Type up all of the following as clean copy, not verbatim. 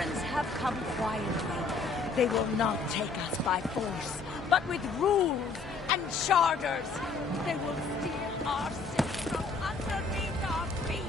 Barons have come quietly. They will not take us by force, but with rules and charters. They will steal our city from underneath our feet.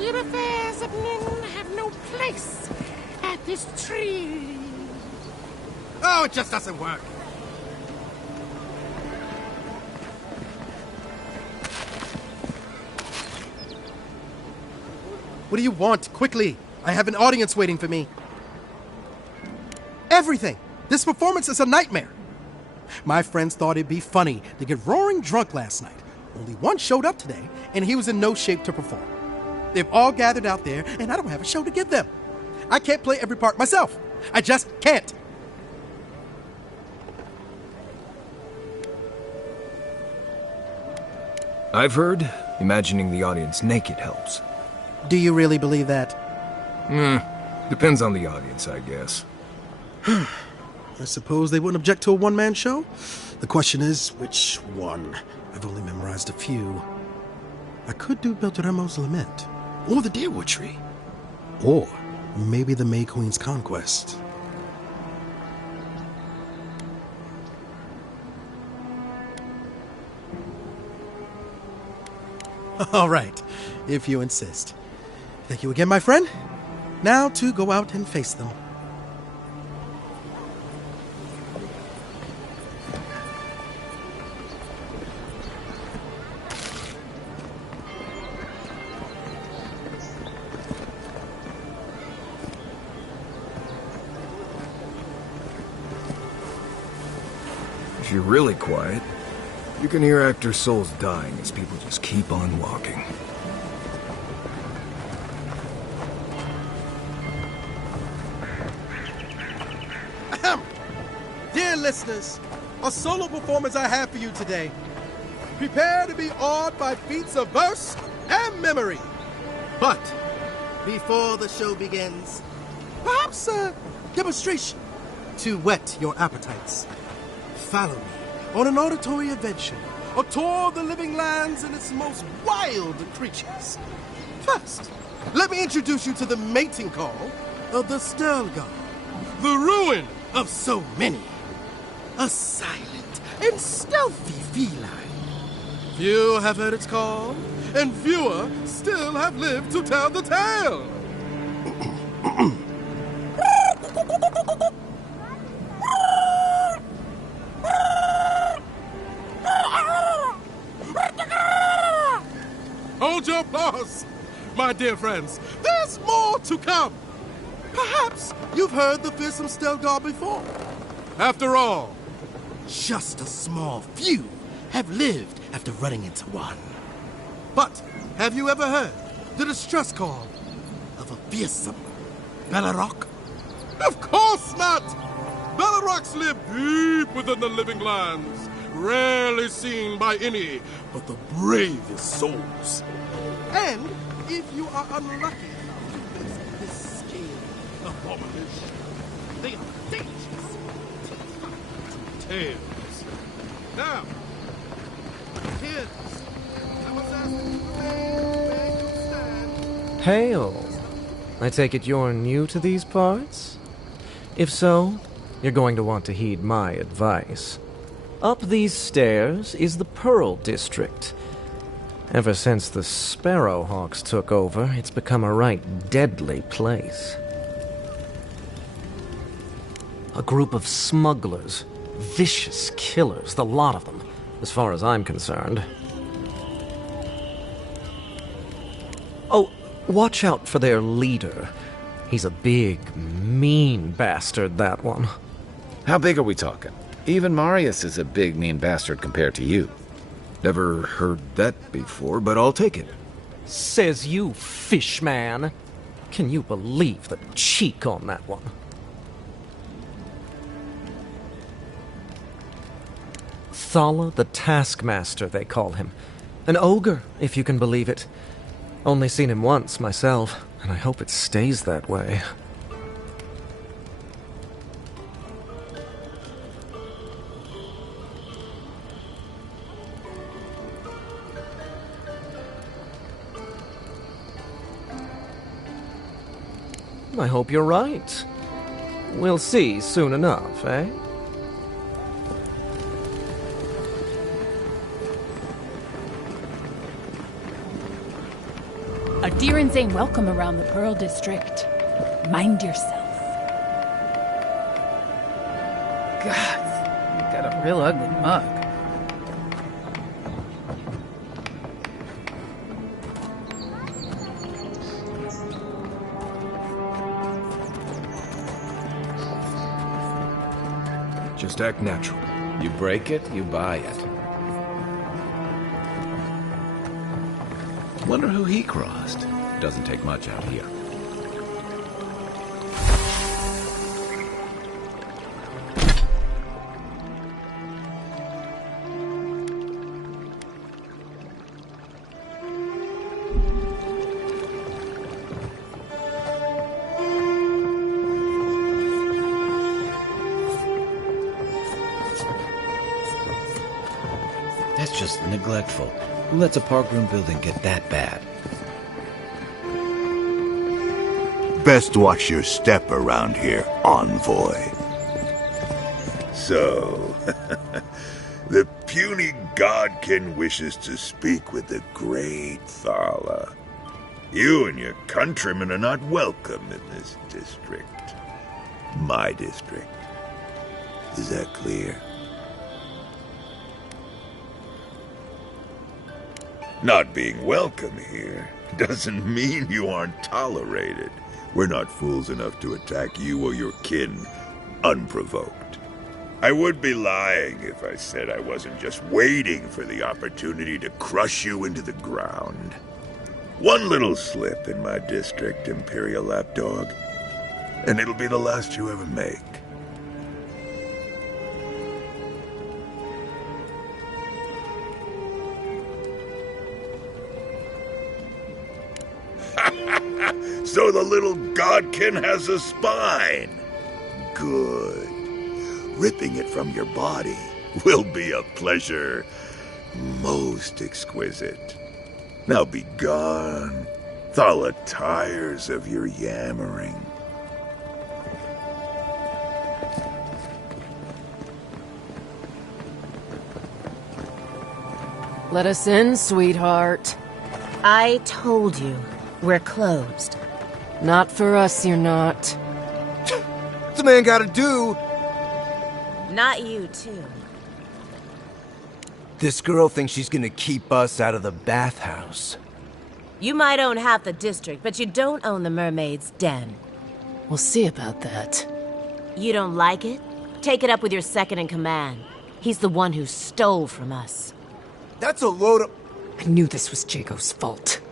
Your affairs of men have no place at this tree. Oh, it just doesn't work. What do you want? Quickly! I have an audience waiting for me. Everything! This performance is a nightmare! My friends thought it'd be funny to get roaring drunk last night. Only one showed up today, and he was in no shape to perform. They've all gathered out there, and I don't have a show to give them. I can't play every part myself. I just can't. I've heard imagining the audience naked helps. Do you really believe that? Depends on the audience, I guess. I suppose they wouldn't object to a one-man show? The question is, which one? I've only memorized a few. I could do Belteremo's Lament, or the Deerwood Tree, or maybe the May Queen's Conquest. All right, if you insist. Thank you again, my friend. Now to go out and face them. If you're really quiet, you can hear actors' souls dying as people just keep on walking. Ahem. Dear listeners, a solo performance I have for you today. Prepare to be awed by feats of verse and memory. But before the show begins, perhaps a demonstration to whet your appetites. Follow me on an auditory adventure, a tour of the living lands and its most wild creatures. First, let me introduce you to the mating call of the Stelgar, the ruin of so many. A silent and stealthy feline. Few have heard its call, and fewer still have lived to tell the tale. Hold your applause, my dear friends. There's more to come. Perhaps you've heard the fearsome Stelgar before. After all, just a small few have lived after running into one. But have you ever heard the distress call of a fearsome Bellerock? Of course not! Bellerocs live deep within the living lands, rarely seen by any but the bravest souls. And if you are unlucky to visit this scaly abomination, they are dangerous to tales. Now, kids, I was asked to remain to stand. Hail. I take it you're new to these parts? If so, you're going to want to heed my advice. Up these stairs is the Pearl District. Ever since the Sparrowhawks took over, it's become a right deadly place. A group of smugglers, vicious killers, the lot of them, as far as I'm concerned. Oh, watch out for their leader. He's a big, mean bastard, that one. How big are we talking? Even Marius is a big, mean bastard compared to you. Never heard that before, but I'll take it. Says you, fishman. Can you believe the cheek on that one? Thala the Taskmaster, they call him. An ogre, if you can believe it. Only seen him once, myself, and I hope it stays that way. I hope you're right. We'll see soon enough, eh? Adherents ain't welcome around the Pearl District. Mind yourself. God, you got a real ugly mug. Just act natural. You break it, you buy it. Wonder who he crossed. Doesn't take much out here. That's just neglectful. Who lets a parkroom building get that bad? Best watch your step around here, envoy. So, the puny godkin wishes to speak with the great Thala. You and your countrymen are not welcome in this district. My district. Is that clear? Not being welcome here doesn't mean you aren't tolerated. We're not fools enough to attack you or your kin unprovoked. I would be lying if I said I wasn't just waiting for the opportunity to crush you into the ground. One little slip in my district, Imperial Lapdog, and it'll be the last you ever make. So the little godkin has a spine. Good. Ripping it from your body will be a pleasure most exquisite. Now be gone. Thala tires of your yammering. Let us in, sweetheart. I told you, we're closed. Not for us, you're not. What's a man gotta do? Not you, too. This girl thinks she's gonna keep us out of the bathhouse. You might own half the district, but you don't own the mermaid's den. We'll see about that. You don't like it? Take it up with your second-in-command. He's the one who stole from us. That's a load of... I knew this was Jago's fault.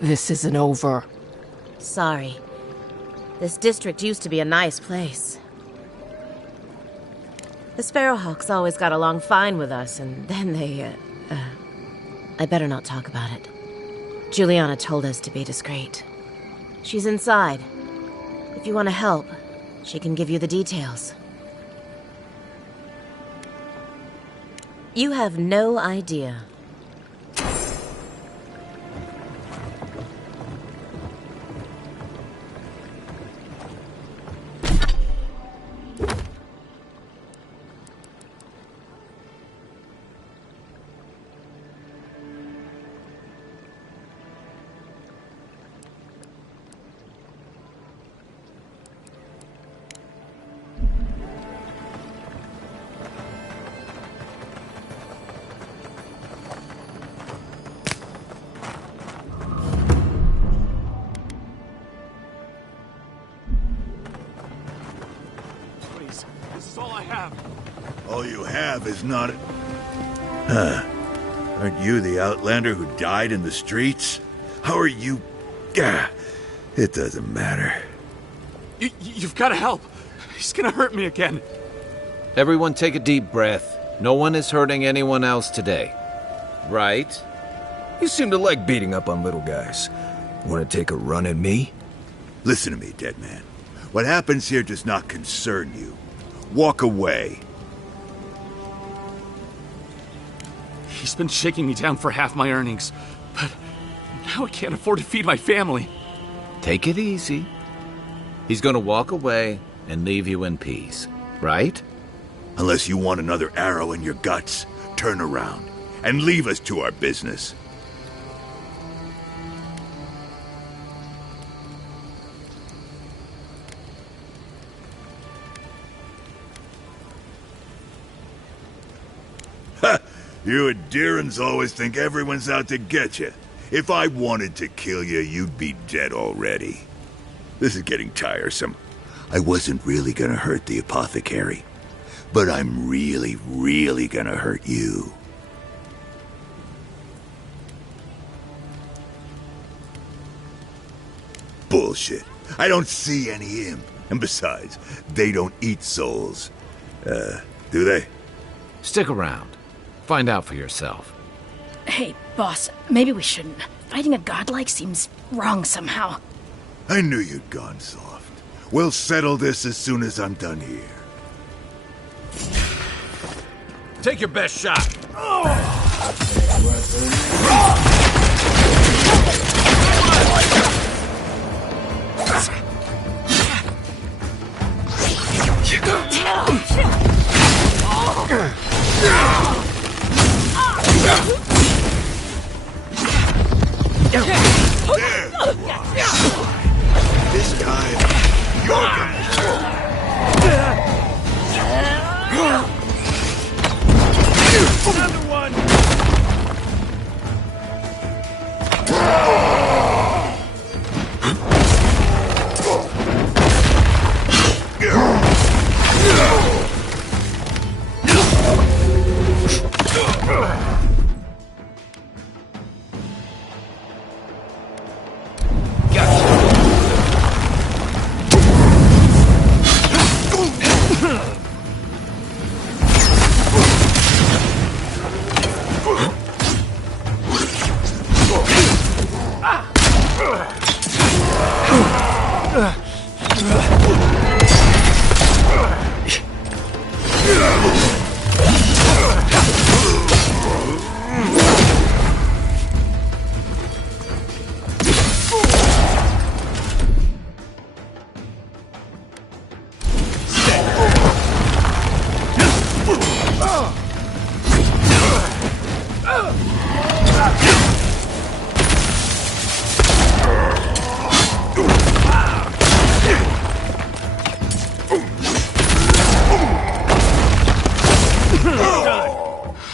This isn't over. Sorry. This district used to be a nice place. The Sparrowhawks always got along fine with us, and then they, I better not talk about it. Juliana told us to be discreet. She's inside. If you want to help, she can give you the details. You have no idea. All you have is not... Huh. Aren't you the outlander who died in the streets? How are you... It doesn't matter. You've got to help. He's gonna hurt me again. Everyone take a deep breath. No one is hurting anyone else today. Right? You seem to like beating up on little guys. Want to take a run at me? Listen to me, dead man. What happens here does not concern you. Walk away. He's been shaking me down for half my earnings, but now I can't afford to feed my family. Take it easy. He's gonna walk away and leave you in peace, right? Unless you want another arrow in your guts, turn around and leave us to our business. Ha! You Adirans always think everyone's out to get you. If I wanted to kill you, you'd be dead already. This is getting tiresome. I wasn't really gonna hurt the apothecary, but I'm really, really gonna hurt you. Bullshit. I don't see any imp. And besides, they don't eat souls. Do they? Stick around. Find out for yourself. Hey, boss, maybe we shouldn't. Fighting a godlike seems wrong somehow. I knew you'd gone soft. We'll settle this as soon as I'm done here. Take your best shot. This time, you're Another one!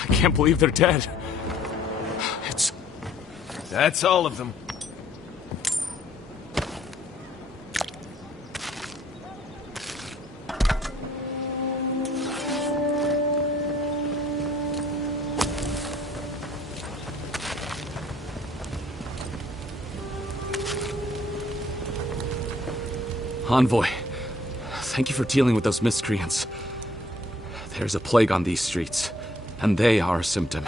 I can't believe they're dead. That's all of them. Envoy, thank you for dealing with those miscreants. There's a plague on these streets, and they are a symptom.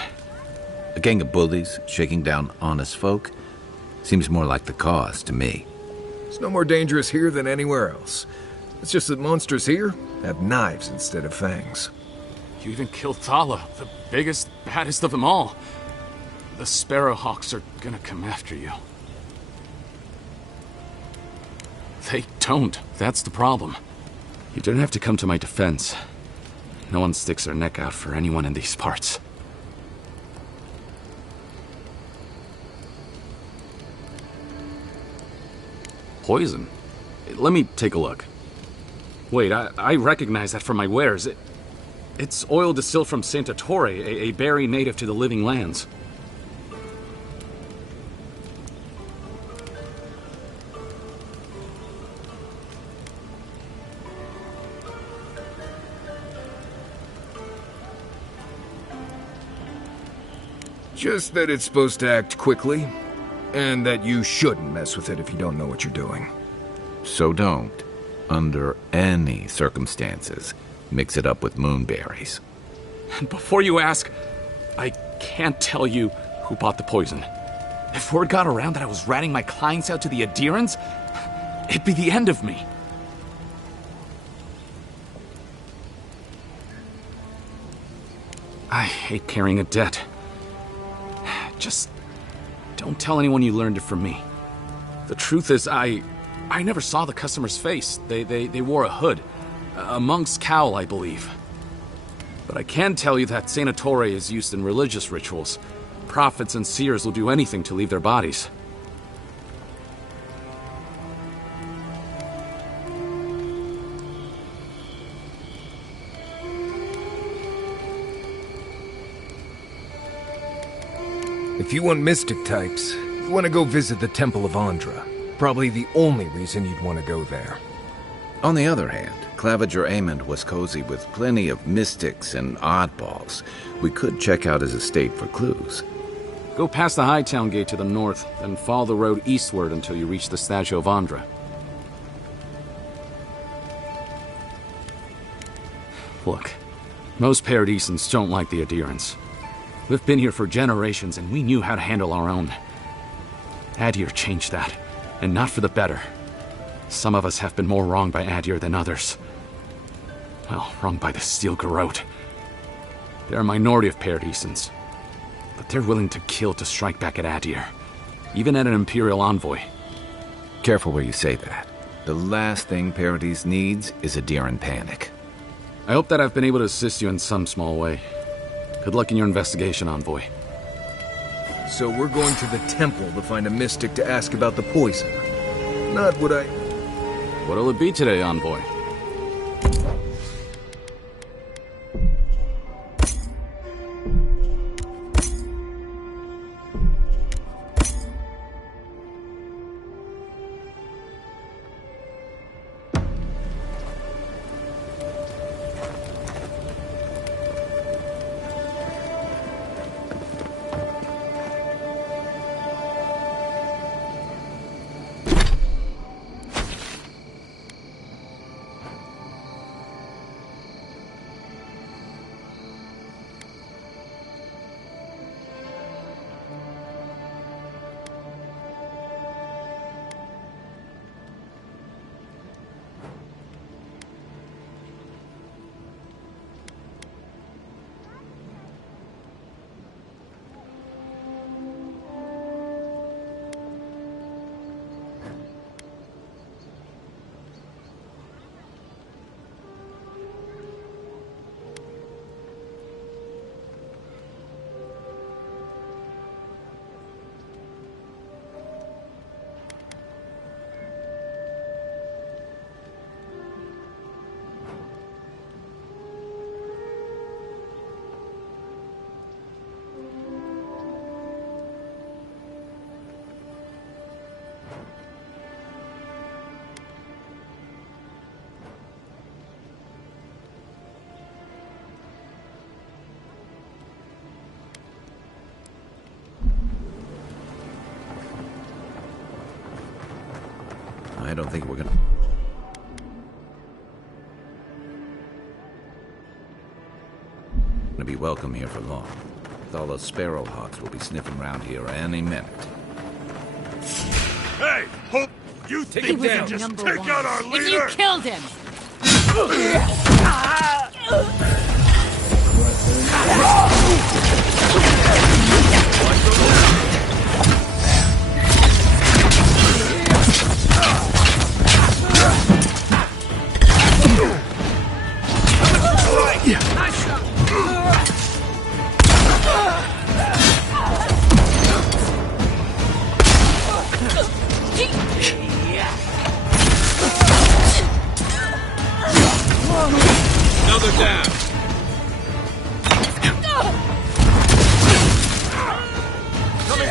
A gang of bullies shaking down honest folk seems more like the cause to me. It's no more dangerous here than anywhere else. It's just that monsters here have knives instead of fangs. You even killed Thala, the biggest, baddest of them all. The Sparrowhawks are gonna come after you. They don't. That's the problem. You don't have to come to my defense. No one sticks their neck out for anyone in these parts. Poison? Let me take a look. Wait, I recognize that from my wares. It's oil distilled from Santa Torre, a berry native to the Living Lands. Just that it's supposed to act quickly, and that you shouldn't mess with it if you don't know what you're doing. So don't, under any circumstances, mix it up with moonberries. And before you ask, I can't tell you who bought the poison. If word got around that I was ratting my clients out to the Adherents, it'd be the end of me. I hate carrying a debt. Just don't tell anyone you learned it from me. The truth is, I never saw the customer's face. They wore a hood. A monk's cowl, I believe. But I can tell you that Saint Ettore is used in religious rituals. Prophets and seers will do anything to leave their bodies. If you want mystic types, you want to go visit the Temple of Andra. Probably the only reason you'd want to go there. On the other hand, Claviger Amond was cozy with plenty of mystics and oddballs. We could check out his estate for clues. Go past the Hightown Gate to the north, then follow the road eastward until you reach the statue of Andra. Look, most Paradisans don't like the Adherents. We've been here for generations, and we knew how to handle our own. Adir changed that, and not for the better. Some of us have been more wronged by Adir than others. Well, wronged by the Steel Garrote. They're a minority of Paradisans, but they're willing to kill to strike back at Adir, even at an Imperial envoy. Careful where you say that. The last thing Paradis needs is Adiran panic. I hope that I've been able to assist you in some small way. Good luck in your investigation, Envoy. So we're going to the temple to find a mystic to ask about the poison. Not what I... What'll it be today, Envoy? I don't think we're gonna be welcome here for long. With all those sparrowhawks will be sniffing around here any minute. Hey, Hope, you think you can just take out our leader? If you killed him! Another down. Coming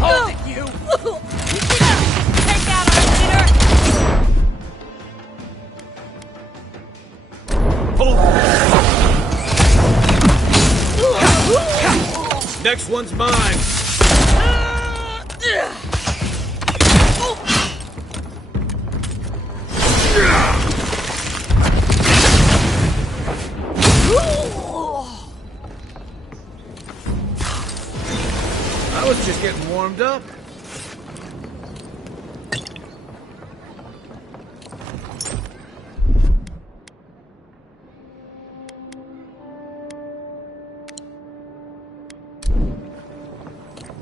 Hold it, you! Take out our leader! Next one's mine. I was just getting warmed up.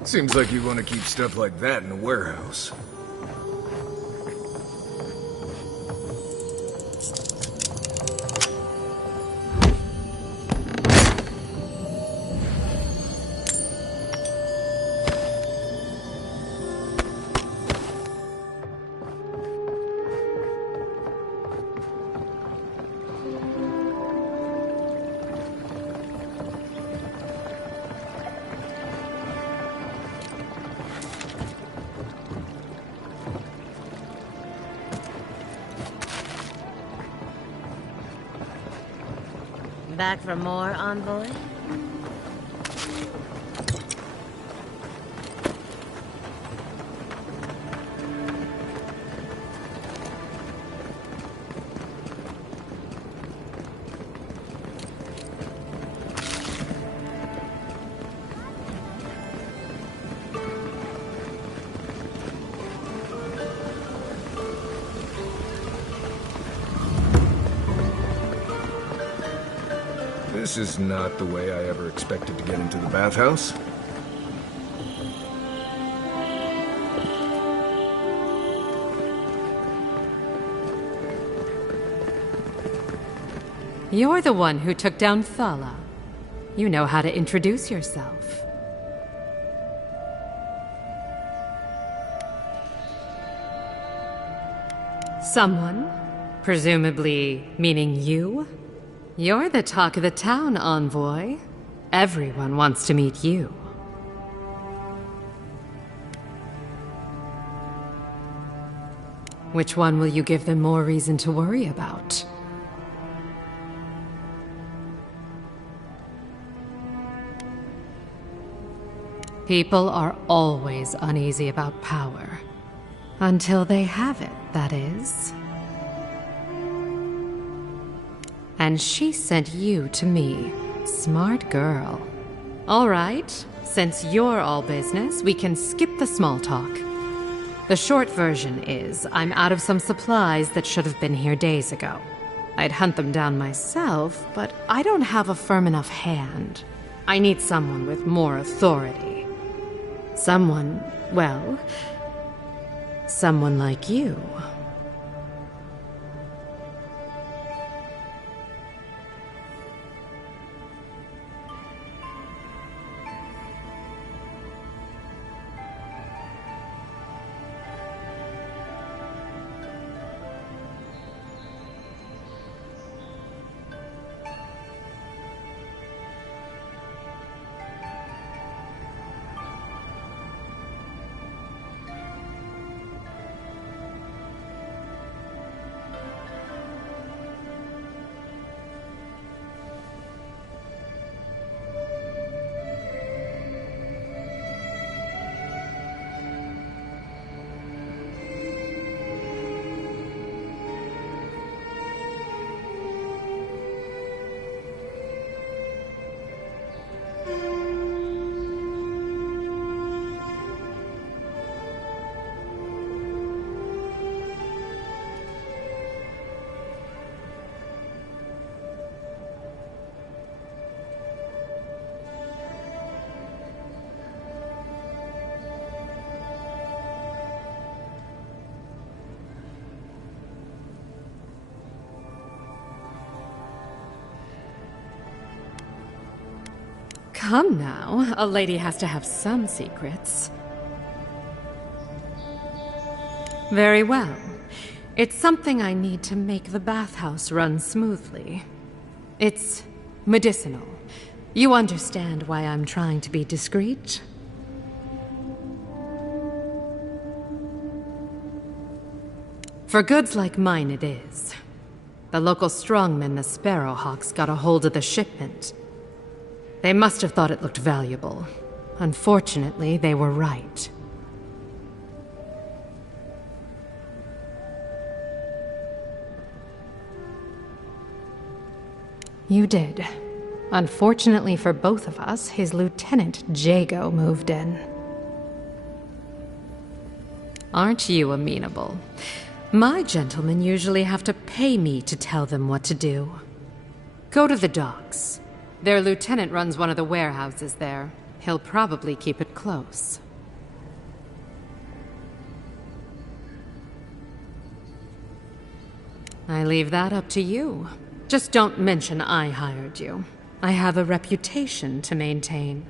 Seems like you want to keep stuff like that in a warehouse. Back for more, Envoy? This is not the way I ever expected to get into the bathhouse. You're the one who took down Thala. You know how to introduce yourself. Someone? Presumably meaning you? You're the talk of the town, Envoy. Everyone wants to meet you. Which one will you give them more reason to worry about? People are always uneasy about power. Until they have it, that is. And she sent you to me. Smart girl. All right, since you're all business, we can skip the small talk. The short version is, I'm out of some supplies that should have been here days ago. I'd hunt them down myself, but I don't have a firm enough hand. I need someone with more authority. Someone, well, someone like you. Come now, a lady has to have some secrets. Very well. It's something I need to make the bathhouse run smoothly. It's medicinal. You understand why I'm trying to be discreet? For goods like mine it is. The local strongmen, the Sparrowhawks, got a hold of the shipment. They must have thought it looked valuable. Unfortunately, they were right. You did. Unfortunately for both of us, his lieutenant, Jago, moved in. Aren't you amenable? My gentlemen usually have to pay me to tell them what to do. Go to the docks. Their lieutenant runs one of the warehouses there. He'll probably keep it close. I leave that up to you. Just don't mention I hired you. I have a reputation to maintain.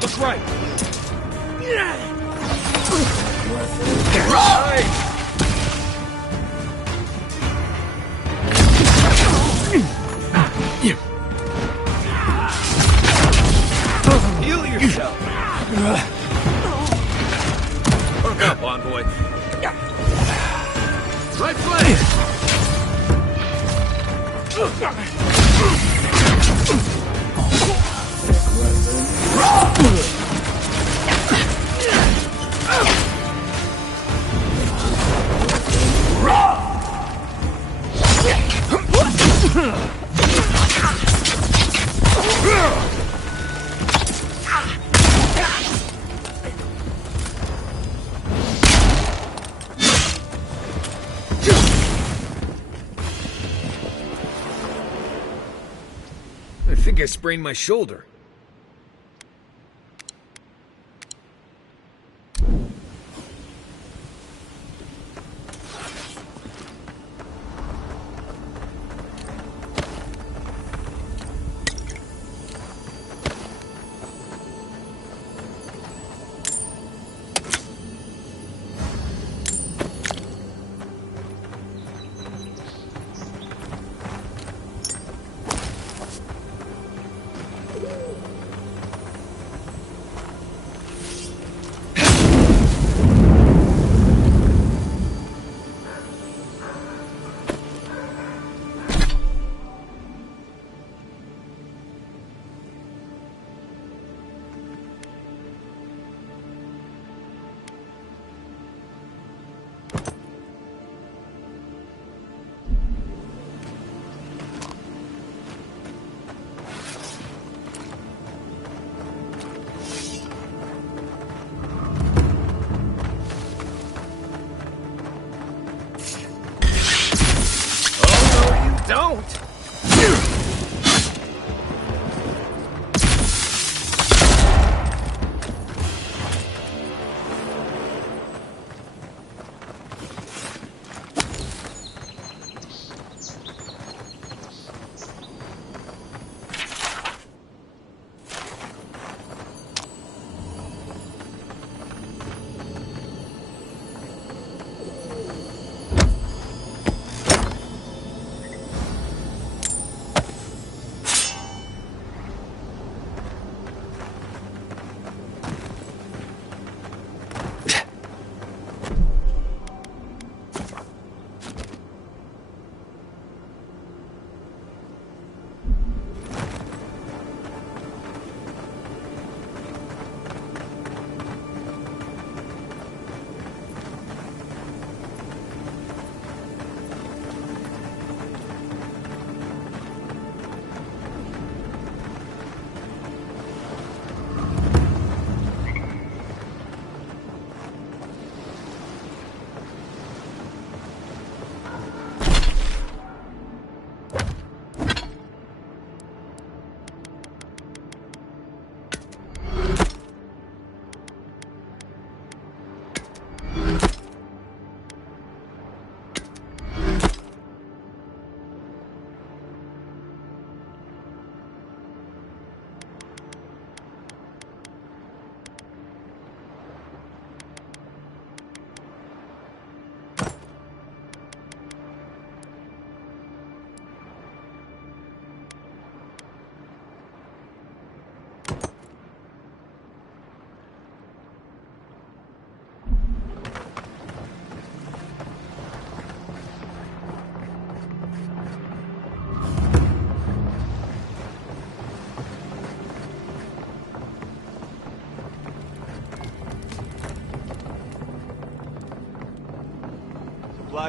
Look right. Heal yourself. Perk up, envoy. Right flank. I think I sprained my shoulder.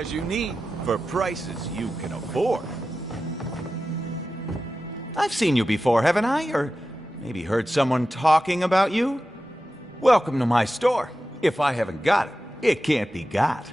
supplies you need for prices you can afford. I've seen you before, haven't I? Or maybe heard someone talking about you? Welcome to my store. If I haven't got it, it can't be got.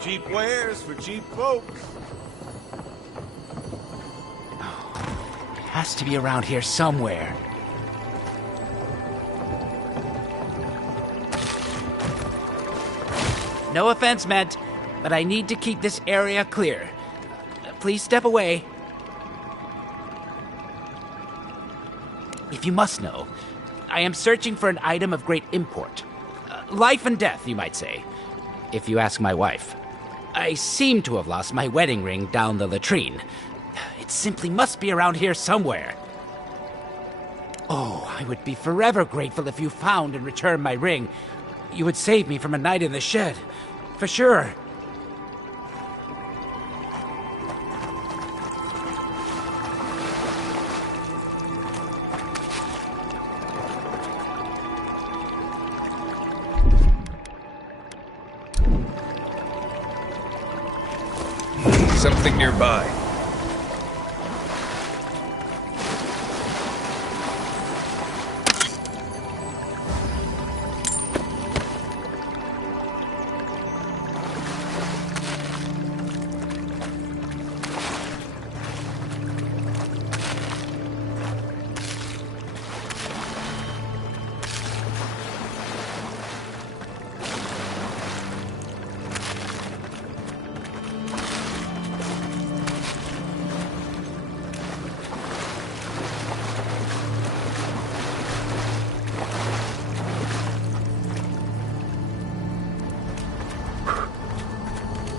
Cheap wares for cheap folks. It has to be around here somewhere. No offense meant, but I need to keep this area clear. Please step away. If you must know, I am searching for an item of great import. Life and death, you might say, if you ask my wife. I seem to have lost my wedding ring down the latrine. It simply must be around here somewhere. Oh, I would be forever grateful if you found and returned my ring. You would save me from a night in the shed. For sure. Something nearby.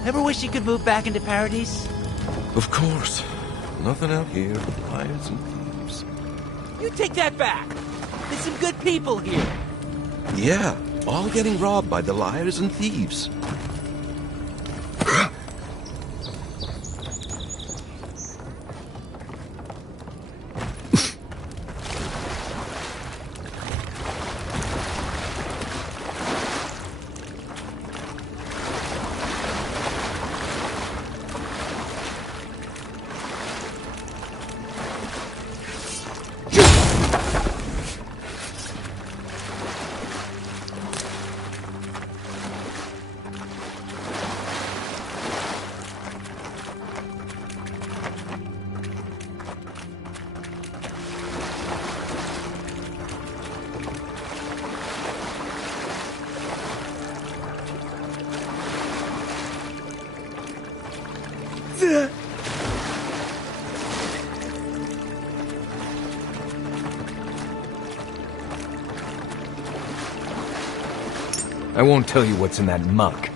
Ever wish you could move back into Paradise? Of course. Nothing out here but liars and thieves. You take that back. There's some good people here. Yeah, all getting robbed by the liars and thieves. I won't tell you what's in that muck.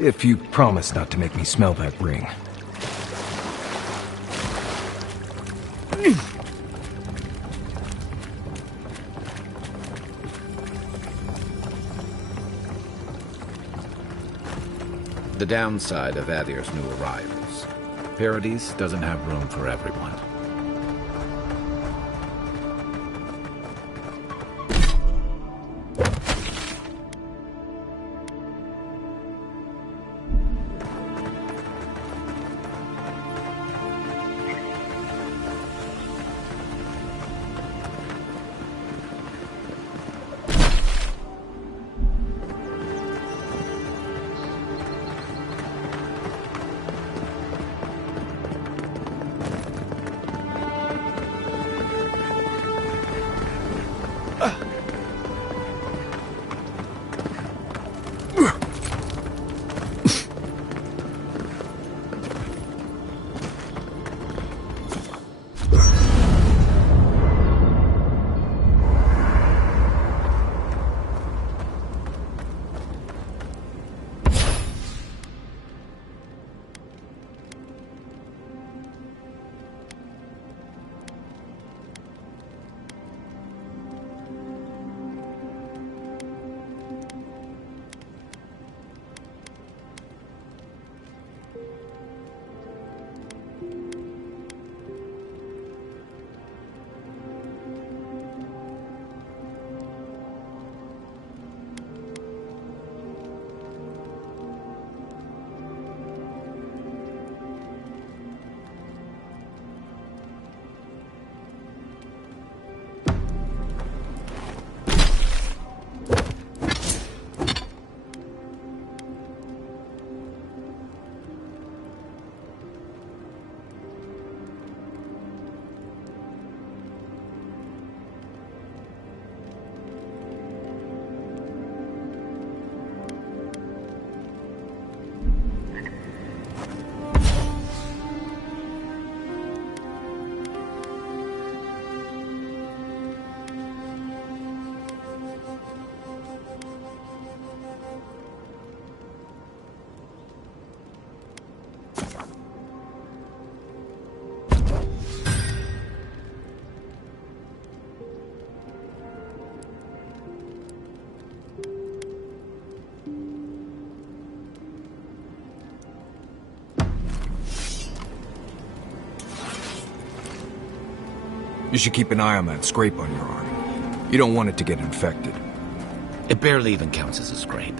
If you promise not to make me smell that ring. The downside of Adir's new arrivals. Paradise doesn't have room for everyone. You should keep an eye on that scrape on your arm. You don't want it to get infected. It barely even counts as a scrape.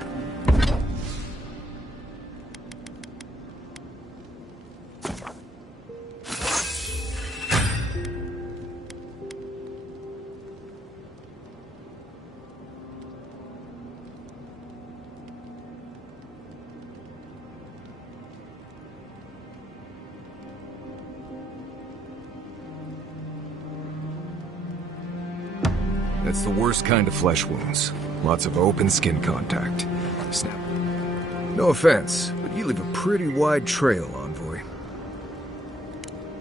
That's the worst kind of flesh wounds. Lots of open skin contact. Snap. No offense, but you leave a pretty wide trail, Envoy.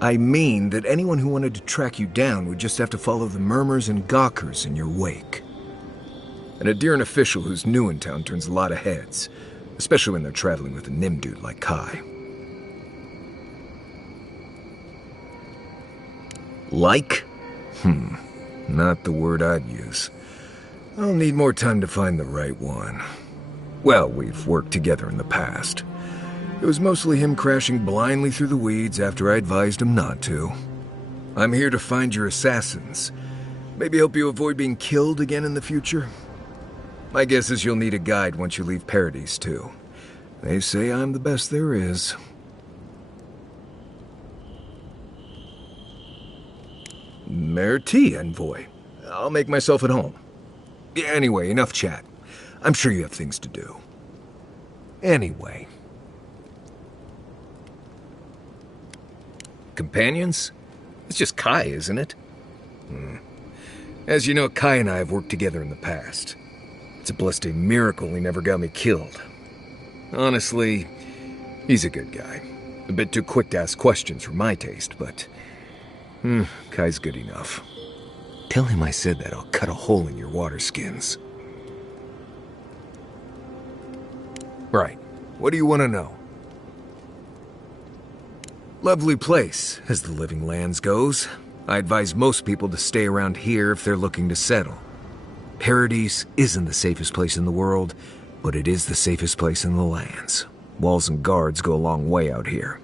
I mean that anyone who wanted to track you down would just have to follow the murmurs and gawkers in your wake. An Adiran official who's new in town turns a lot of heads, especially when they're traveling with a Nim dude like Kai. Like? Not the word I'd use. I'll need more time to find the right one. Well, we've worked together in the past. It was mostly him crashing blindly through the weeds after I advised him not to. I'm here to find your assassins. Maybe help you avoid being killed again in the future. My guess is you'll need a guide once you leave Paradise, too. They say I'm the best there is. Merci, Envoy. I'll make myself at home. Anyway, enough chat. I'm sure you have things to do. Anyway. Companions? It's just Kai, isn't it? As you know, Kai and I have worked together in the past. It's a blessed miracle he never got me killed. Honestly, he's a good guy. A bit too quick to ask questions for my taste, but... Kai's good enough. Tell him I said that I'll cut a hole in your water skins. Right. What do you want to know? Lovely place, as the Living Lands goes. I advise most people to stay around here if they're looking to settle. Paradise isn't the safest place in the world, but it is the safest place in the lands. Walls and guards go a long way out here.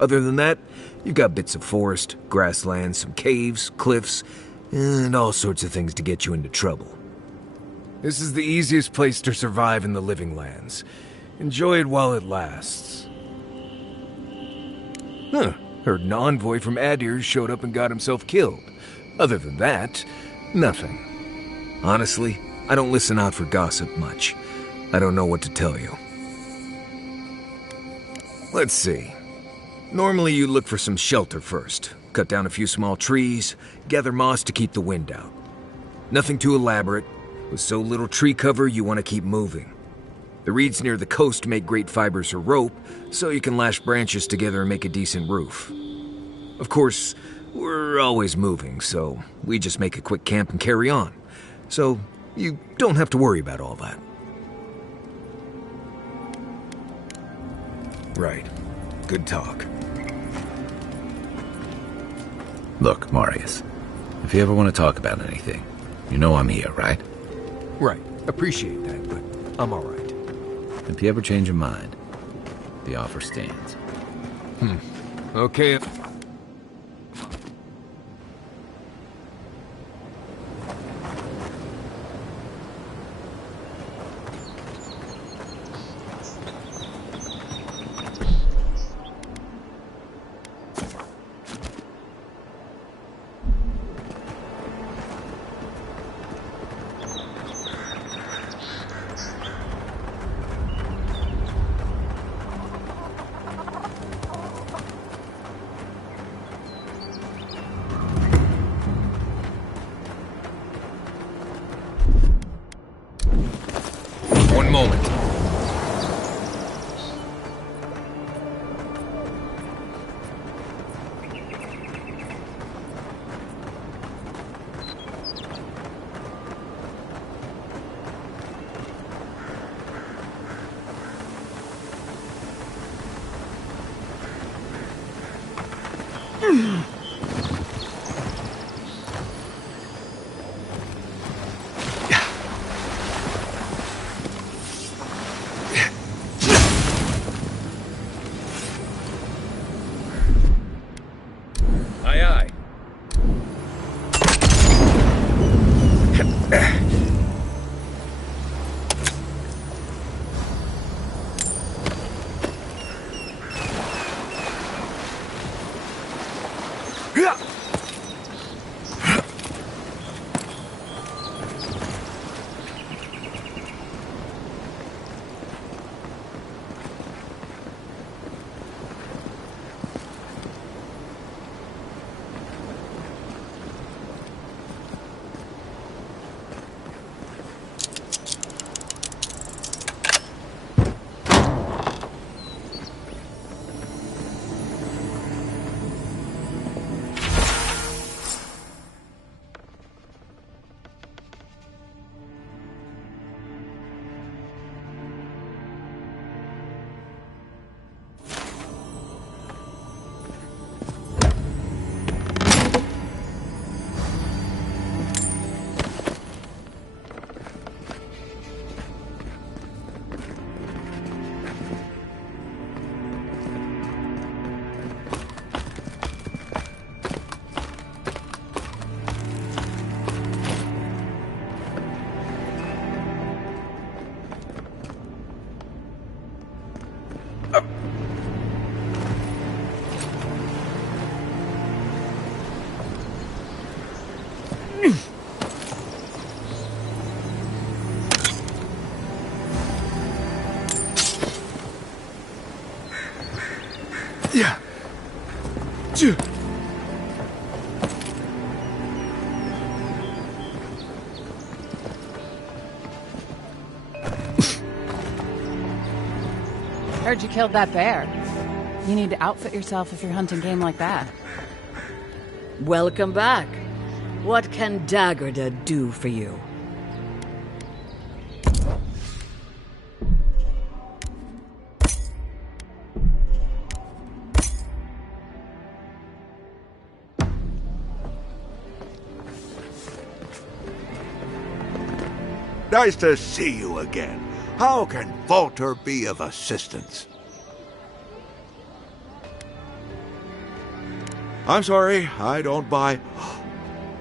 Other than that, you've got bits of forest, grasslands, some caves, cliffs, and all sorts of things to get you into trouble. This is the easiest place to survive in the Living Lands. Enjoy it while it lasts. Heard an envoy from Adir showed up and got himself killed. Other than that, nothing. Honestly, I don't listen out for gossip much. I don't know what to tell you. Let's see. Normally you look for some shelter first. Cut down a few small trees, gather moss to keep the wind out. Nothing too elaborate. With so little tree cover, you want to keep moving. The reeds near the coast make great fibers for rope, so you can lash branches together and make a decent roof. Of course, we're always moving, so we just make a quick camp and carry on. So you don't have to worry about all that. Right. Good talk. Look, Marius, if you ever want to talk about anything, you know I'm here, right? Right. Appreciate that, but I'm all right. If you ever change your mind, the offer stands. Okay. One moment. Aye, aye. Yeah. Heard you killed that bear. You need to outfit yourself if you're hunting game like that. Welcome back. What can Daggerda do for you? Nice to see you again. How can Falter be of assistance? I'm sorry, I don't buy...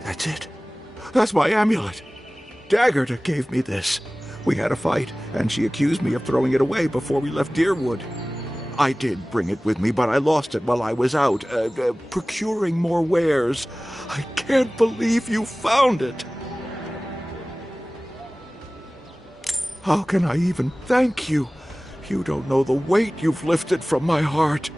That's it. That's my amulet. Daggerda gave me this. We had a fight, and she accused me of throwing it away before we left Deerwood. I did bring it with me, but I lost it while I was out, procuring more wares. I can't believe you found it. How can I even thank you? You don't know the weight you've lifted from my heart.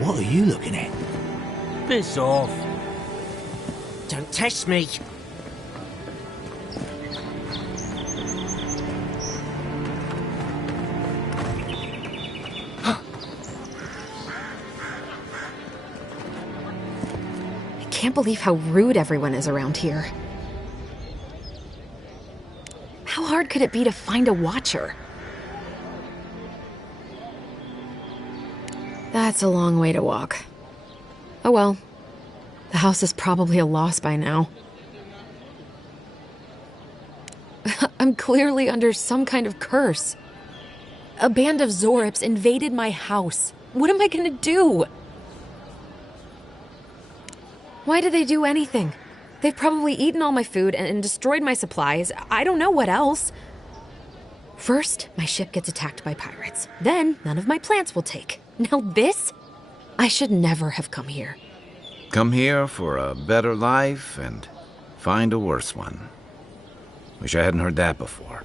What are you looking at? Piss off. Don't test me. I can't believe how rude everyone is around here. How hard could it be to find a watcher? That's a long way to walk. Oh well. The house is probably a loss by now. I'm clearly under some kind of curse. A band of Zorips invaded my house. What am I gonna do? Why did they do anything? They've probably eaten all my food and destroyed my supplies. I don't know what else. First, my ship gets attacked by pirates. Then, none of my plants will take. Now this? I should never have come here. Come here for a better life and find a worse one. Wish I hadn't heard that before.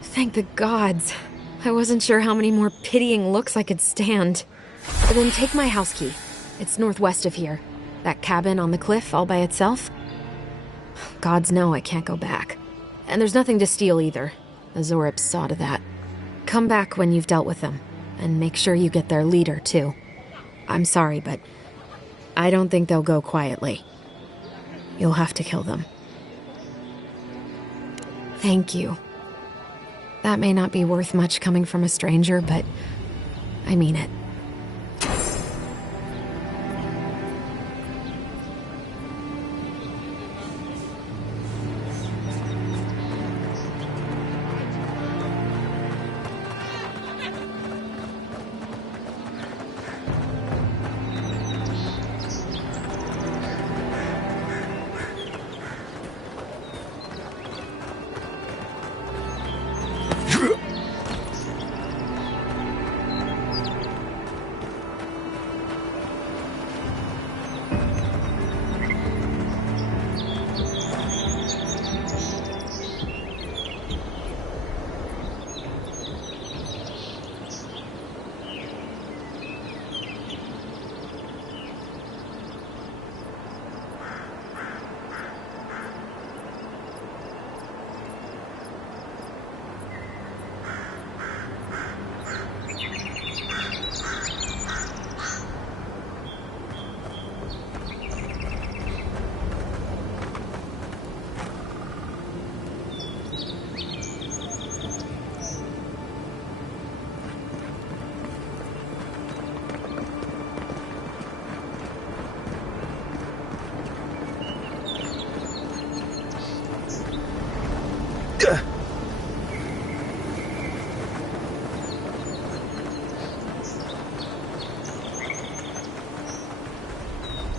Thank the gods. I wasn't sure how many more pitying looks I could stand. But then take my house key. It's northwest of here. That cabin on the cliff all by itself. Gods know I can't go back. And there's nothing to steal either. The Zorips saw to that. Come back when you've dealt with them. And make sure you get their leader, too. I'm sorry, but I don't think they'll go quietly. You'll have to kill them. Thank you. That may not be worth much coming from a stranger, but I mean it.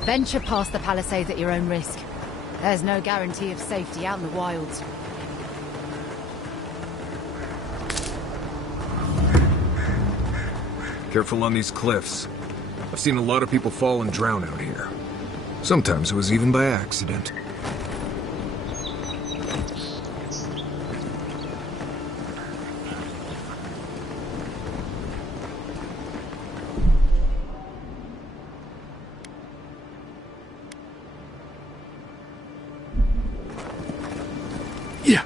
Venture past the palisades at your own risk. There's no guarantee of safety out in the wilds. Careful on these cliffs. I've seen a lot of people fall and drown out here. Sometimes it was even by accident. Good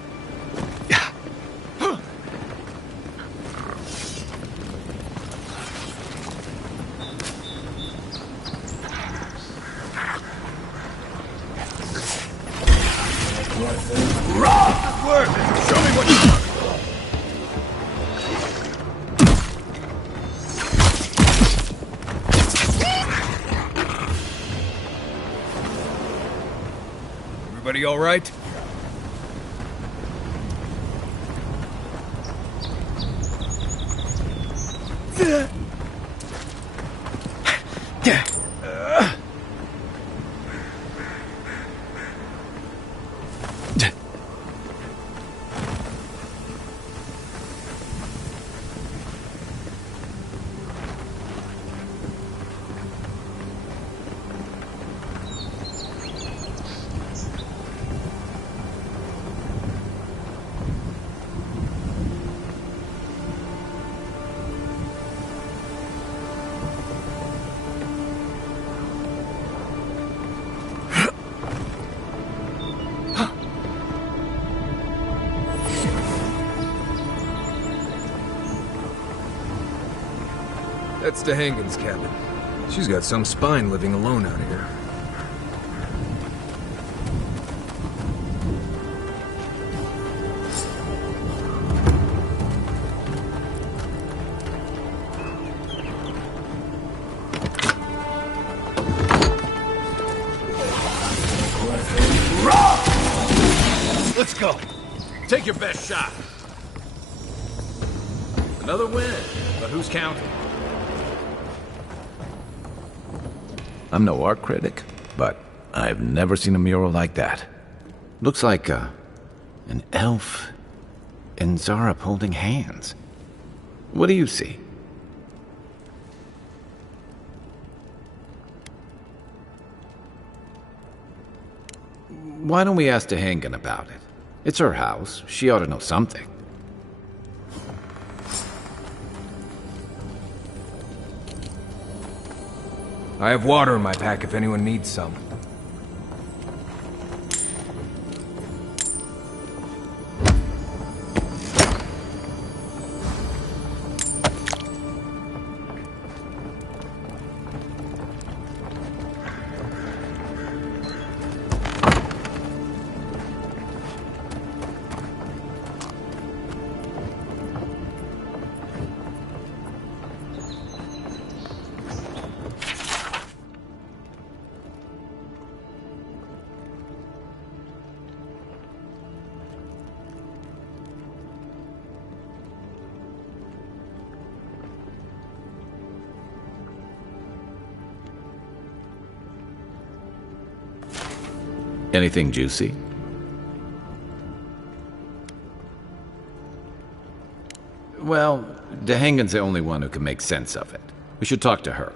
work! Show me what you got! Everybody all right? That's DeHangen's cabin. She's got some spine living alone out here. Let's go. Take your best shot. Another win, but who's counting? I'm no art critic, but I've never seen a mural like that. Looks like an elf and Zarab holding hands. What do you see? Why don't we ask DeHangen about it? It's her house. She ought to know something. I have water in my pack if anyone needs some. Anything juicy? Well, DeHangen's the only one who can make sense of it. We should talk to her.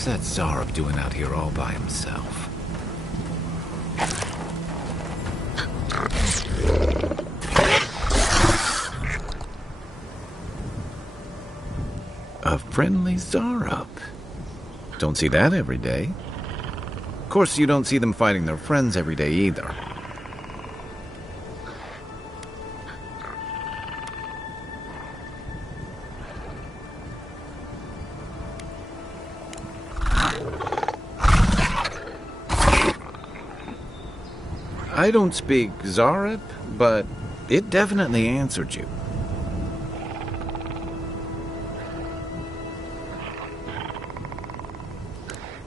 What's that Zarab doing out here all by himself? A friendly Zarup. Don't see that every day. Of course, you don't see them fighting their friends every day either. I don't speak Zarup, but it definitely answered you.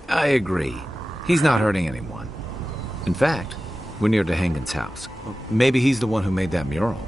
I agree. He's not hurting anyone. In fact, we're near DeHangen's house. Maybe he's the one who made that mural.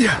Yeah.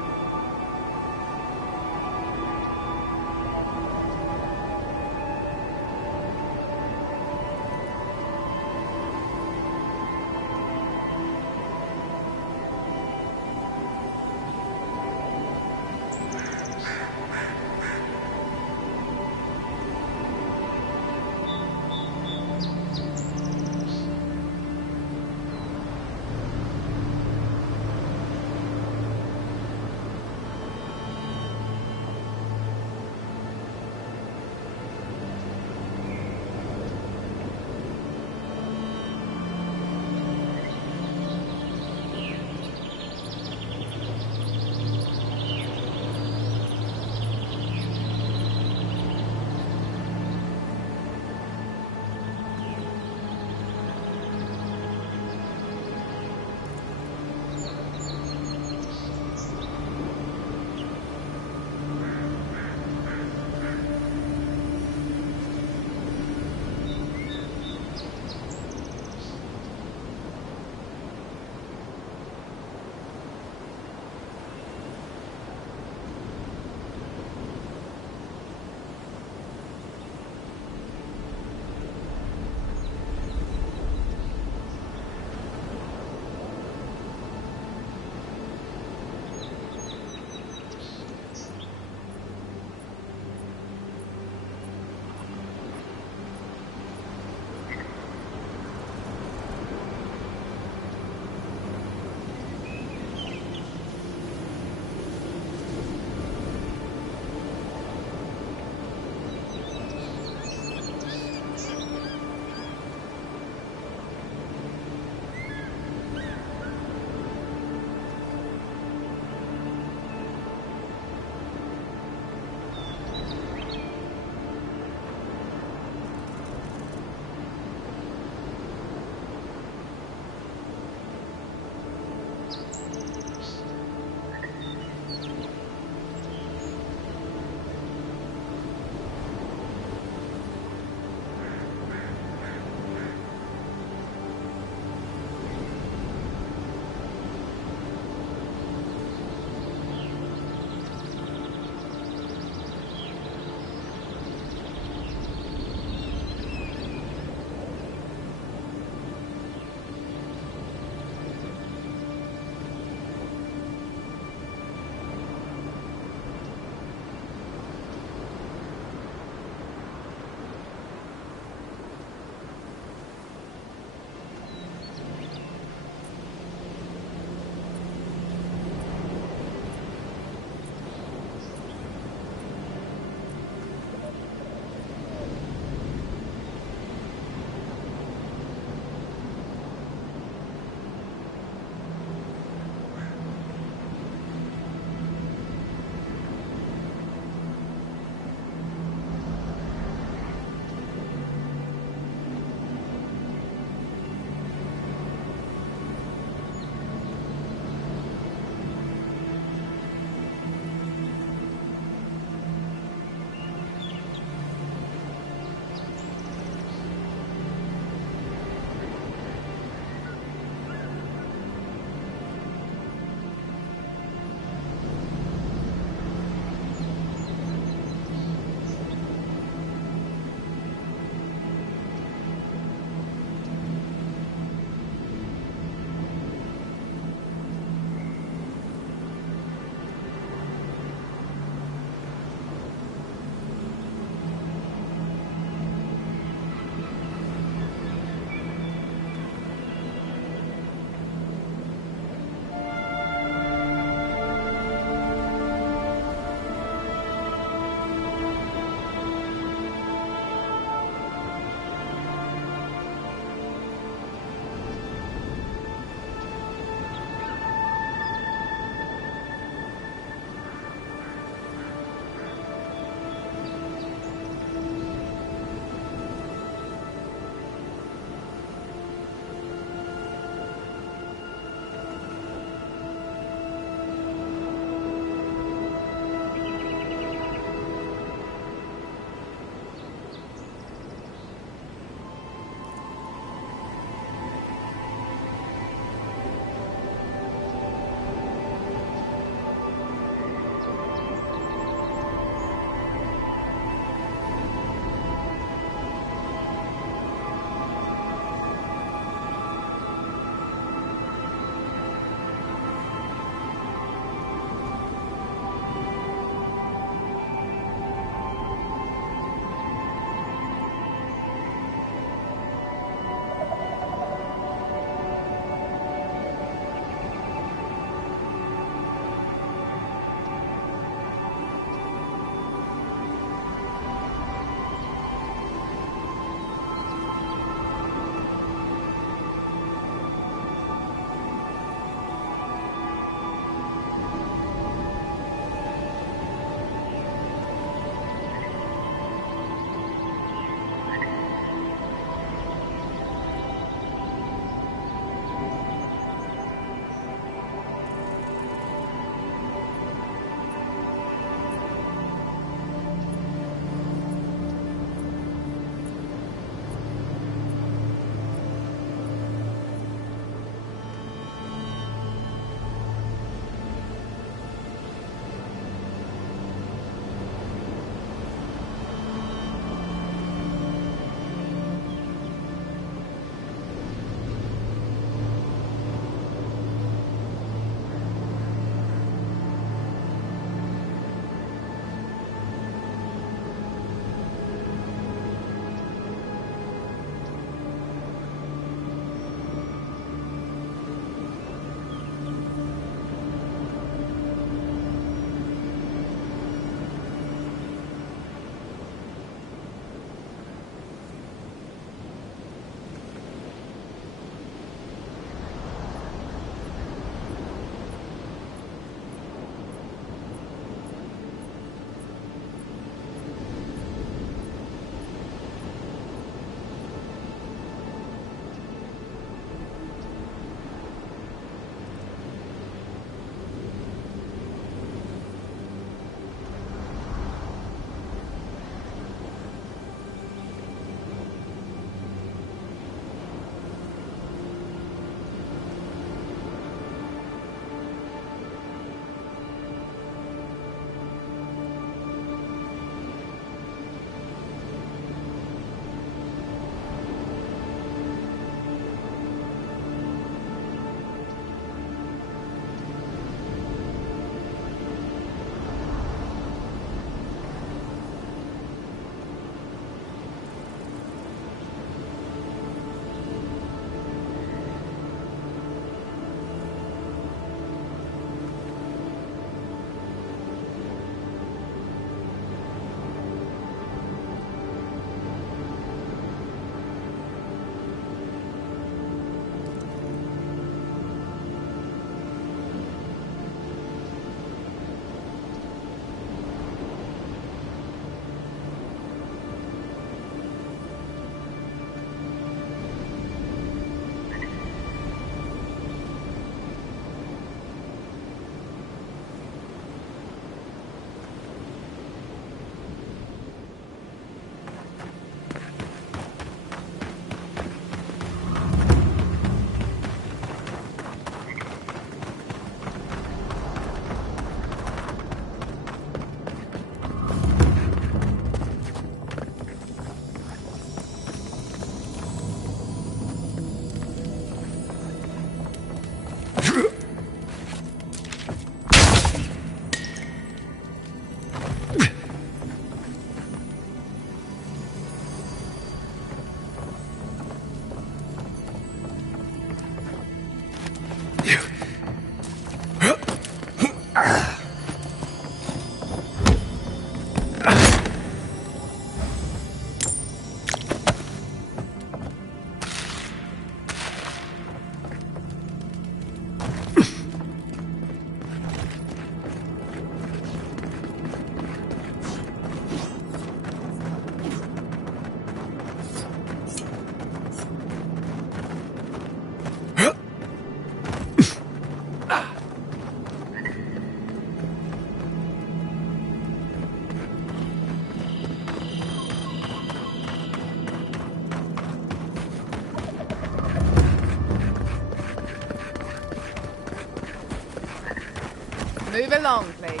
along, please.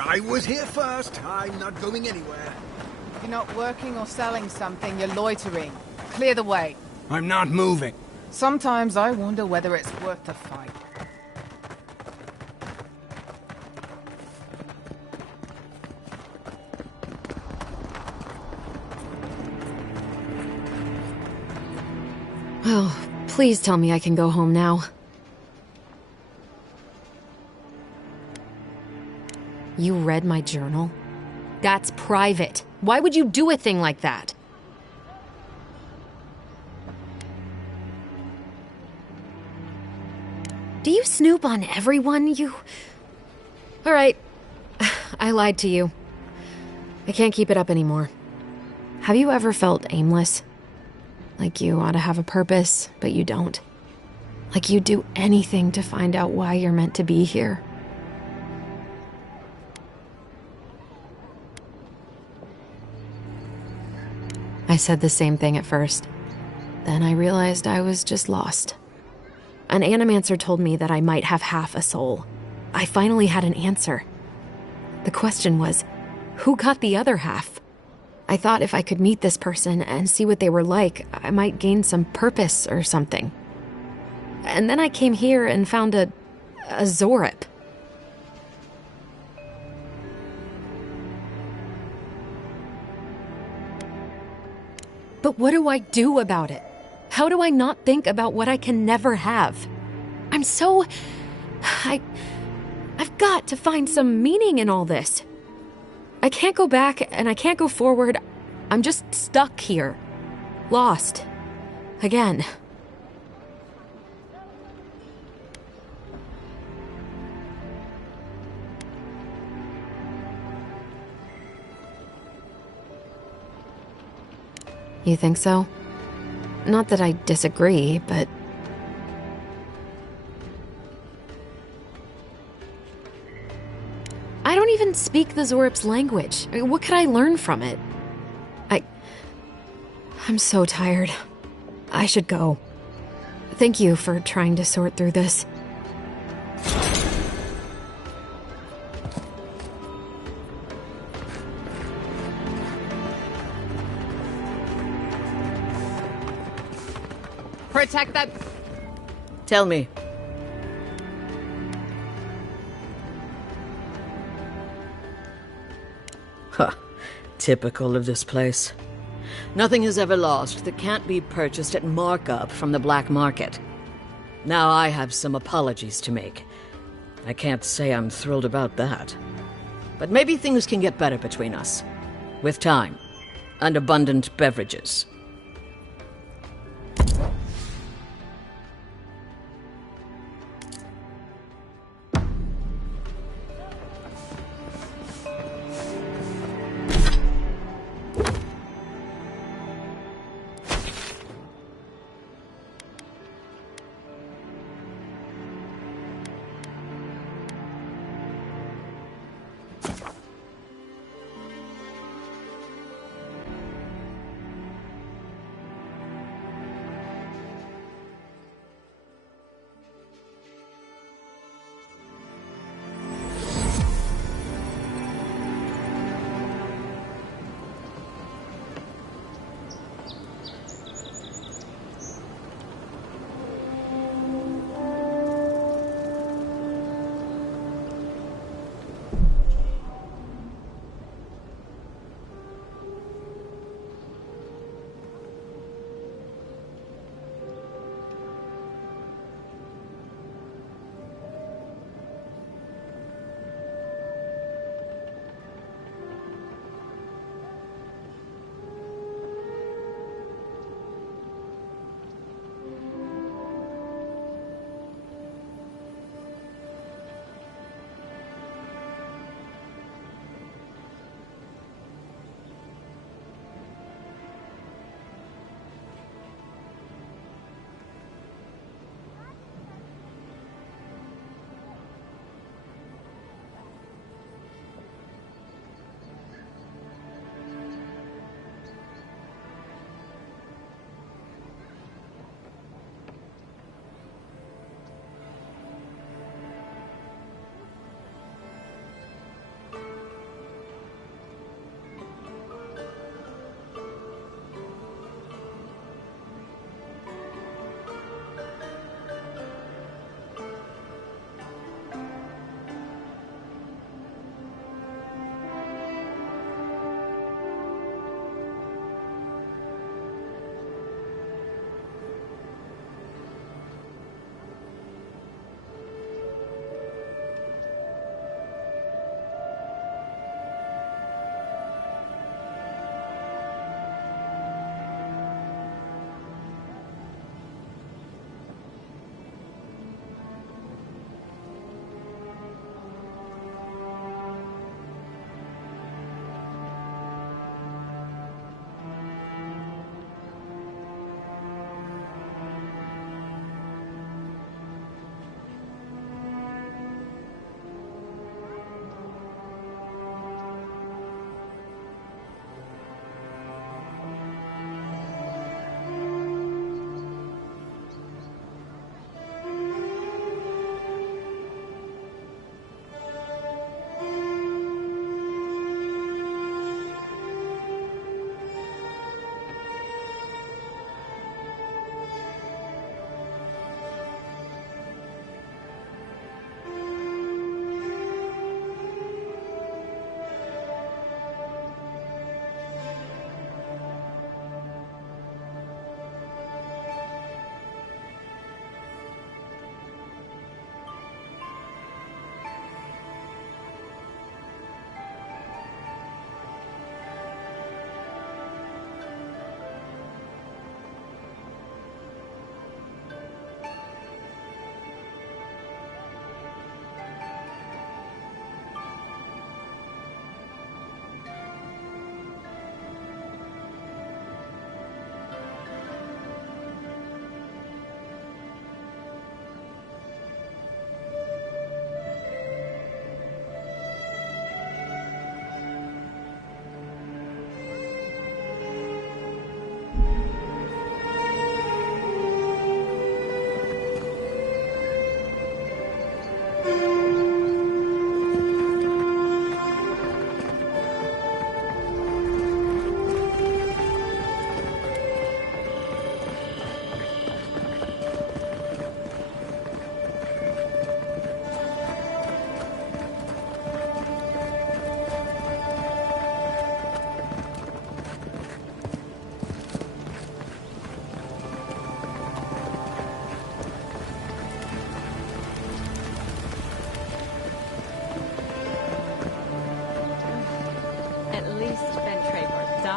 I was here first. I'm not going anywhere. If you're not working or selling something, you're loitering. Clear the way. I'm not moving. Sometimes I wonder whether it's worth the fight. Oh, please tell me I can go home now. You read my journal? That's private. Why would you do a thing like that? Do you snoop on everyone? All right. I lied to you. I can't keep it up anymore. Have you ever felt aimless? Like you ought to have a purpose, but you don't. Like you'd do anything to find out why you're meant to be here. I said the same thing at first. Then I realized I was just lost. An animancer told me that I might have half a soul. I finally had an answer. The question was, who got the other half? I thought if I could meet this person and see what they were like, I might gain some purpose or something. And then I came here and found a Zorip. But what do I do about it? How do I not think about what I can never have? I've got to find some meaning in all this. I can't go back and I can't go forward. I'm just stuck here. Lost. Again. You think so? Not that I disagree, but... I don't even speak the Zorip's language. What could I learn from it? I'm so tired. I should go. Thank you for trying to sort through this. Protect that... Tell me. Huh. Typical of this place. Nothing is ever lost that can't be purchased at markup from the black market. Now I have some apologies to make. I can't say I'm thrilled about that. But maybe things can get better between us. With time. And abundant beverages.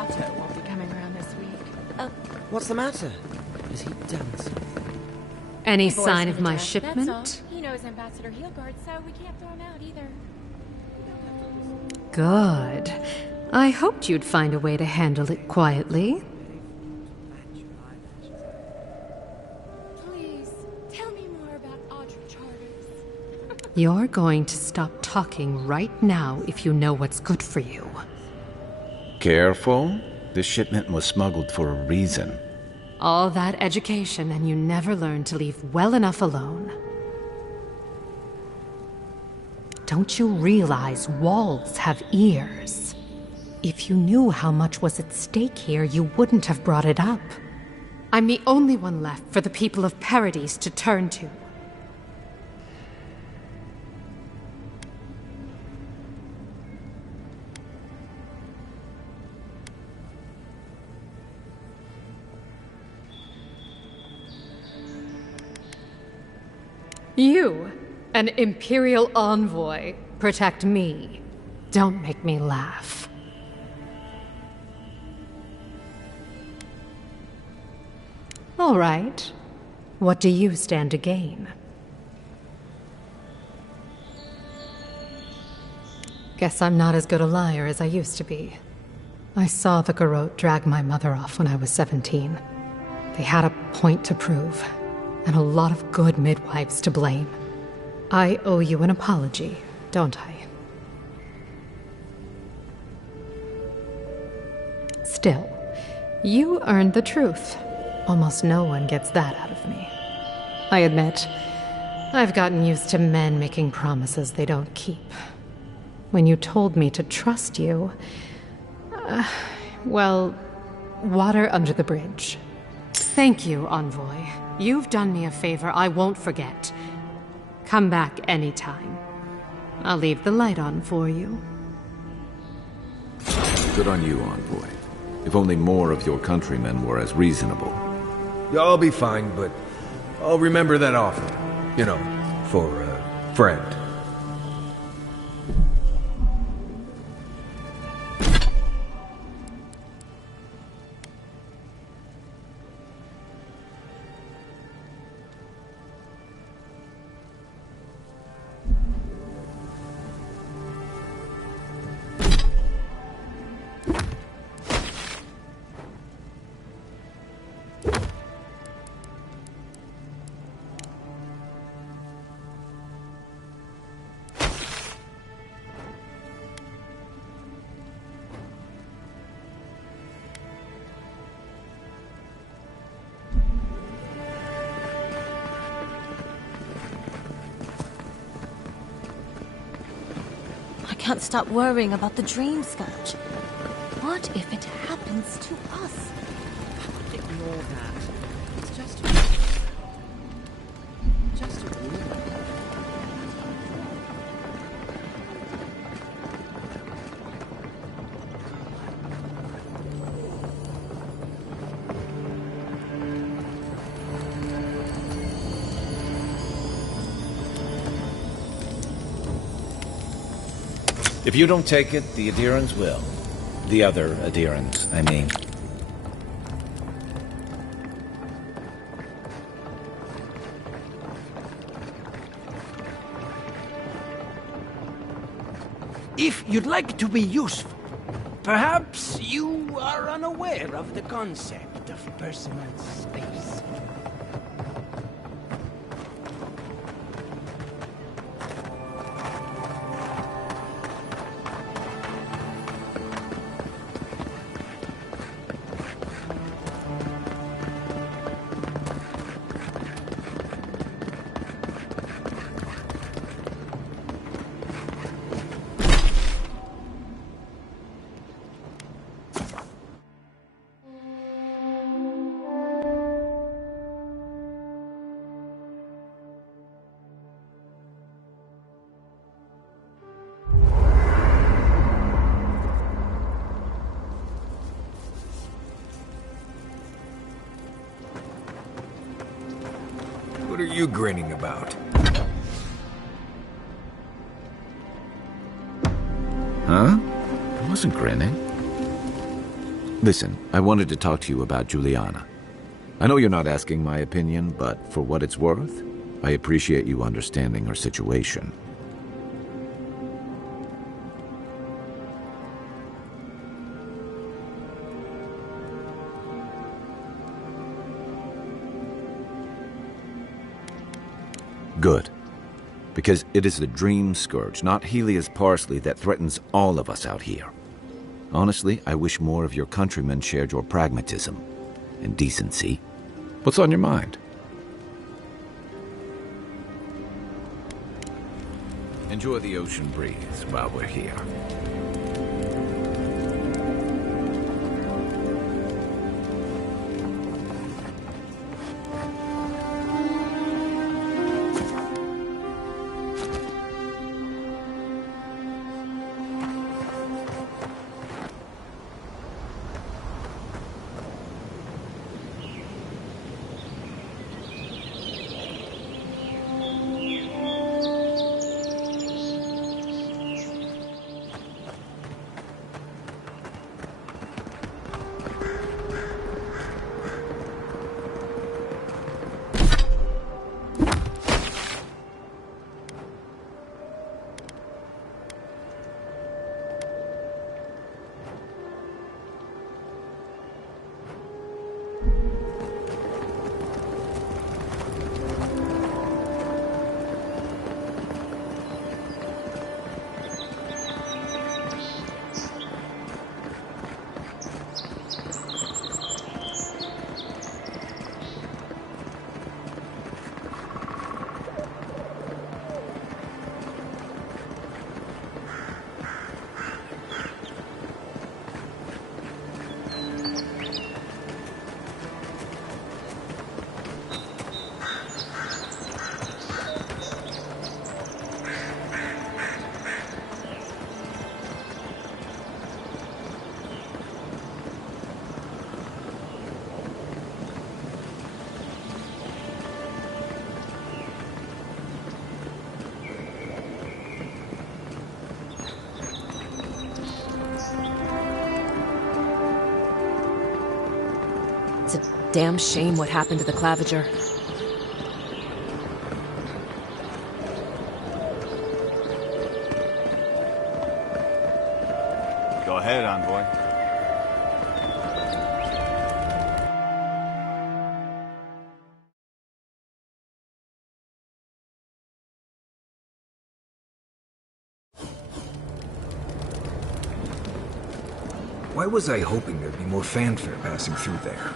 Otto won't be coming around this week. What's the matter? Is he done? Any Boys sign in of the my dark, shipment? That's all. He knows Ambassador Heelguard, so we can't throw him out either. Good. I hoped you'd find a way to handle it quietly. Please, tell me more about Audrey Charters. You're going to stop talking right now if you know what's good for you. Careful. This shipment was smuggled for a reason. All that education and you never learned to leave well enough alone. Don't you realize walls have ears? If you knew how much was at stake here, you wouldn't have brought it up. I'm the only one left for the people of Paradise to turn to. You, an Imperial envoy, protect me. Don't make me laugh. All right. What do you stand to gain? Guess I'm not as good a liar as I used to be. I saw the Garrote drag my mother off when I was 17. They had a point to prove, and a lot of good midwives to blame. I owe you an apology, don't I? Still, you earned the truth. Almost no one gets that out of me. I admit, I've gotten used to men making promises they don't keep. When you told me to trust you, well, water under the bridge. Thank you, Envoy. You've done me a favor I won't forget. Come back anytime. I'll leave the light on for you. Good on you, Envoy. If only more of your countrymen were as reasonable. Y'all be fine, but I'll remember that offer. You know, for a friend. I can't stop worrying about the dream scourge. What if it happens to us? Ignore that. It's just a rumor. If you don't take it, the adherents will. The other adherents, I mean. If you'd like to be useful, perhaps you are unaware of the concept of personal space. What are you grinning about? Huh? I wasn't grinning. Listen, I wanted to talk to you about Juliana. I know you're not asking my opinion, but for what it's worth, I appreciate you understanding her situation. Good. Because it is the Dream Scourge, not Helia's parsley, that threatens all of us out here. Honestly, I wish more of your countrymen shared your pragmatism and decency. What's on your mind? Enjoy the ocean breeze while we're here. Damn shame what happened to the Claviger. Go ahead, envoy. Why was I hoping there'd be more fanfare passing through there?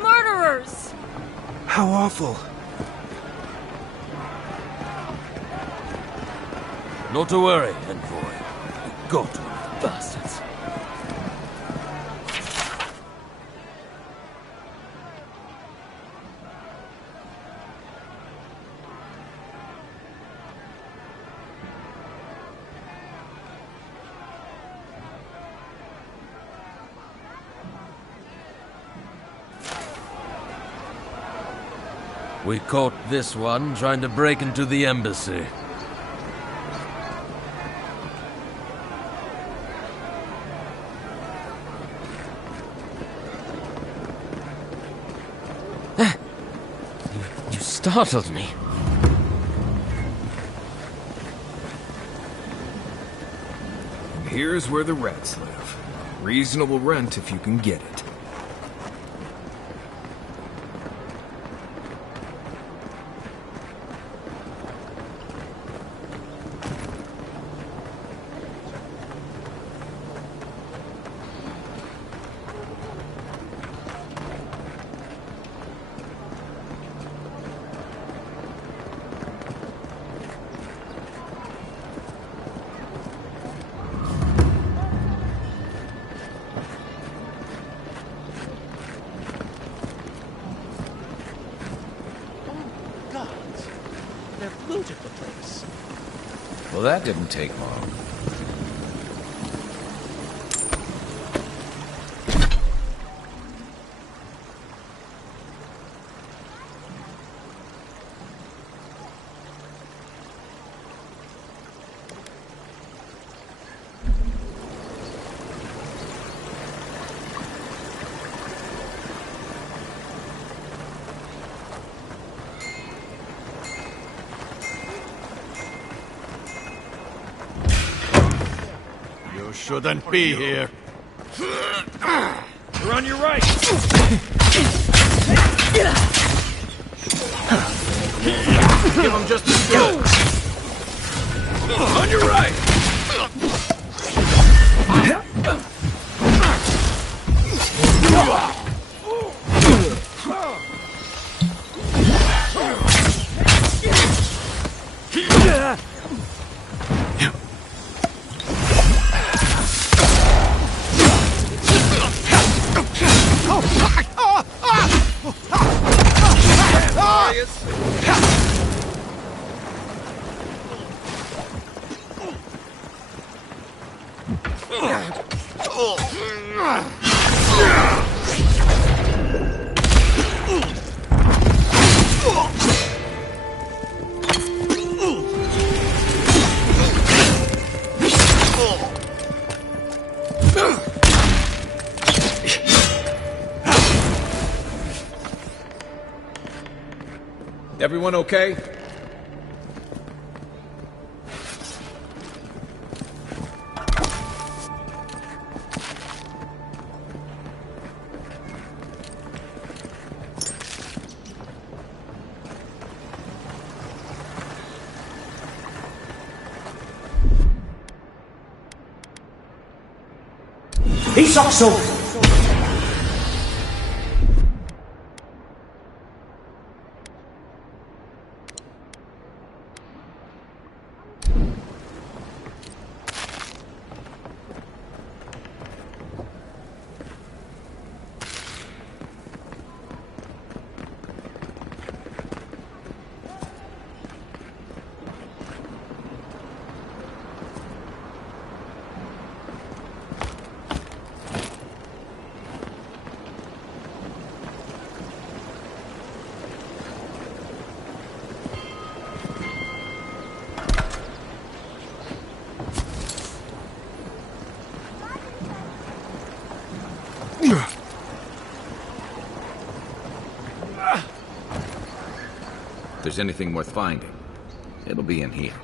Murderers! How awful. Not to worry, envoy. Got to, bastards. We caught this one trying to break into the embassy. You startled me. And here's where the rats live. Reasonable rent if you can get it. They've looted the place. Well, that didn't take long. You shouldn't be here. You're on your right. Give him just as good. On your right. Everyone okay? He's also... If there's anything worth finding, it'll be in here.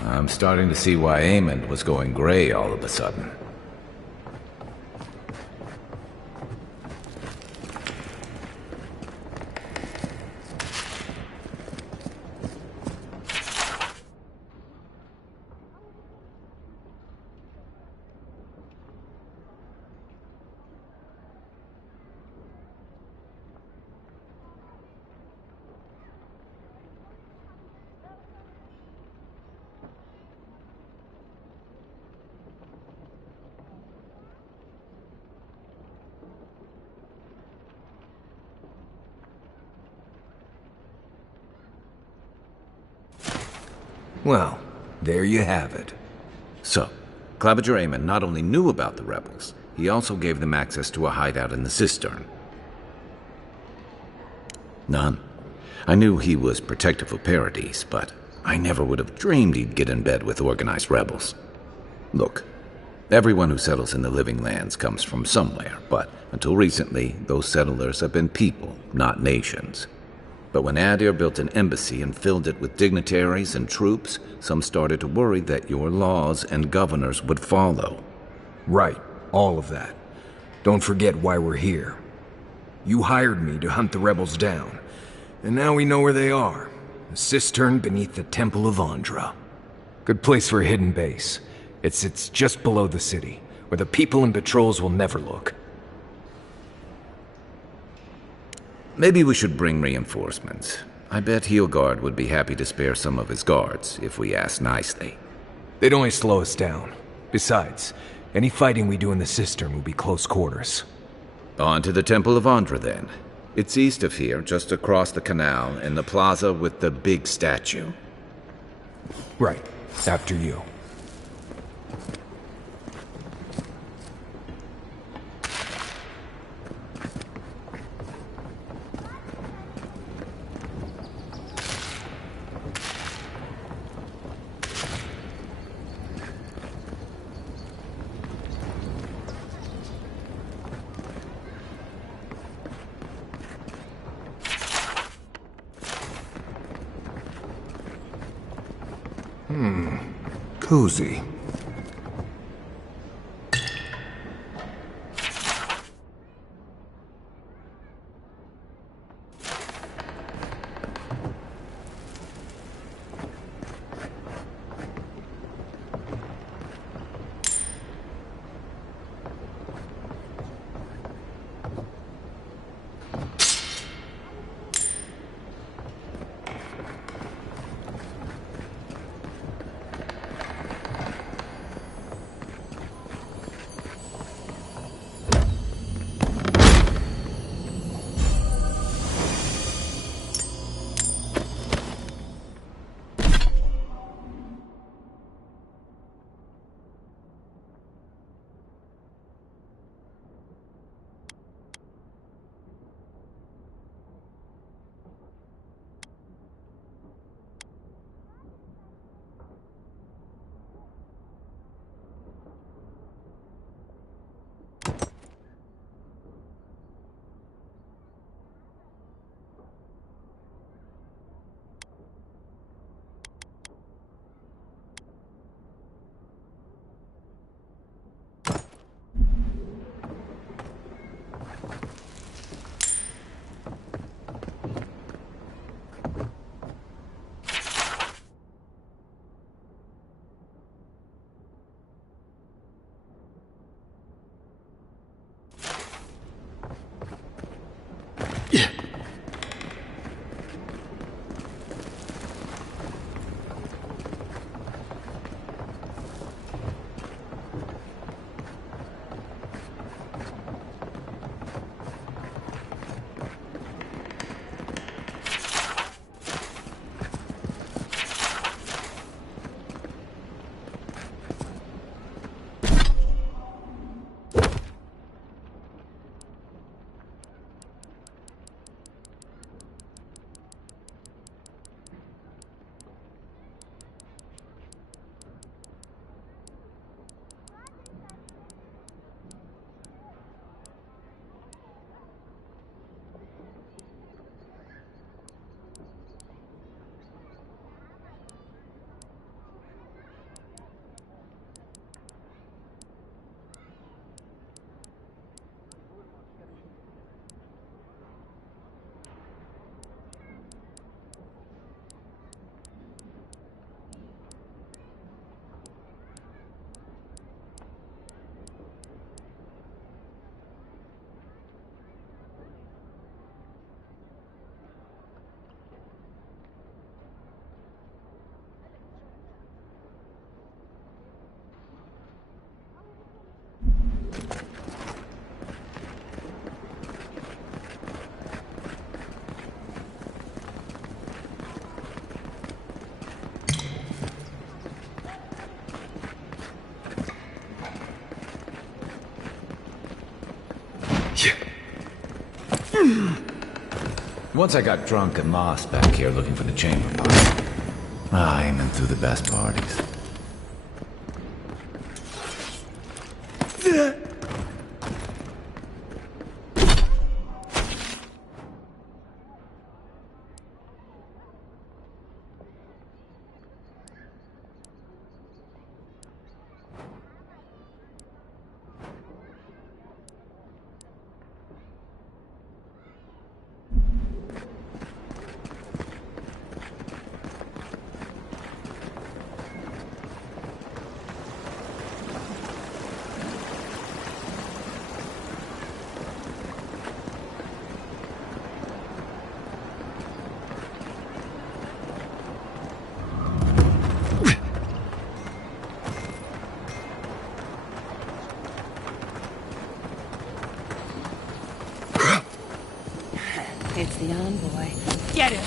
I'm starting to see why Eamon was going gray all of a sudden. Well, there you have it. So, Claviger Eamon not only knew about the rebels, he also gave them access to a hideout in the cistern. None. I knew he was protective of Paradise, but I never would have dreamed he'd get in bed with organized rebels. Look, everyone who settles in the Living Lands comes from somewhere, but until recently, those settlers have been people, not nations. But when Adir built an embassy and filled it with dignitaries and troops, some started to worry that your laws and governors would follow. Right, all of that. Don't forget why we're here. You hired me to hunt the rebels down, and now we know where they are. A cistern beneath the Temple of Andra. Good place for a hidden base. It sits just below the city, where the people and patrols will never look. Maybe we should bring reinforcements. I bet Heelguard would be happy to spare some of his guards if we asked nicely. They'd only slow us down. Besides, any fighting we do in the cistern will be close quarters. On to the Temple of Andra, then. It's east of here, just across the canal, in the plaza with the big statue. Right. After you. Cozy. Once I got drunk and lost back here looking for the chamber pot. Aiming through the best parties. It's the envoy. Get him!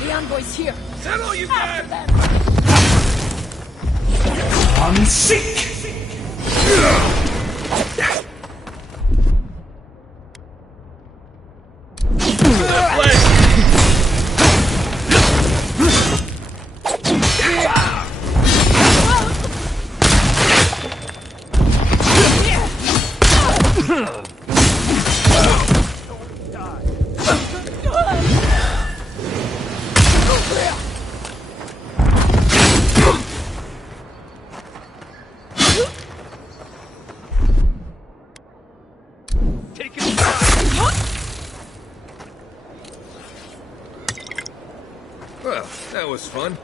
The envoy's here. Is that all you got? Unseek! Well, that was fun.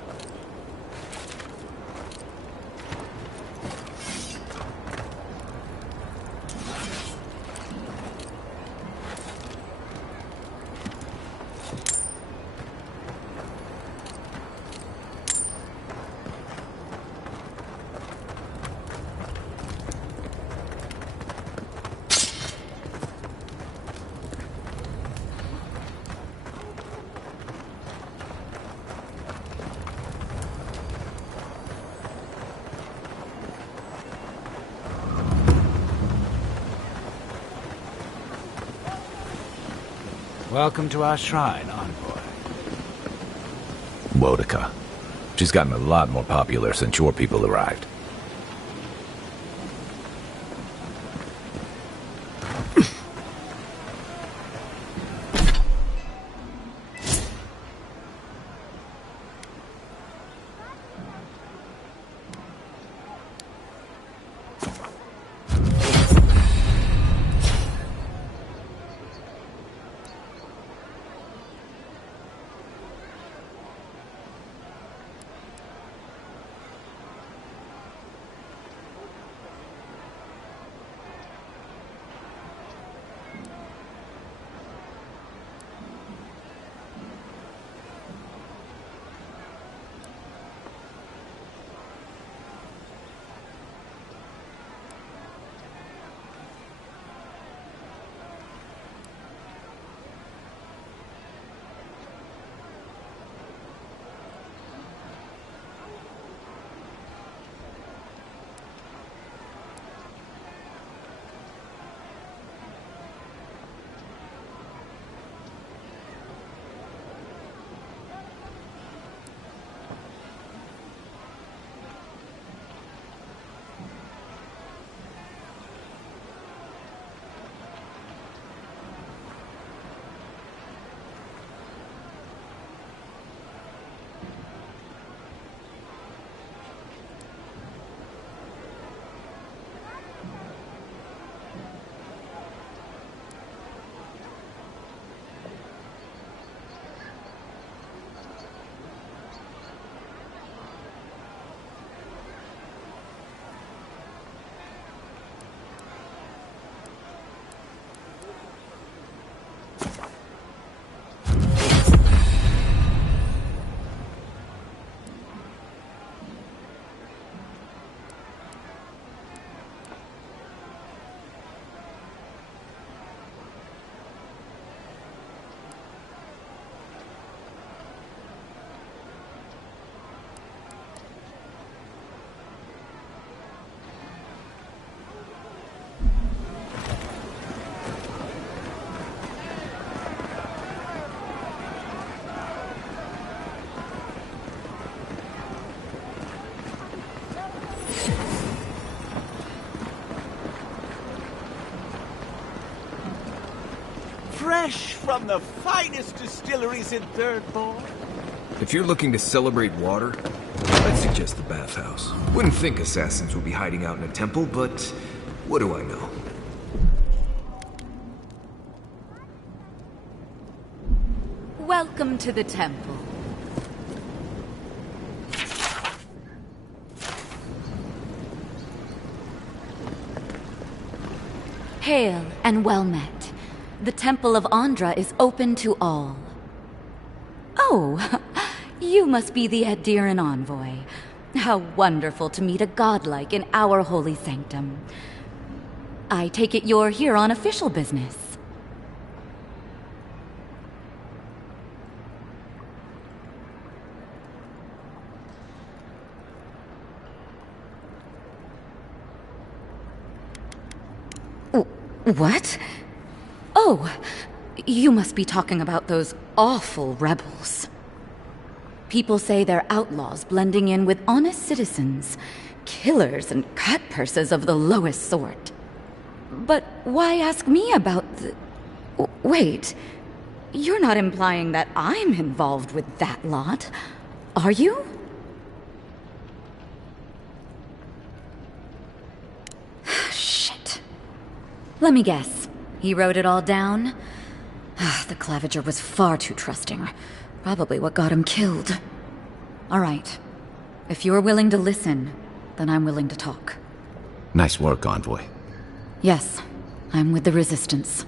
Welcome to our shrine, envoy. Wodica. She's gotten a lot more popular since your people arrived. Fresh from the finest distilleries in Third Board. If you're looking to celebrate water, I'd suggest the bathhouse. Wouldn't think assassins would be hiding out in a temple, but what do I know? Welcome to the temple. Hail and well met. The Temple of Andra is open to all. Oh, you must be the Adiran envoy. How wonderful to meet a godlike in our holy sanctum. I take it you're here on official business. What? Oh, you must be talking about those awful rebels. People say they're outlaws blending in with honest citizens, killers and cutpurses of the lowest sort. But why ask me about the... Wait, you're not implying that I'm involved with that lot, are you? Shit. Let me guess. He wrote it all down? The Claviger was far too trusting. Probably what got him killed. All right. If you're willing to listen, then I'm willing to talk. Nice work, Envoy. Yes, I'm with the Resistance.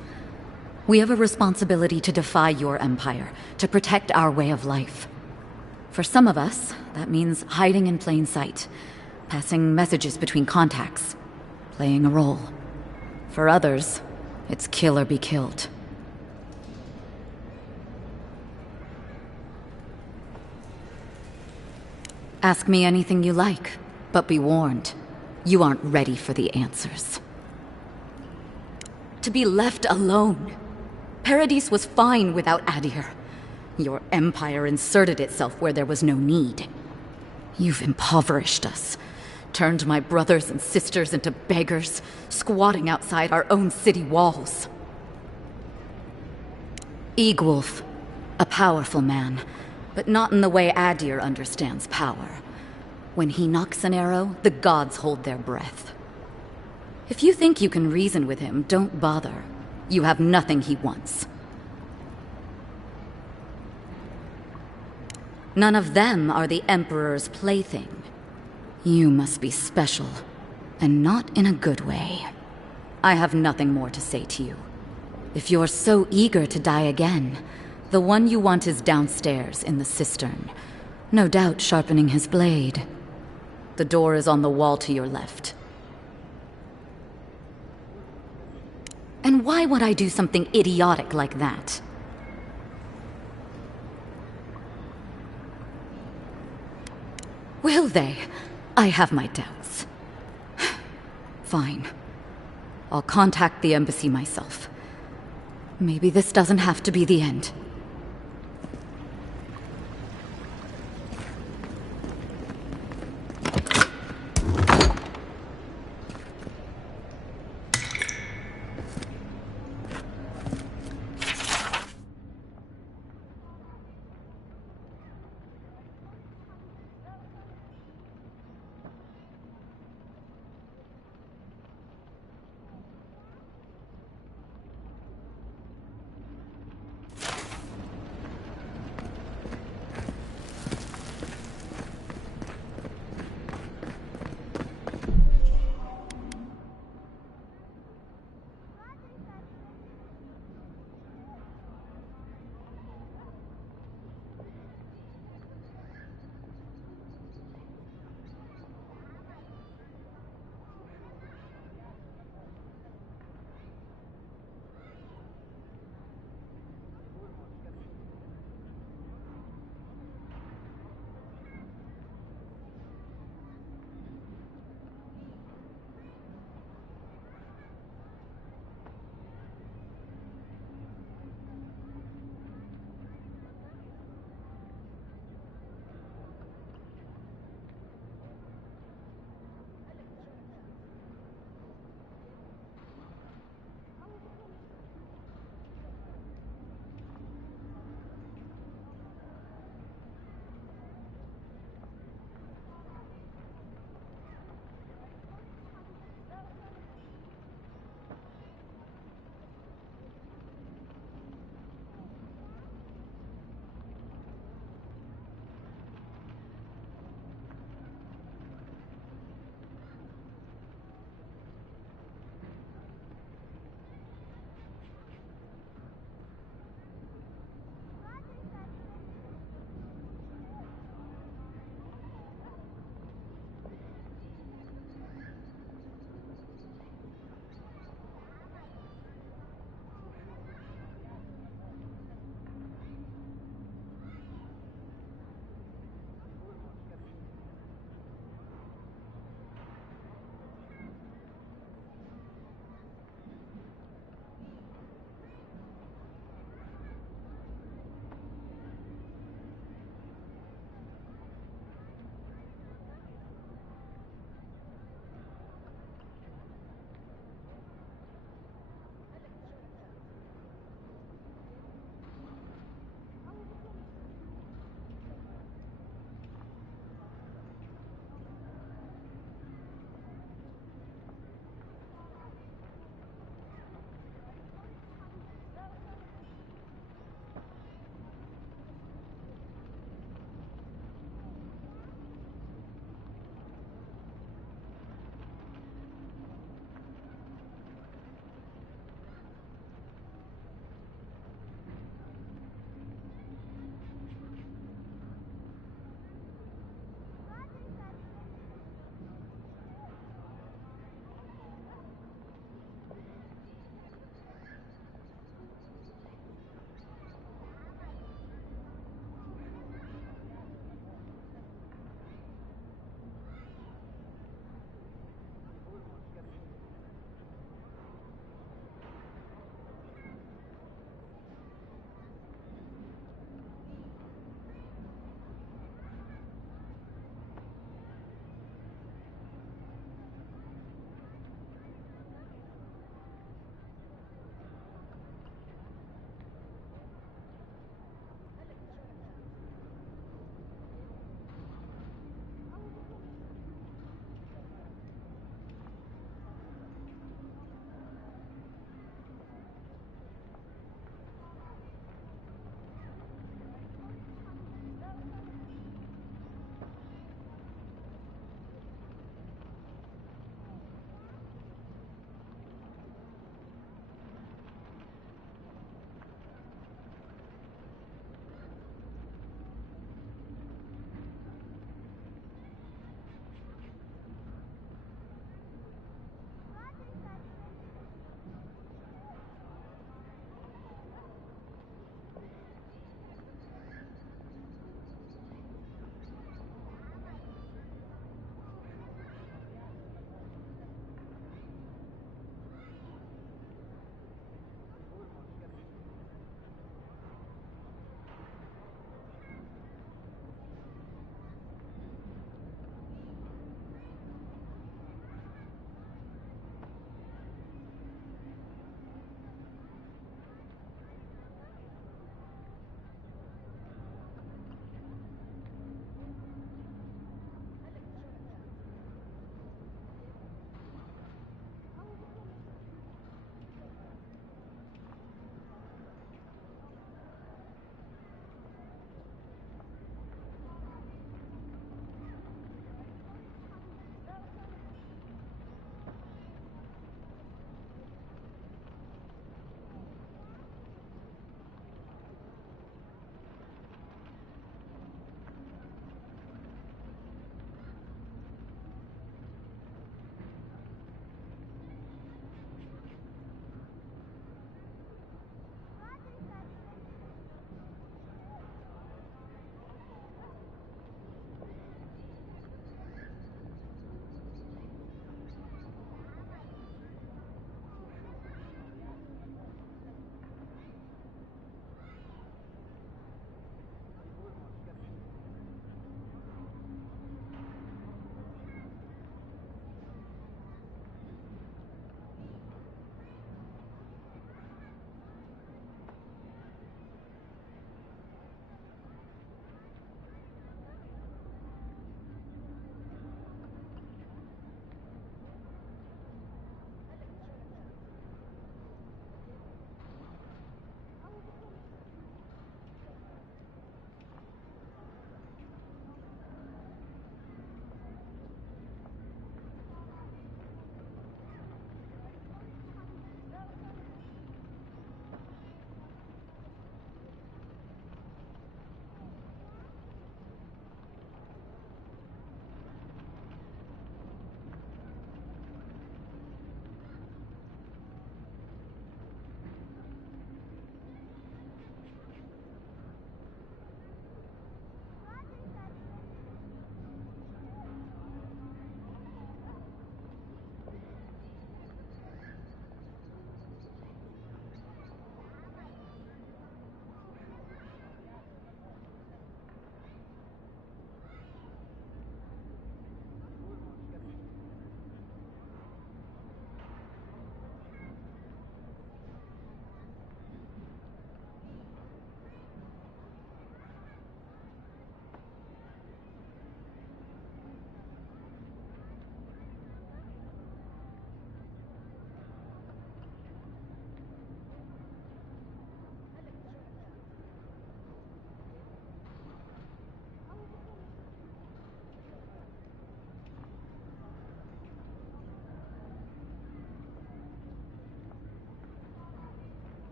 We have a responsibility to defy your empire, to protect our way of life. For some of us, that means hiding in plain sight, passing messages between contacts, playing a role. For others, it's kill or be killed. Ask me anything you like, but be warned, you aren't ready for the answers. To be left alone. Paradis was fine without Adir. Your empire inserted itself where there was no need. You've impoverished us, turned my brothers and sisters into beggars, squatting outside our own city walls. Eagwolf, a powerful man, but not in the way Adir understands power. When he knocks an arrow, the gods hold their breath. If you think you can reason with him, don't bother. You have nothing he wants. None of them are the Emperor's plaything. You must be special, and not in a good way. I have nothing more to say to you. If you're so eager to die again, the one you want is downstairs in the cistern, no doubt sharpening his blade. The door is on the wall to your left. And why would I do something idiotic like that? Will they? I have my doubts. Fine. I'll contact the embassy myself. Maybe this doesn't have to be the end.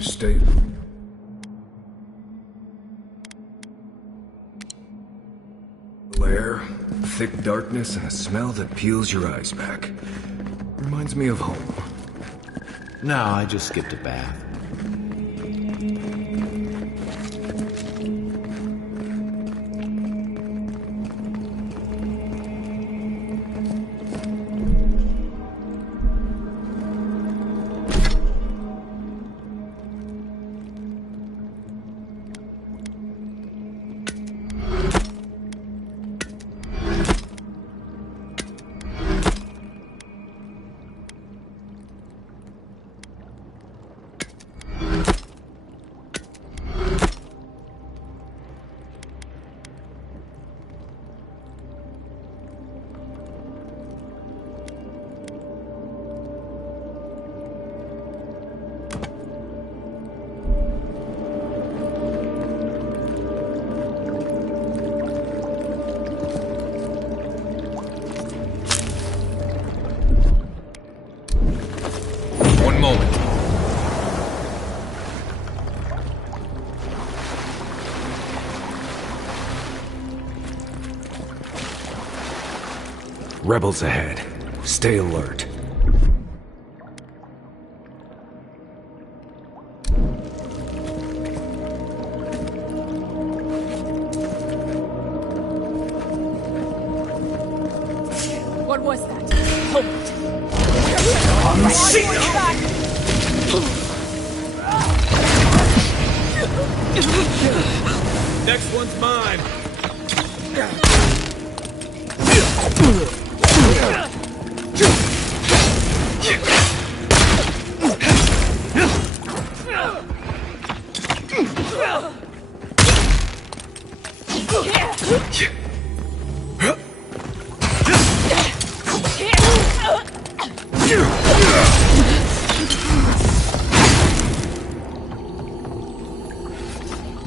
Stay... Air, thick darkness, and a smell that peels your eyes back. Reminds me of home. No, I just skipped a bath. Rebels ahead. Stay alert. What was that? Hold it. Next one's mine.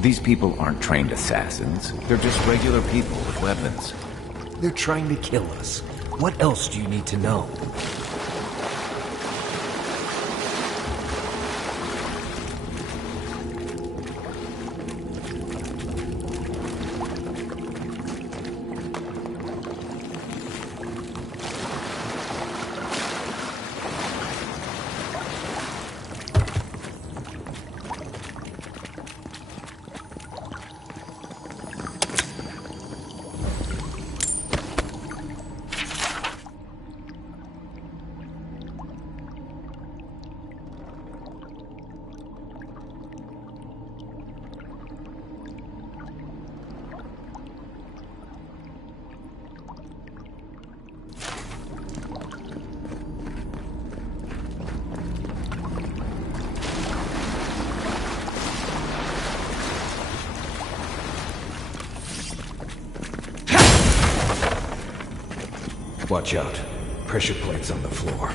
These people aren't trained assassins. They're just regular people with weapons. They're trying to kill us. What else do you need to know? Watch out. Pressure plates on the floor.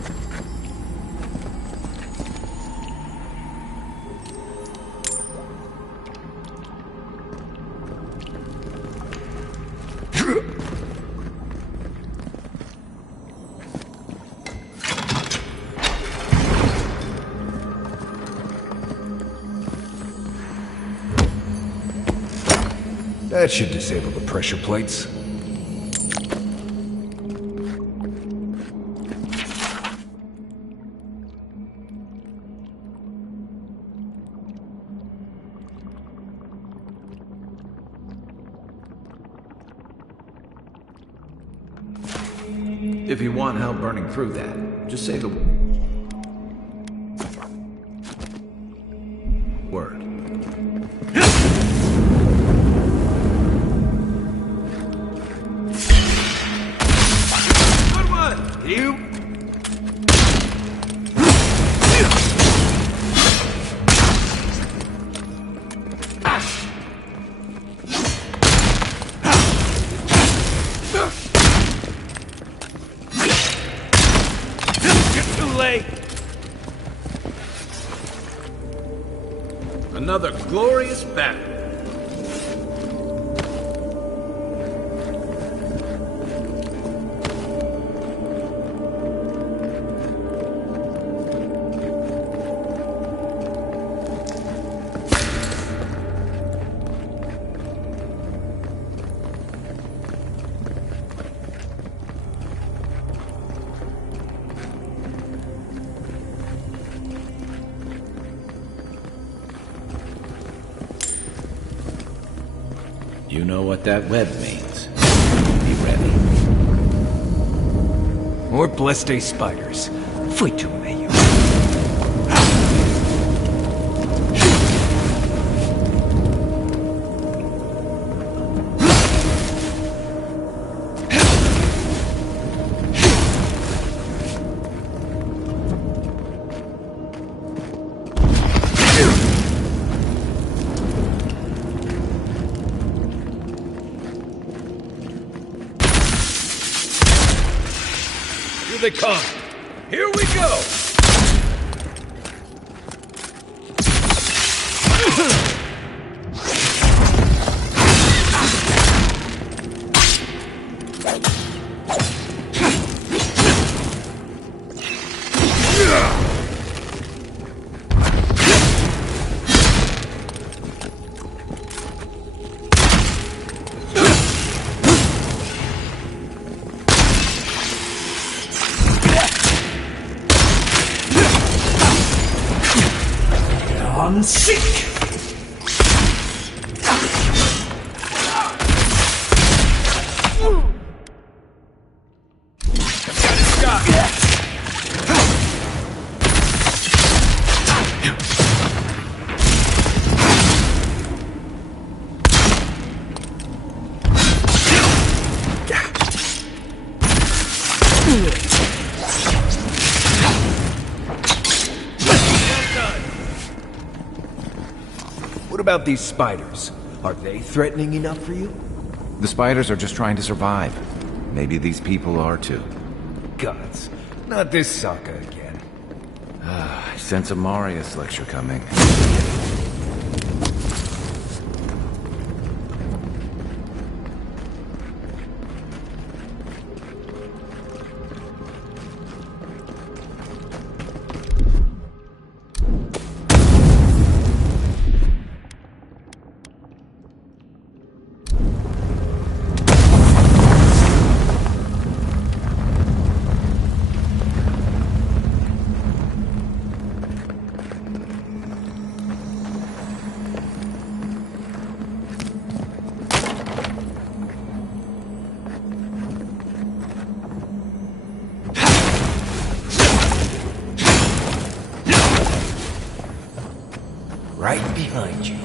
That should disable the pressure plates. If you want help burning through that, just say the word. Good one! You... Another glorious battle. You know what that web means. Be ready. More Bleste spiders. Fui to meio. Here they come. Here we go. On sick! What about these spiders? Are they threatening enough for you? The spiders are just trying to survive. Maybe these people are too. Gods, not this saga again. I sense a Marius lecture coming. Right behind you.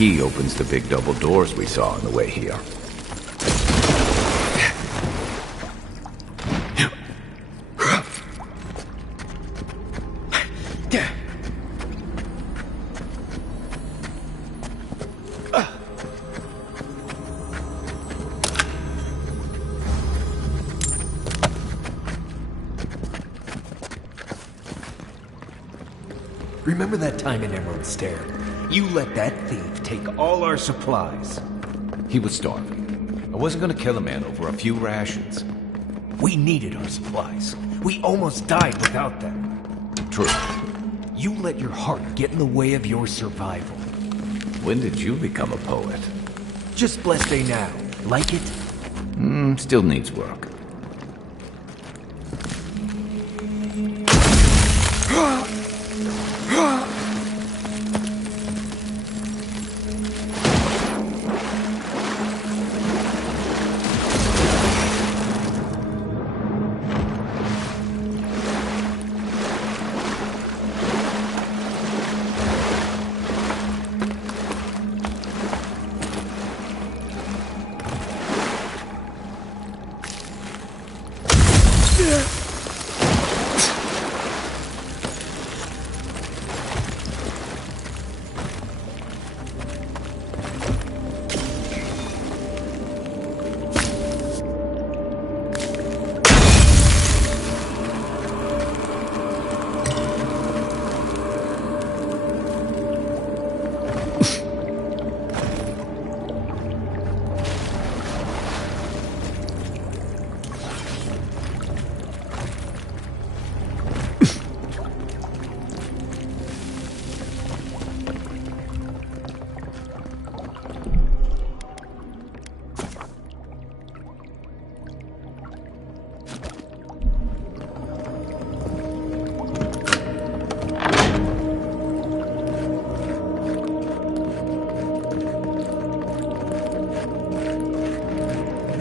key opens the big double doors we saw on the way here. Remember that time in Emerald Stair? You let that thief take all our supplies. He was starving. I wasn't gonna kill a man over a few rations. We needed our supplies. We almost died without them. True. You let your heart get in the way of your survival. When did you become a poet? Just blessed day now. Like it? Still needs work.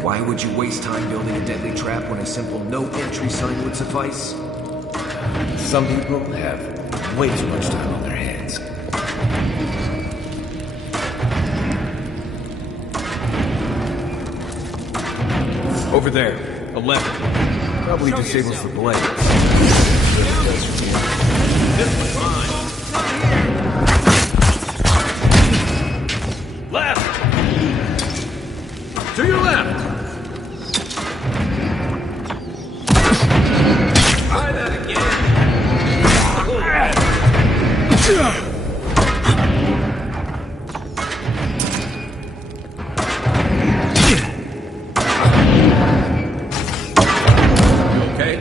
Why would you waste time building a deadly trap when a simple no-entry sign would suffice? Some people have way too much time on their hands. Over there, 11. Probably disables the blade. This one's mine. Left! To your left! Try that again! Okay?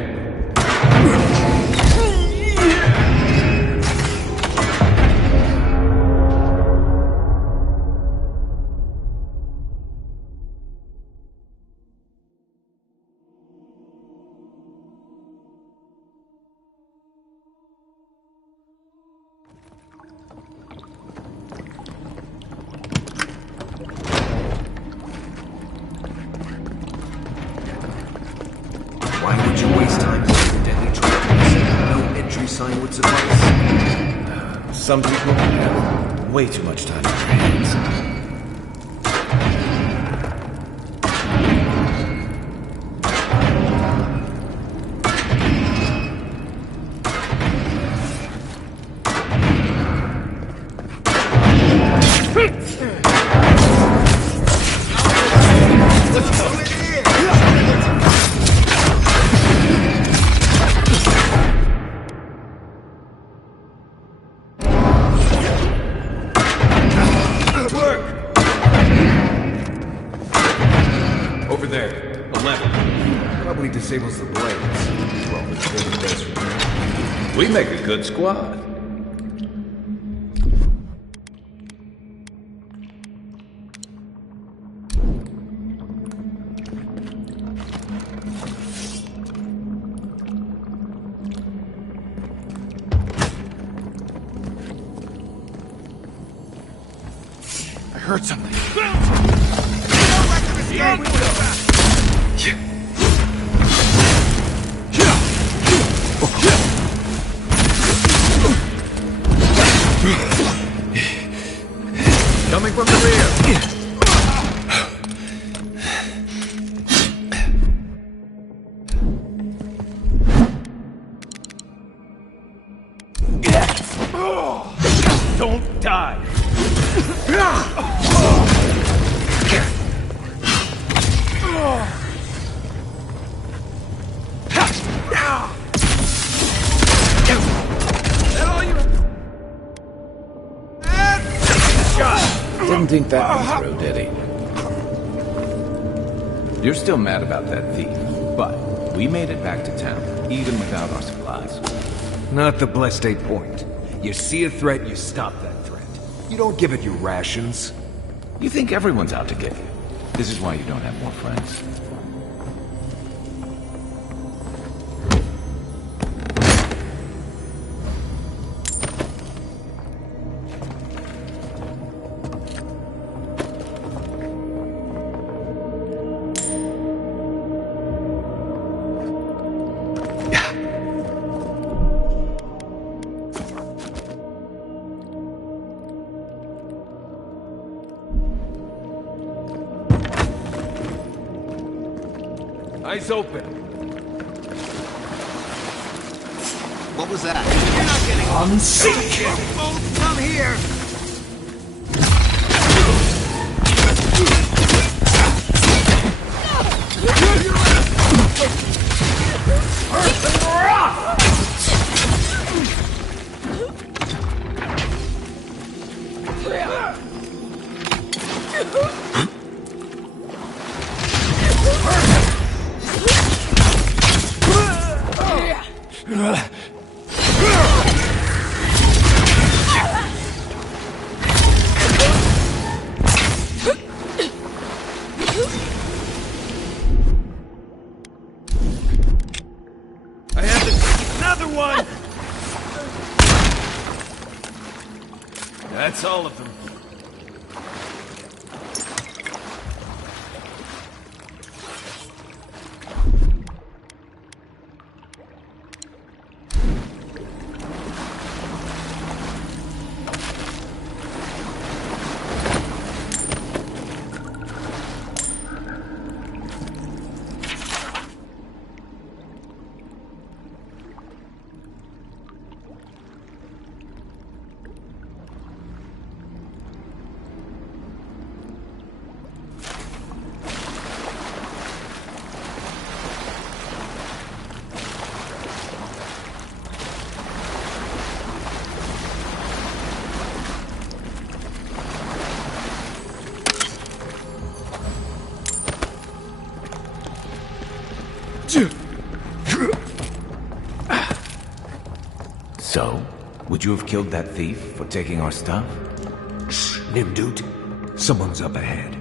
Why would you waste time building a deadly trap when a simple no-entry sign would suffice? Some people have way too much time on their hands. Over there, 11. Probably disables the blades. Well, it's good it does for me. We make a good squad. I heard something. Coming Didn't think that one through, did he? You're still mad about that thief, but we made it back to town, even without our supplies. Not the Blessed Eight Point. You see a threat, you stop that threat. You don't give it your rations. You think everyone's out to get you. This is why you don't have more friends. Eyes open. What was that? You're not getting on. Both come here. That's all of them. So, would you have killed that thief for taking our stuff? Shh, Nimdut. Someone's up ahead.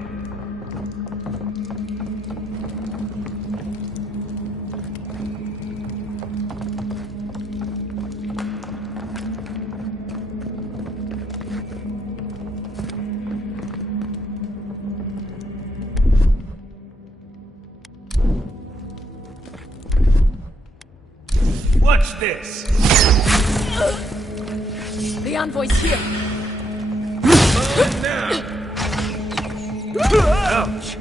Watch this! The envoy's here. Now! Ouch!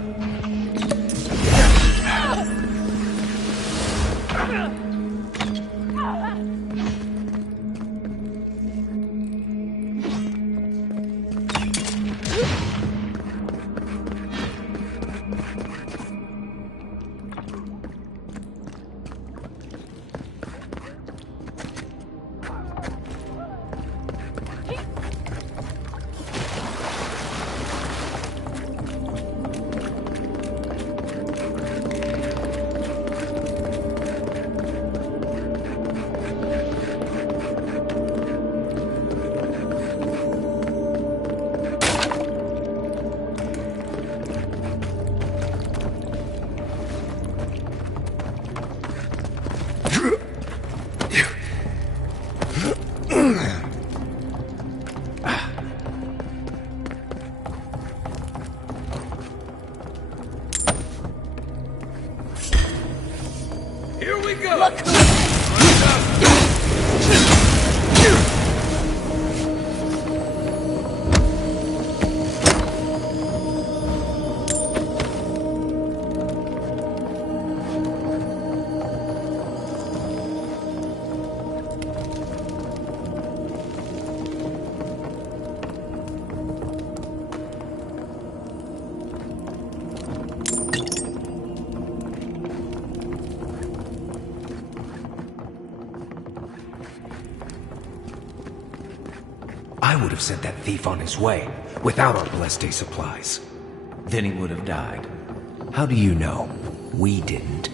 Here we go! Look. I would have sent that thief on his way, without our Blessed supplies. Then he would have died. How do you know? We didn't.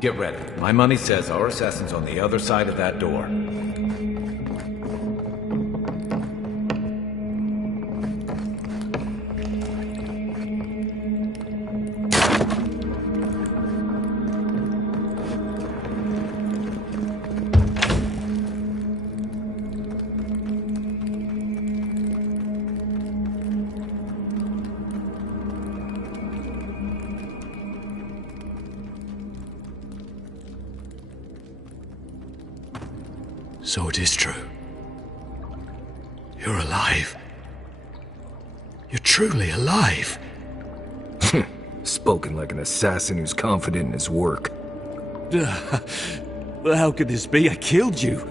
Get ready. My money says our assassin's on the other side of that door. So it is true. You're alive. You're truly alive. Spoken like an assassin who's confident in his work. Well, how could this be? I killed you.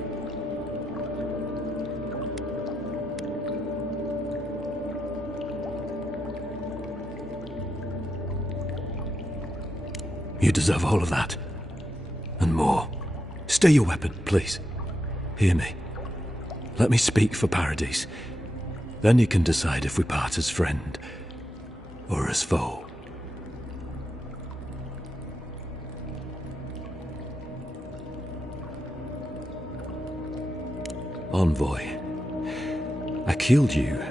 You deserve all of that. And more. Stay your weapon, please. Hear me. Let me speak for Paradise. Then you can decide if we part as friend or as foe. Envoy, I killed you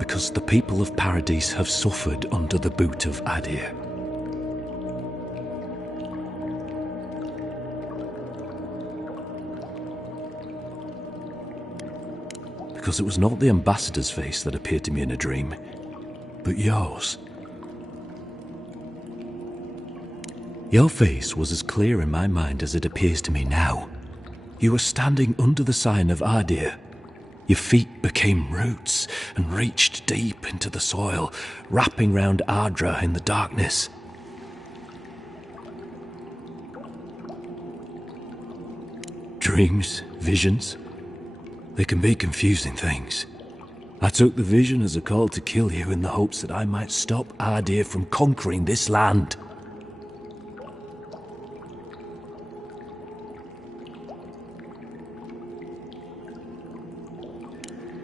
because the people of Paradise have suffered under the boot of Adir. Because it was not the ambassador's face that appeared to me in a dream, but yours. Your face was as clear in my mind as it appears to me now. You were standing under the sign of Adir. Your feet became roots and reached deep into the soil, wrapping round Ardra in the darkness. Dreams, visions, they can be confusing things. I took the vision as a call to kill you in the hopes that I might stop Adir from conquering this land.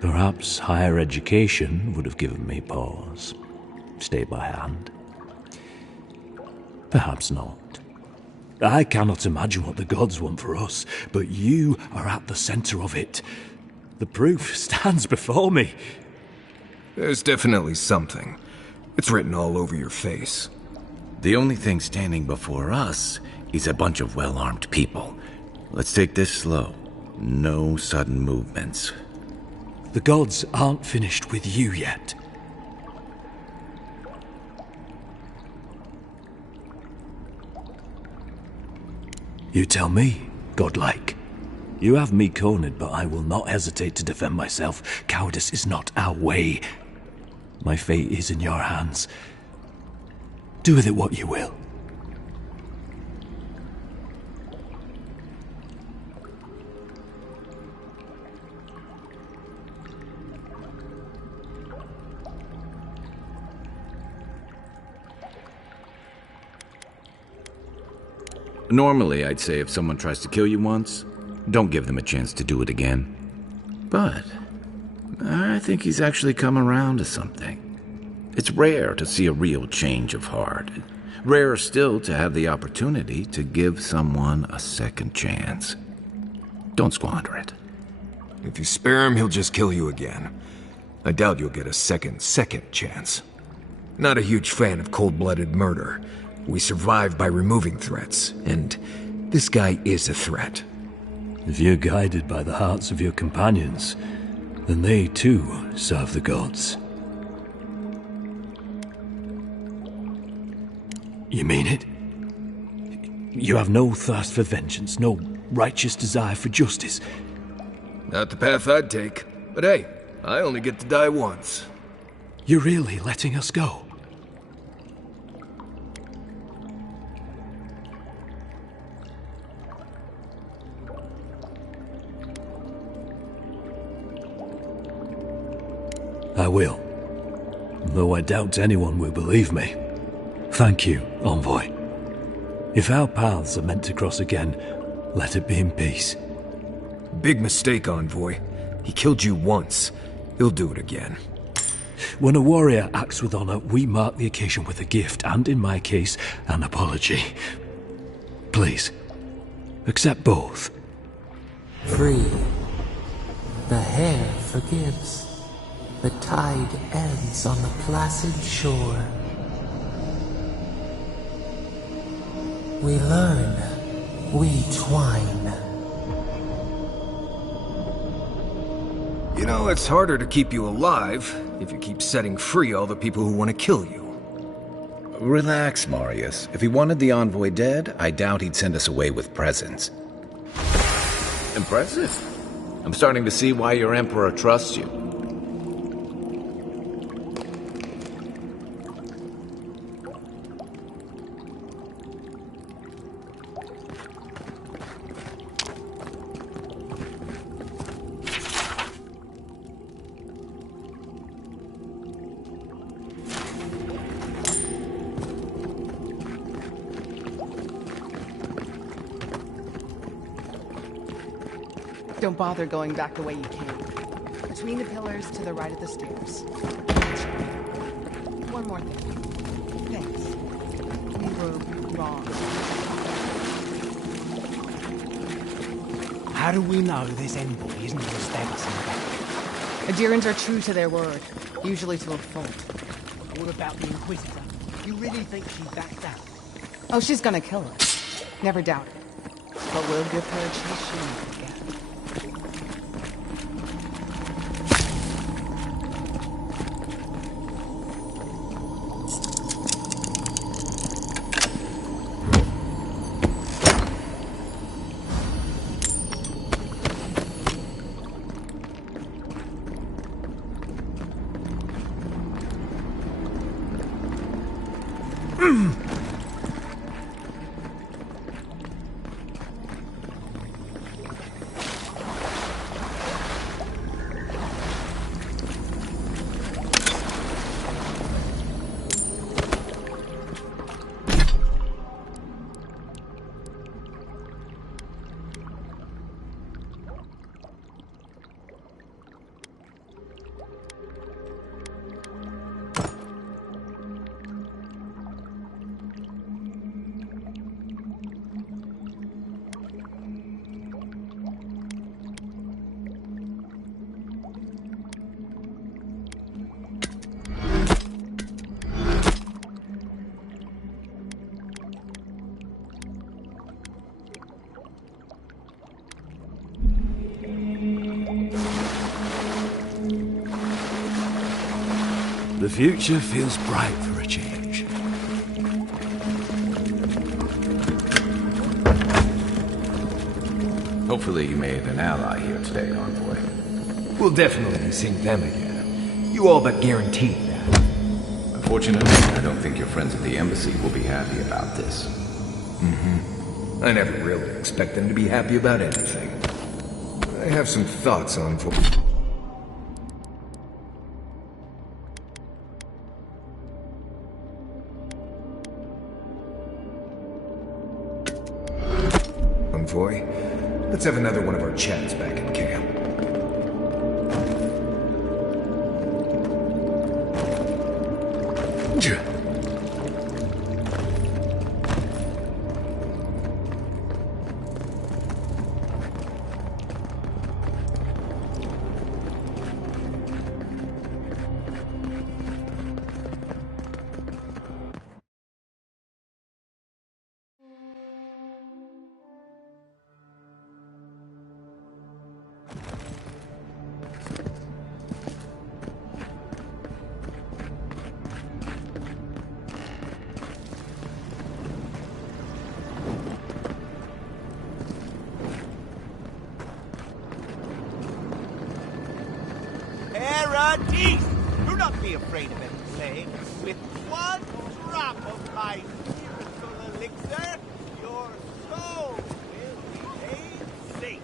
Perhaps higher education would have given me pause. Stay by hand. Perhaps not. I cannot imagine what the gods want for us, but you are at the center of it. The proof stands before me. There's definitely something. It's written all over your face. The only thing standing before us is a bunch of well-armed people. Let's take this slow. No sudden movements. The gods aren't finished with you yet. You tell me, godlike. You have me cornered, but I will not hesitate to defend myself. Cowardice is not our way. My fate is in your hands. Do with it what you will. Normally, I'd say if someone tries to kill you once, don't give them a chance to do it again. But I think he's actually come around to something. It's rare to see a real change of heart. Rarer still to have the opportunity to give someone a second chance. Don't squander it. If you spare him, he'll just kill you again. I doubt you'll get a second chance. Not a huge fan of cold-blooded murder. We survive by removing threats, and this guy is a threat. If you're guided by the hearts of your companions, then they too serve the gods. You mean it? You have no thirst for vengeance, no righteous desire for justice? Not the path I'd take, but hey, I only get to die once. You're really letting us go? I will, though I doubt anyone will believe me. Thank you, Envoy. If our paths are meant to cross again, let it be in peace. Big mistake, Envoy. He killed you once. He'll do it again. When a warrior acts with honor, we mark the occasion with a gift, and in my case, an apology. Please, accept both. Free. The hair forgives. The tide ends on the placid shore. We learn. We twine. You know, it's harder to keep you alive if you keep setting free all the people who want to kill you. Relax, Marius. If he wanted the envoy dead, I doubt he'd send us away with presents. Impressive. I'm starting to see why your emperor trusts you. Don't bother going back the way you came. Between the pillars to the right of the stairs. One more thing. Thanks. We were wrong. How do we know this envoy isn't going to stab us in the back? Adherents are true to their word, usually to a fault. What about the Inquisitor? You really think she backed out? Oh, she's gonna kill us. Never doubt it. But we'll give her a chance she won't get. The future feels bright for a change. Hopefully you made an ally here today, Envoy. We'll definitely be seeing them again. You all but guaranteed that. Unfortunately, I don't think your friends at the embassy will be happy about this. Mm-hmm. I never really expect them to be happy about anything. I have some thoughts on... Envoy, let's have another one of our chats back in camp. Paradise! Do not be afraid of any plague. With one drop of my miracle elixir, your soul will be made safe.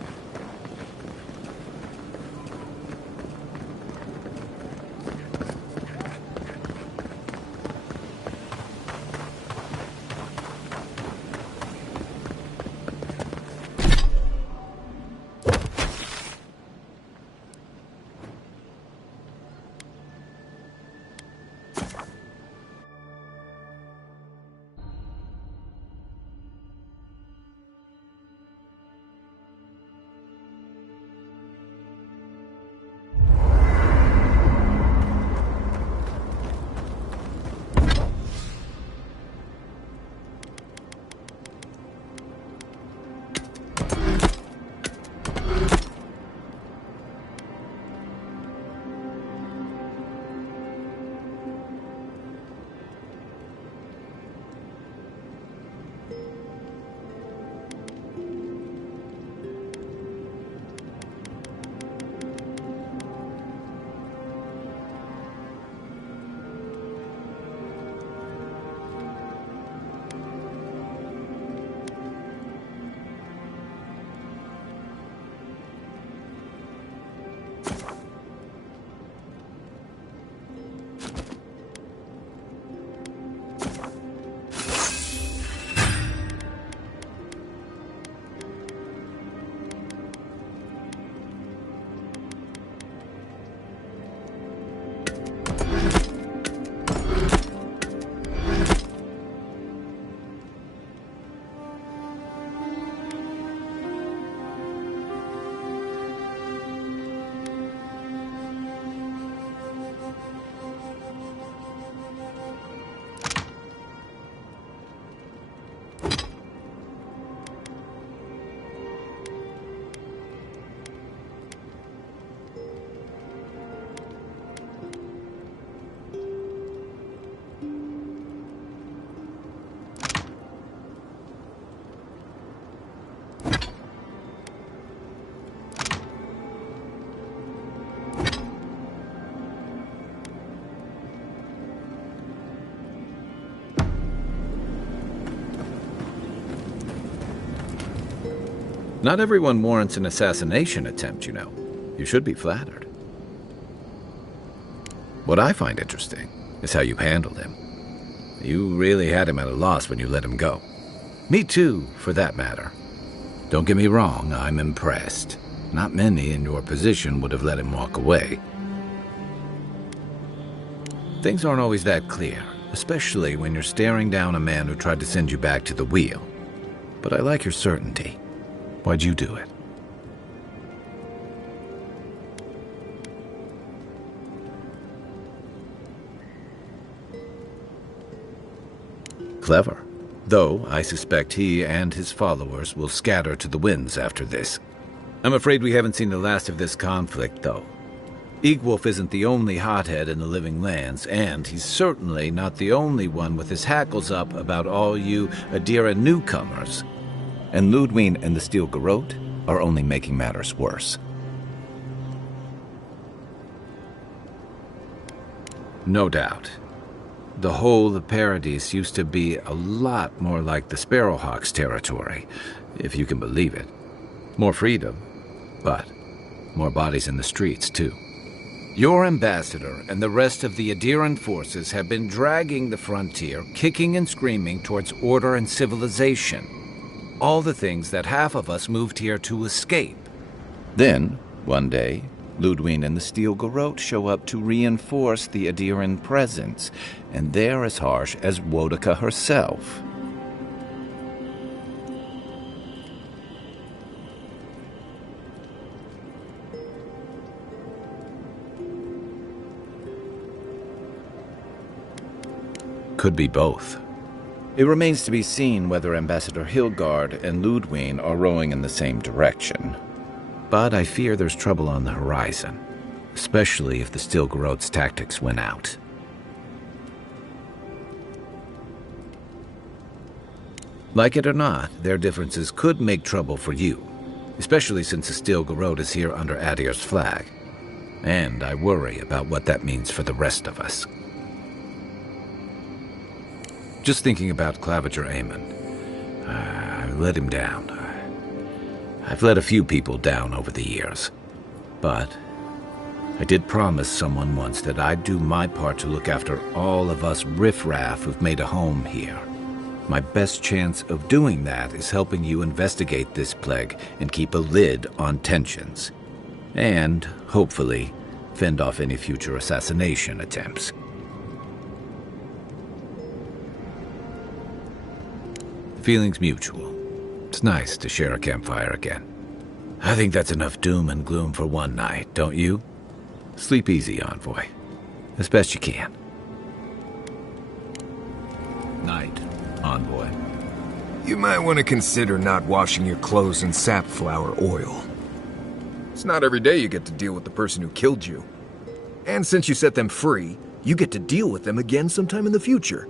Not everyone warrants an assassination attempt, you know. You should be flattered. What I find interesting is how you handled him. You really had him at a loss when you let him go. Me too, for that matter. Don't get me wrong, I'm impressed. Not many in your position would have let him walk away. Things aren't always that clear, especially when you're staring down a man who tried to send you back to the wheel. But I like your certainty. Why'd you do it? Clever. Though I suspect he and his followers will scatter to the winds after this. I'm afraid we haven't seen the last of this conflict, though. Eagwolf isn't the only hothead in the Living Lands, and he's certainly not the only one with his hackles up about all you Adira newcomers. And Ludwig and the Steel Garrote? are only making matters worse. No doubt. The whole of Paradise used to be a lot more like the Sparrowhawks' territory, if you can believe it. More freedom, but more bodies in the streets, too. Your ambassador and the rest of the Adiran forces have been dragging the frontier, kicking and screaming towards order and civilization. All the things that half of us moved here to escape. Then, one day, Ludwig and the Steel Garrote show up to reinforce the Adiran presence, and they're as harsh as Wodika herself. Could be both. It remains to be seen whether Ambassador Hilgard and Ludwig are rowing in the same direction. But I fear there's trouble on the horizon, especially if the Steel Garrote's tactics win out. Like it or not, their differences could make trouble for you, especially since the Steel Garrote is here under Adir's flag. And I worry about what that means for the rest of us. Just thinking about Claviger Amon. I let him down. I've let a few people down over the years. But I did promise someone once that I'd do my part to look after all of us riffraff who've made a home here. My best chance of doing that is helping you investigate this plague and keep a lid on tensions. And, hopefully, fend off any future assassination attempts. Feelings mutual. It's nice to share a campfire again. I think that's enough doom and gloom for one night, don't you? Sleep easy, Envoy. As best you can. Night, Envoy. You might want to consider not washing your clothes in safflower oil. It's not every day you get to deal with the person who killed you. And since you set them free, you get to deal with them again sometime in the future.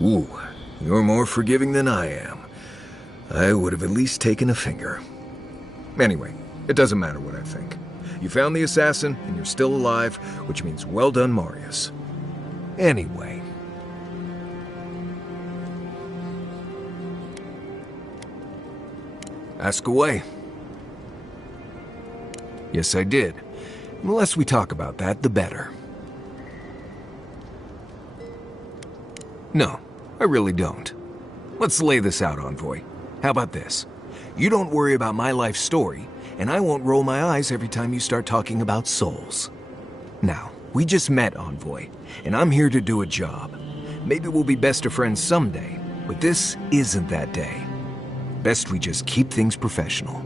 Ooh, you're more forgiving than I am. I would have at least taken a finger. Anyway, it doesn't matter what I think. You found the assassin, and you're still alive, which means well done, Marius. Anyway. Ask away. Yes, I did. The less we talk about that, the better. No, I really don't. Let's lay this out, Envoy. How about this? You don't worry about my life story, and I won't roll my eyes every time you start talking about souls. Now, we just met, Envoy, and I'm here to do a job. Maybe we'll be best of friends someday, but this isn't that day. Best we just keep things professional.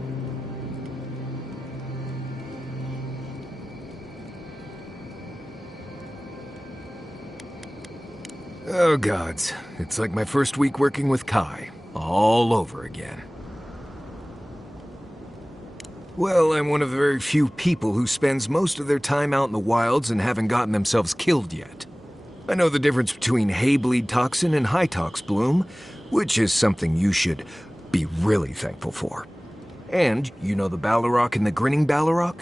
Oh gods, it's like my first week working with Kai, all over again. Well, I'm one of the very few people who spends most of their time out in the wilds and haven't gotten themselves killed yet. I know the difference between hay-bleed toxin and high-tox bloom, which is something you should be really thankful for. And you know the Balrog and the Grinning Balrog?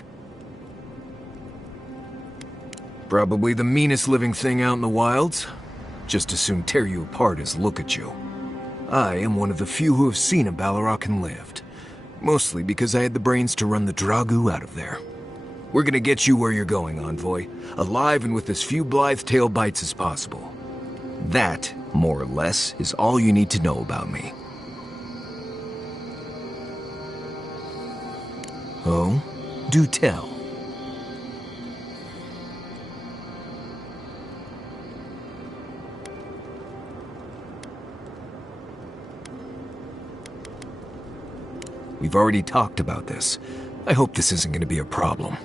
Probably the meanest living thing out in the wilds. Just as soon tear you apart as look at you. I am one of the few who have seen a Balrog and lived. Mostly because I had the brains to run the Dragu out of there. We're gonna get you where you're going, Envoy. Alive and with as few blithe tail bites as possible. That, more or less, is all you need to know about me. Oh? Do tell. We've already talked about this. I hope this isn't going to be a problem.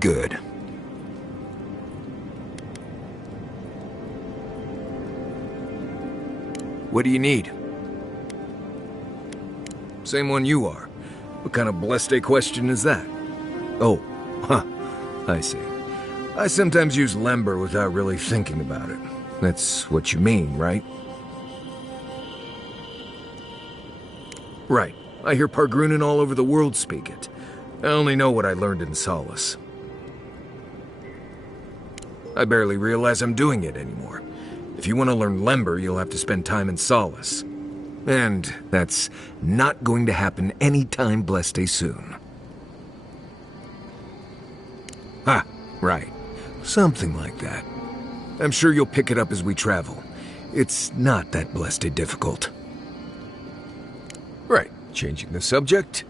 Good. What do you need? Same one you are. What kind of blessed question is that? Oh, huh. I see. I sometimes use Lember without really thinking about it. That's what you mean, right? Right. I hear Pargrunen all over the world speak it. I only know what I learned in Solace. I barely realize I'm doing it anymore. If you want to learn Lember, you'll have to spend time in Solace. And that's not going to happen anytime blessed soon. Ah, right. Something like that. I'm sure you'll pick it up as we travel. It's not that blessed difficult. Right, changing the subject.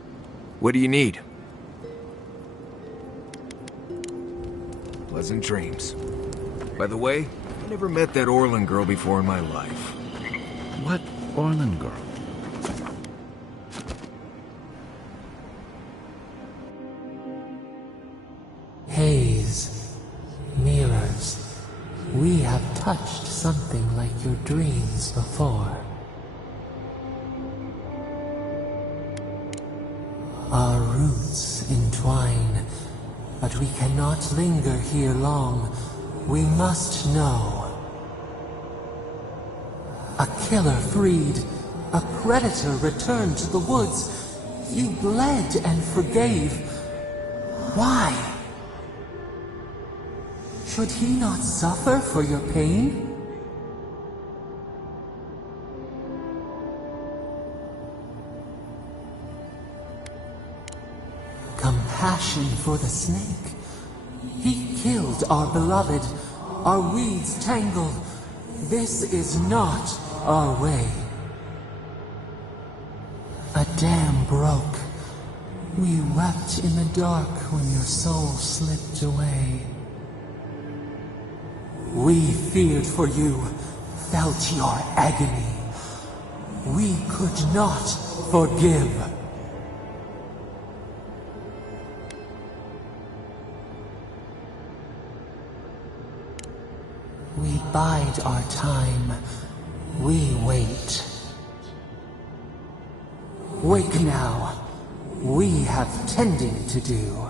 What do you need? Pleasant dreams. By the way, I never met that Orlin girl before in my life. What Orlin girl? Haze, mirrors, we have touched something like your dreams before. Our roots entwine, but we cannot linger here long. We must know. A killer freed, a predator returned to the woods. You bled and forgave. Why? Should he not suffer for your pain? Compassion for the snake. He killed our beloved. Our weeds tangled. This is not our way. A dam broke. We wept in the dark when your soul slipped away. We feared for you, felt your agony. We could not forgive. We bide our time. We wait. Wake now. We have tending to do.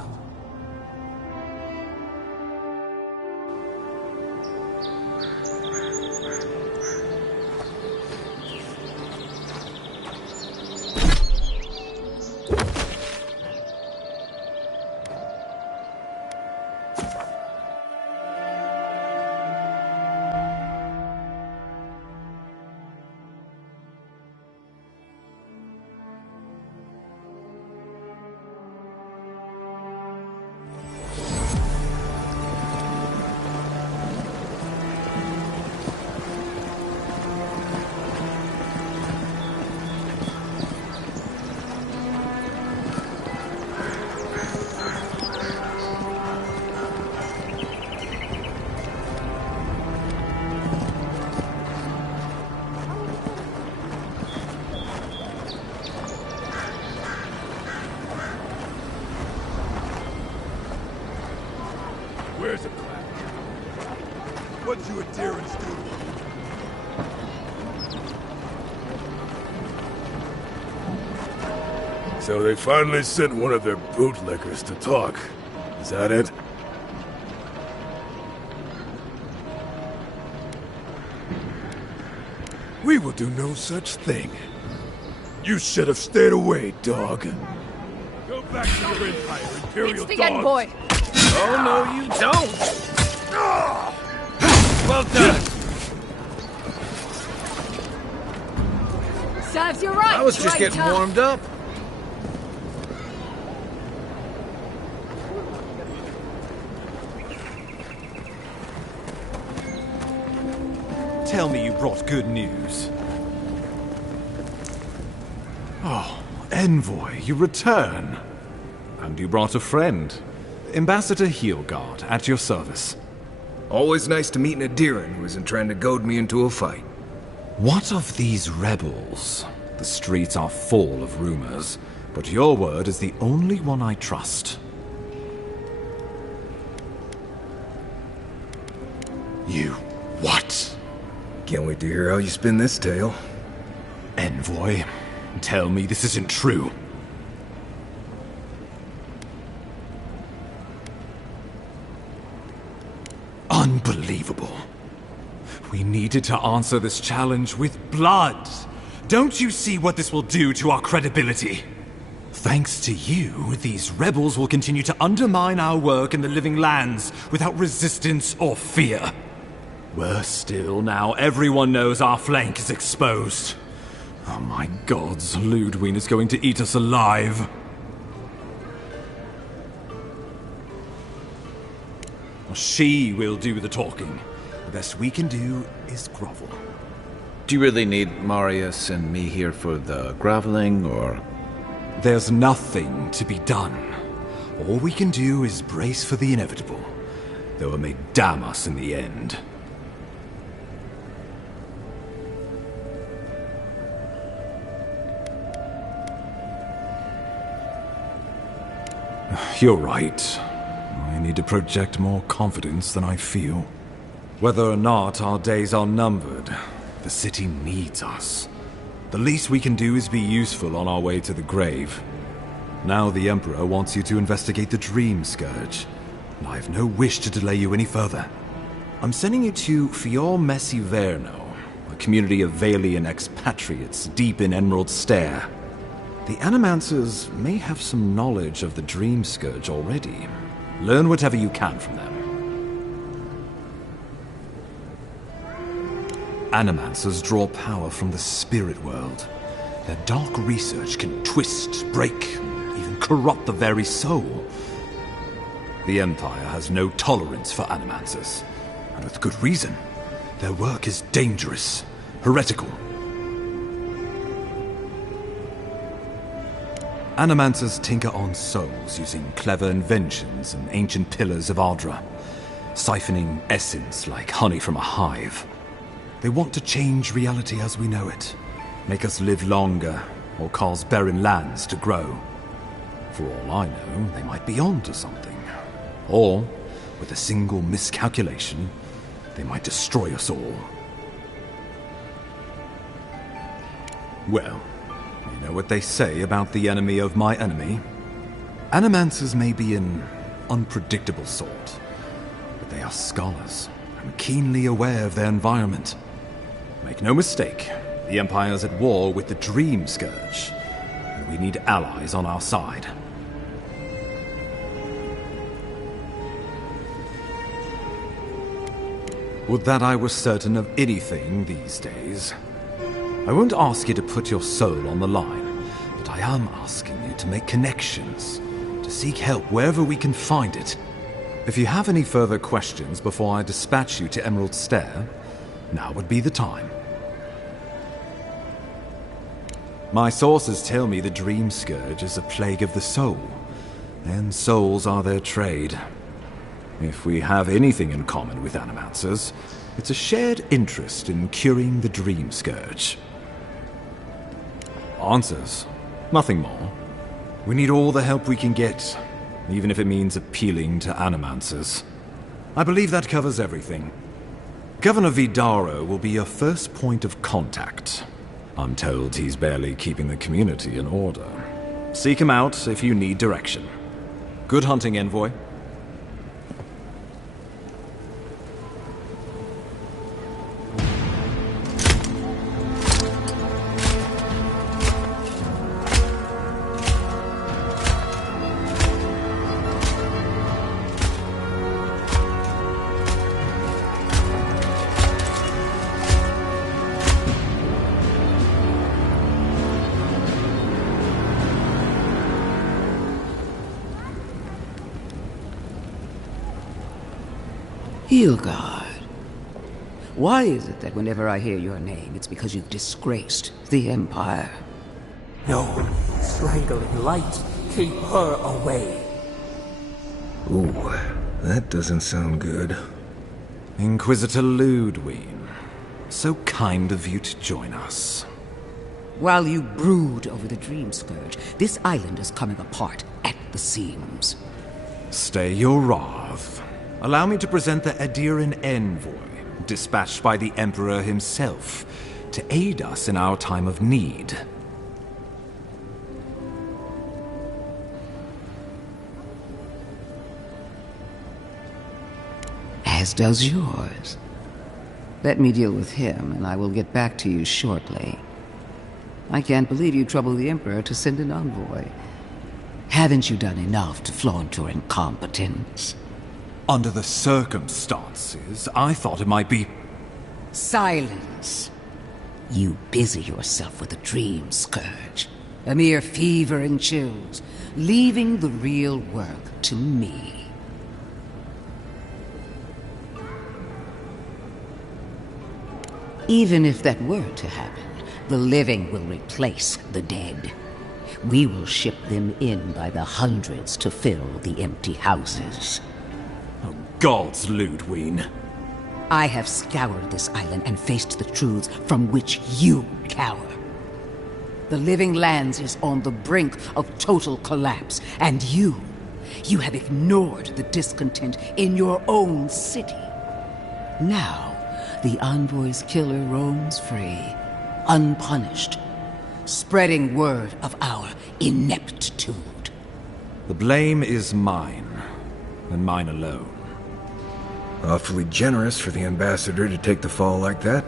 Where's the plan? What you adherents do? So they finally sent one of their bootlickers to talk. Is that it? We will do no such thing. You should have stayed away, dog. Go back to your empire, Imperial It's the dogs. envoy! Oh, no, you don't! Well done! Serves you right, I was just traitor. getting warmed up. Tell me you brought good news. Oh, Envoy, you return. And you brought a friend. Ambassador Heelguard, at your service. Always nice to meet an Adiran who isn't trying to goad me into a fight. What of these rebels? The streets are full of rumors, but your word is the only one I trust. You what? Can't wait to hear how you spin this tale. Envoy, tell me this isn't true. needed to answer this challenge with blood. Don't you see what this will do to our credibility? Thanks to you, these rebels will continue to undermine our work in the Living Lands without resistance or fear. Worse still, now everyone knows our flank is exposed. Oh my gods, Ludwig is going to eat us alive. She will do the talking. The best we can do is grovel. Do you really need Marius and me here for the groveling, or...? There's nothing to be done. All we can do is brace for the inevitable, though it may damn us in the end. You're right. I need to project more confidence than I feel. Whether or not our days are numbered, the city needs us. The least we can do is be useful on our way to the grave. Now the Emperor wants you to investigate the Dream Scourge, and I have no wish to delay you any further. I'm sending you to Fior Messi Verno, a community of Valian expatriates deep in Emerald Stair. The Animancers may have some knowledge of the Dream Scourge already. Learn whatever you can from them. Animancers draw power from the spirit world. Their dark research can twist, break, even corrupt the very soul. The Empire has no tolerance for Animancers, and with good reason. Their work is dangerous, heretical. Animancers tinker on souls using clever inventions and ancient pillars of Ardra, siphoning essence like honey from a hive. They want to change reality as we know it, make us live longer, or cause barren lands to grow. For all I know, they might be on to something. Or, with a single miscalculation, they might destroy us all. Well, you know what they say about the enemy of my enemy? Animancers may be an unpredictable sort, but they are scholars and keenly aware of their environment. Make no mistake, the Empire's at war with the Dream Scourge, and we need allies on our side. Would that I were certain of anything these days. I won't ask you to put your soul on the line, but I am asking you to make connections, to seek help wherever we can find it. If you have any further questions before I dispatch you to Emerald Stair, now would be the time. My sources tell me the Dream Scourge is a plague of the soul, and souls are their trade. If we have anything in common with Animancers, it's a shared interest in curing the Dream Scourge. Answers. Nothing more. We need all the help we can get, even if it means appealing to Animancers. I believe that covers everything. Governor Vidaro will be your first point of contact. I'm told he's barely keeping the community in order. Seek him out if you need direction. Good hunting, Envoy. Hilgard. Why is it that whenever I hear your name, it's because you've disgraced the Empire? No, strangling light. Keep her away. Ooh, that doesn't sound good. Inquisitor Ludwig, so kind of you to join us. While you brood over the Dream Scourge, this island is coming apart at the seams. Stay your wrath. Allow me to present the Adiran Envoy, dispatched by the Emperor himself, to aid us in our time of need. As does yours. Let me deal with him, and I will get back to you shortly. I can't believe you troubled the Emperor to send an envoy. Haven't you done enough to flaunt your incompetence? Under the circumstances, I thought it might be... Silence! You busy yourself with a dream, Scourge. A mere fever and chills, leaving the real work to me. Even if that were to happen, the living will replace the dead. We will ship them in by the hundreds to fill the empty houses. Oh, gods, Ludwig. I have scoured this island and faced the truths from which you cower. The Living Lands is on the brink of total collapse, and you have ignored the discontent in your own city. Now, the Envoy's killer roams free, unpunished, spreading word of our ineptitude. The blame is mine, and mine alone. Awfully generous for the ambassador to take the fall like that.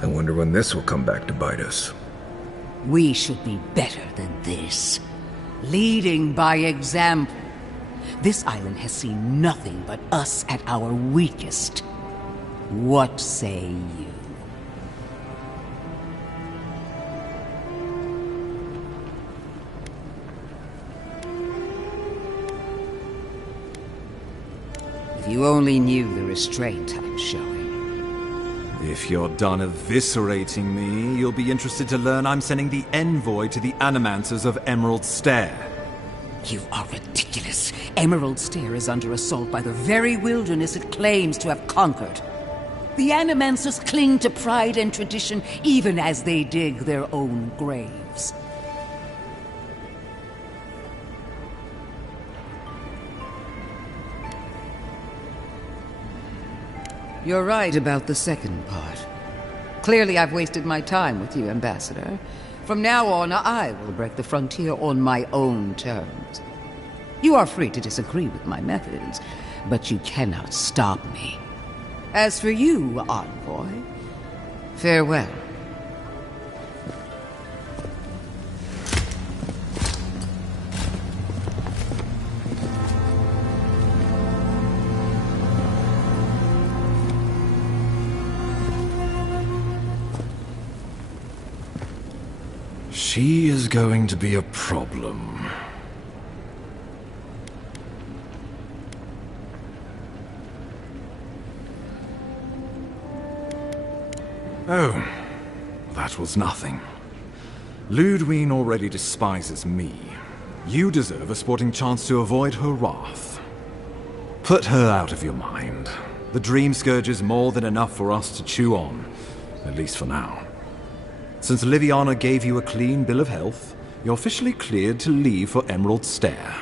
I wonder when this will come back to bite us. We should be better than this. Leading by example. This island has seen nothing but us at our weakest. What say you? If you only knew the restraint I'm showing. If you're done eviscerating me, you'll be interested to learn I'm sending the envoy to the Animancers of Emerald Stair. You are ridiculous. Emerald Stair is under assault by the very wilderness it claims to have conquered. The Animancers cling to pride and tradition even as they dig their own graves. You're right about the second part. Clearly I've wasted my time with you, Ambassador. From now on, I will break the frontier on my own terms. You are free to disagree with my methods, but you cannot stop me. As for you, Envoy, farewell. She is going to be a problem. Oh, that was nothing. Ludwig already despises me. You deserve a sporting chance to avoid her wrath. Put her out of your mind. The Dream Scourge is more than enough for us to chew on, at least for now. Since Liviana gave you a clean bill of health, you're officially cleared to leave for Emerald Stair.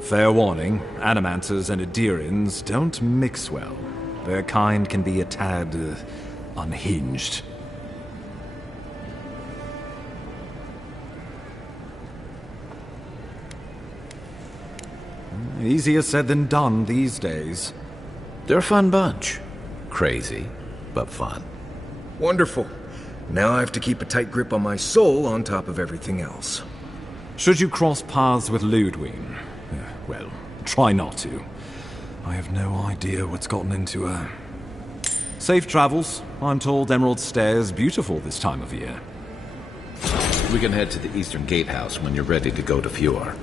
Fair warning, Animancers and Adirians don't mix well. Their kind can be a tad unhinged. Easier said than done these days. They're a fun bunch. Crazy, but fun. Wonderful. Now I have to keep a tight grip on my soul on top of everything else. Should you cross paths with Ludwig, well, try not to. I have no idea what's gotten into her. Safe travels. I'm told Emerald Stair's beautiful this time of year. We can head to the Eastern Gatehouse when you're ready to go to Fjord.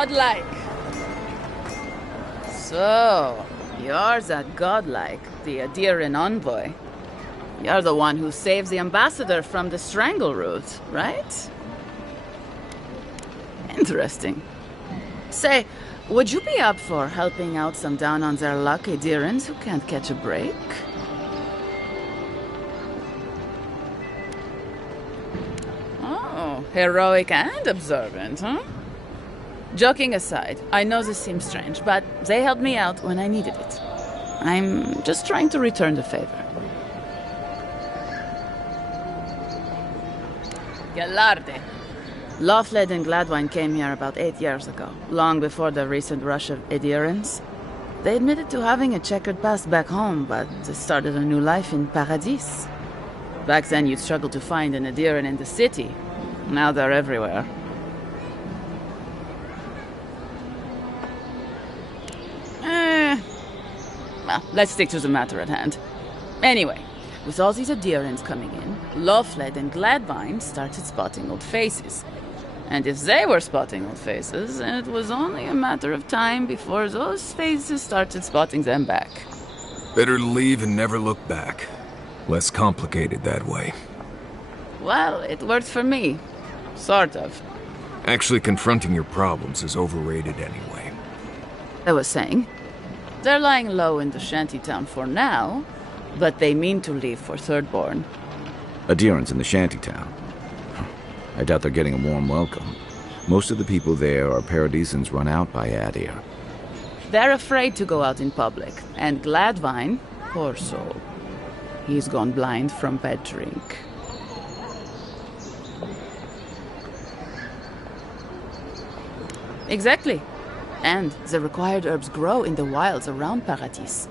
godlike. So, you're that godlike, the Adiran envoy. You're the one who saves the ambassador from the strangle root, right? Interesting. Say, would you be up for helping out some down-on-their-luck Adirans who can't catch a break? Oh, heroic and observant, huh? Joking aside, I know this seems strange, but they helped me out when I needed it. I'm just trying to return the favor. Galarde. Lofled and Gladwine came here about 8 years ago, long before the recent rush of Edirans. They admitted to having a checkered past back home, but they started a new life in Paradis. Back then you'd struggle to find an Ediran in the city. Now they're everywhere. Well, let's stick to the matter at hand. Anyway, with all these Adirans coming in, Lofled and Gladwine started spotting old faces. And if they were spotting old faces, then it was only a matter of time before those faces started spotting them back. Better to leave and never look back. Less complicated that way. Well, it worked for me. Sort of. Actually confronting your problems is overrated anyway. I was saying, they're lying low in the shantytown for now, but they mean to leave for Thirdborn. Adirans in the shantytown. I doubt they're getting a warm welcome. Most of the people there are Paradisans run out by Adir. They're afraid to go out in public, and Gladwine, poor soul, he's gone blind from bad drink. Exactly. And the required herbs grow in the wilds around Paradis.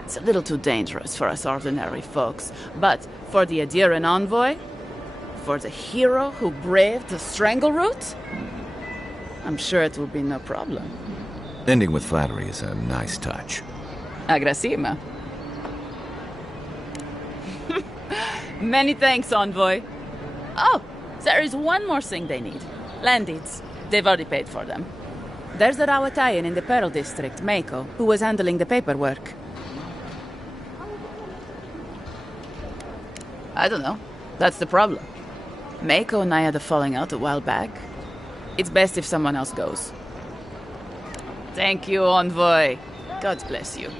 It's a little too dangerous for us ordinary folks, but for the Adiran envoy, for the hero who braved the strangle root, I'm sure it will be no problem. Ending with flattery is a nice touch. Agrasima. Many thanks, envoy. Oh, there is one more thing they need. Land deeds. They've already paid for them. There's a Rawatayan in the Pearl District, Mako, who was handling the paperwork. I don't know. That's the problem. Mako and I had a falling out a while back. It's best if someone else goes. Thank you, envoy. God bless you.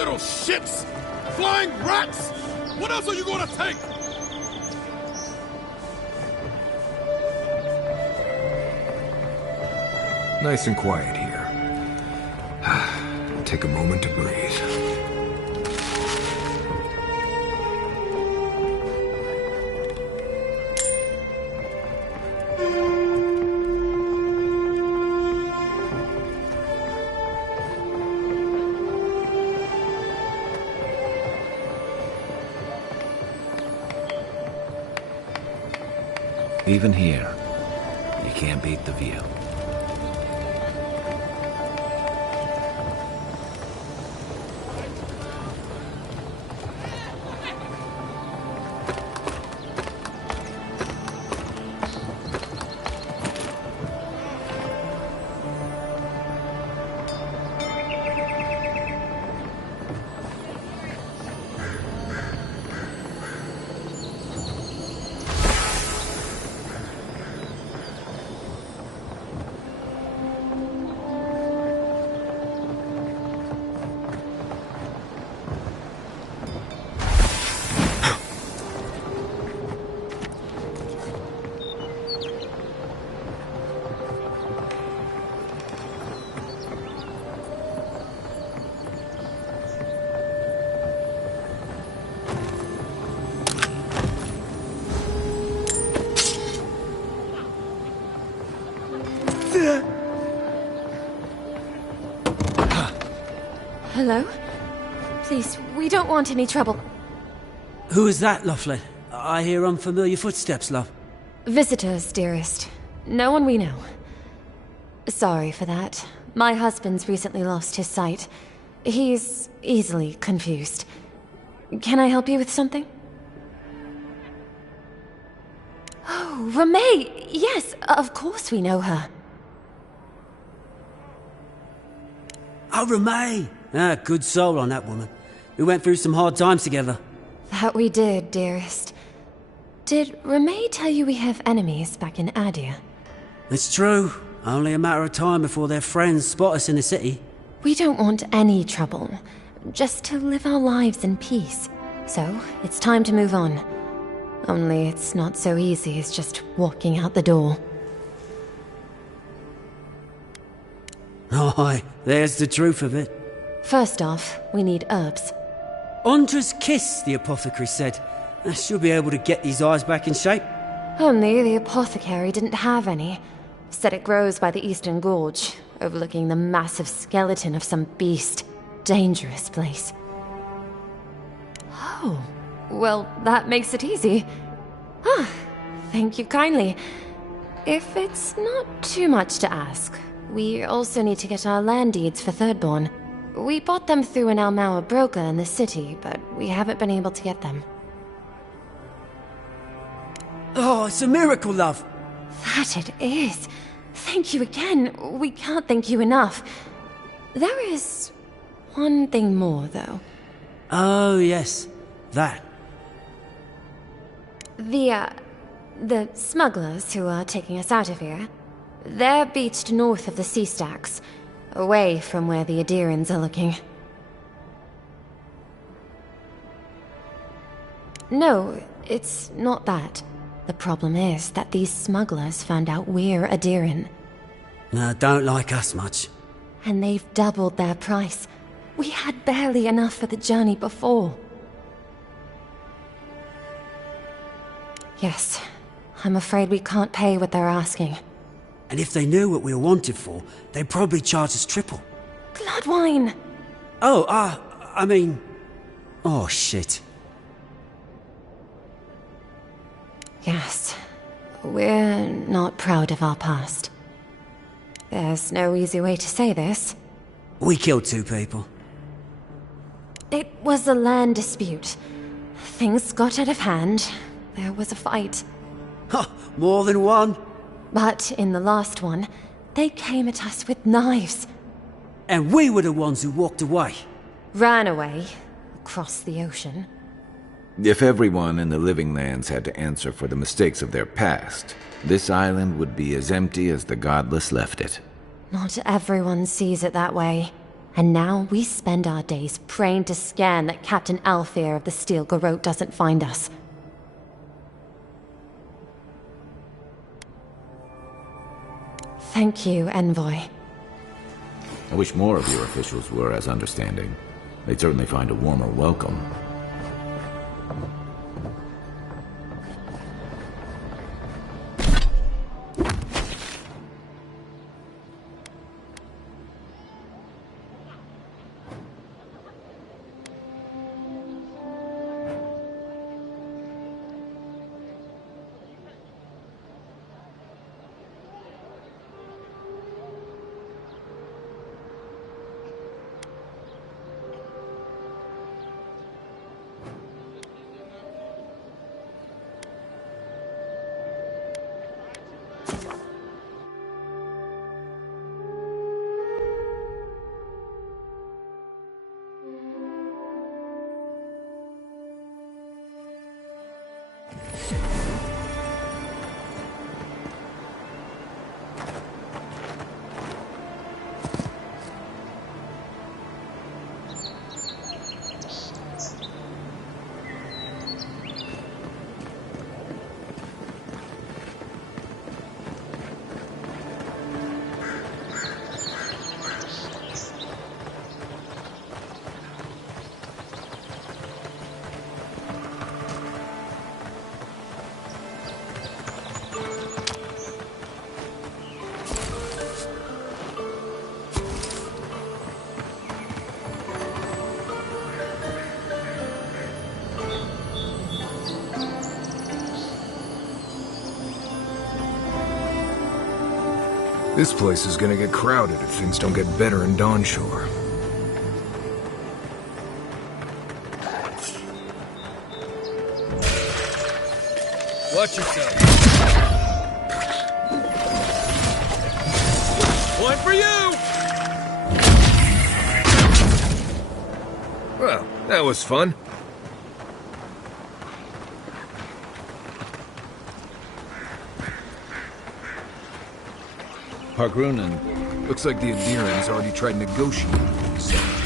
little shits! Flying rats! What else are you gonna take? Nice and quiet here. Take a moment to breathe. Even here, you can't beat the view. Hello? Please, we don't want any trouble. Who is that, Lovelet? I hear unfamiliar footsteps, love. Visitors, dearest. No one we know. Sorry for that. My husband's recently lost his sight. He's easily confused. Can I help you with something? Oh, Ramay! Yes, of course we know her. Oh, Ramay! Ah, good soul on that woman. We went through some hard times together. That we did, dearest. Did Ramay tell you we have enemies back in Adir? It's true. Only a matter of time before their friends spot us in the city. We don't want any trouble. Just to live our lives in peace. So, it's time to move on. Only it's not so easy as just walking out the door. Aye, there's the truth of it. First off, we need herbs. Andra's kiss, the apothecary said. She'll be able to get these eyes back in shape. Only the apothecary didn't have any. Said it grows by the Eastern Gorge, overlooking the massive skeleton of some beast. Dangerous place. Oh, well, that makes it easy. Ah, thank you kindly. If it's not too much to ask, we also need to get our land deeds for Thirdborn. We bought them through an Almaua broker in the city, but we haven't been able to get them. Oh, it's a miracle, love. That it is. Thank you again. We can't thank you enough. There is one thing more, though. Oh, yes. That. The smugglers who are taking us out of here, they're beached north of the sea stacks, away from where the Adirans are looking. No, it's not that. The problem is that these smugglers found out we're Adiran. No, don't like us much. And they've doubled their price. We had barely enough for the journey before. Yes, I'm afraid we can't pay what they're asking. And if they knew what we were wanted for, they'd probably charge us triple. Bloodwine! Oh, I mean... Oh, shit. Yes, we're not proud of our past. There's no easy way to say this. We killed 2 people. It was a land dispute. Things got out of hand. There was a fight. Huh, more than one? But in the last one, they came at us with knives. And we were the ones who walked away. Ran away. Across the ocean. If everyone in the Living Lands had to answer for the mistakes of their past, this island would be as empty as the Godless left it. Not everyone sees it that way. And now we spend our days praying to Scan that Captain Alfair of the Steel Garrote doesn't find us. Thank you, Envoy. I wish more of your officials were as understanding. They'd certainly find a warmer welcome. This place is gonna get crowded if things don't get better in Dawnshore. Watch yourself. Point for you! Well, that was fun. Pargrunen. Looks like the Adirans already tried negotiating with themselves.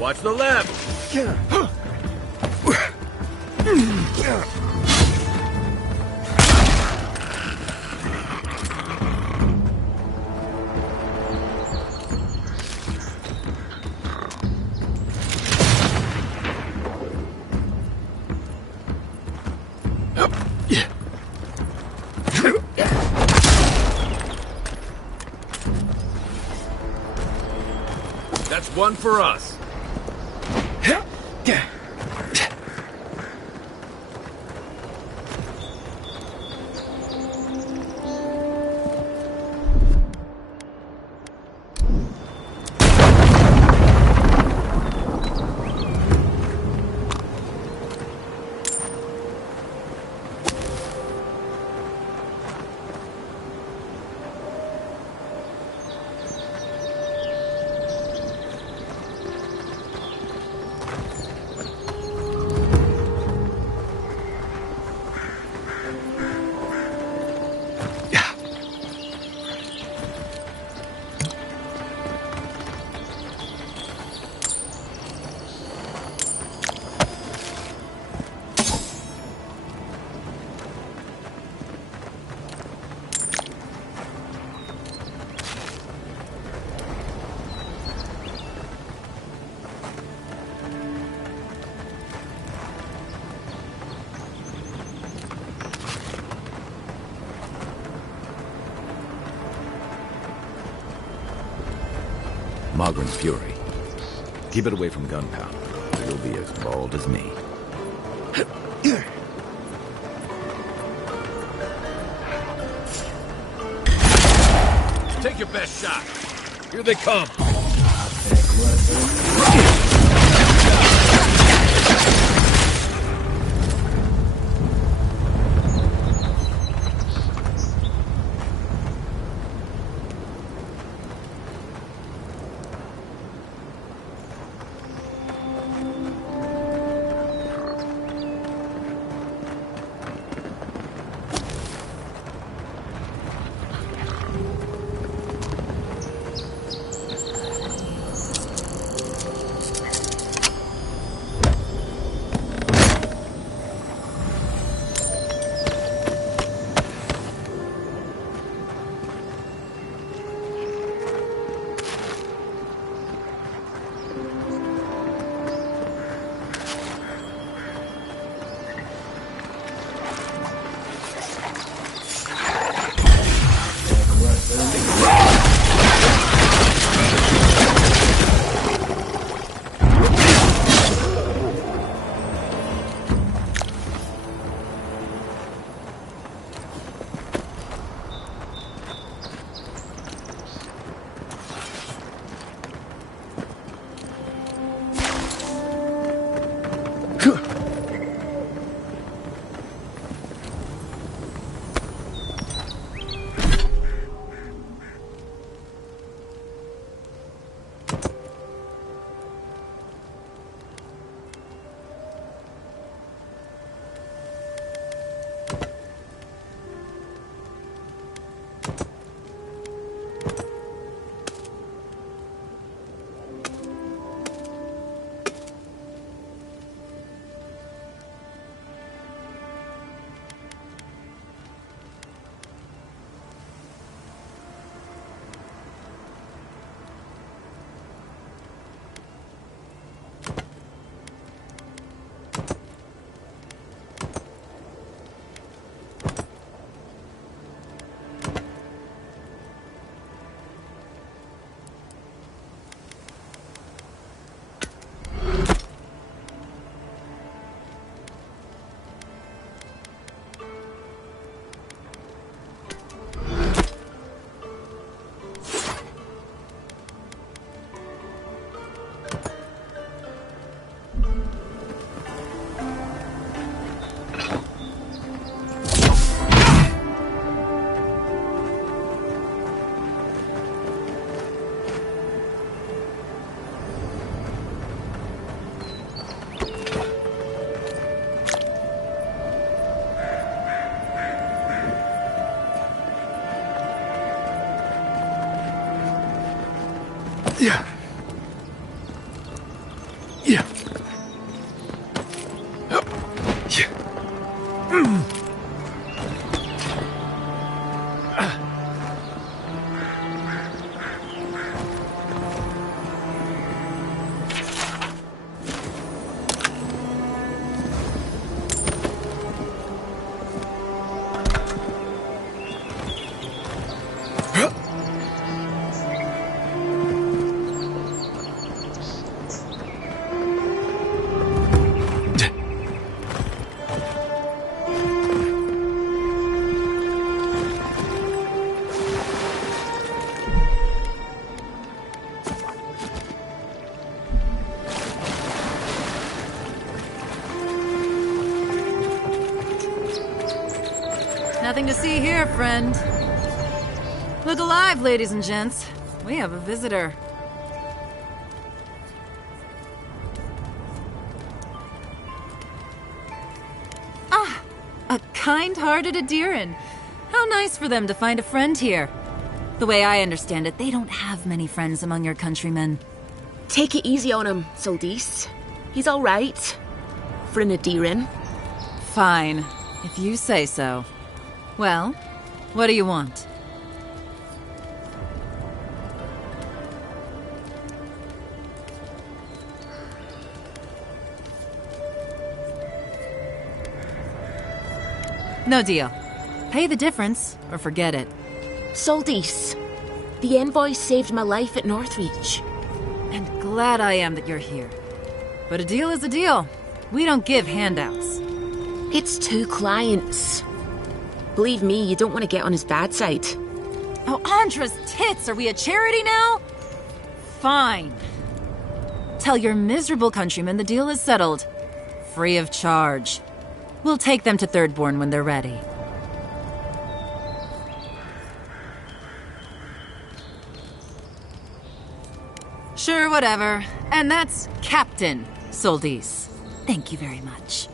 Watch the left! That's one for us. Mogren's fury. Keep it away from gunpowder, or you'll be as bald as me. Take your best shot. Here they come. Yeah. Yeah. Yeah. Nothing to see here, friend. Look alive, ladies and gents. We have a visitor. Ah, a kind-hearted Adiran. How nice for them to find a friend here. The way I understand it, they don't have many friends among your countrymen. Take it easy on him, Soldis. He's all right. For an Adiran. Fine, if you say so. Well, what do you want? No deal. Pay the difference, or forget it. Soldis, the envoy saved my life at Northreach. And glad I am that you're here. But a deal is a deal. We don't give handouts. It's 2 clients. Believe me, you don't want to get on his bad side. Oh, Andra's tits! Are we a charity now? Fine. Tell your miserable countrymen the deal is settled. Free of charge. We'll take them to Thirdborn when they're ready. Sure, whatever. And that's Captain Soldis. Thank you very much.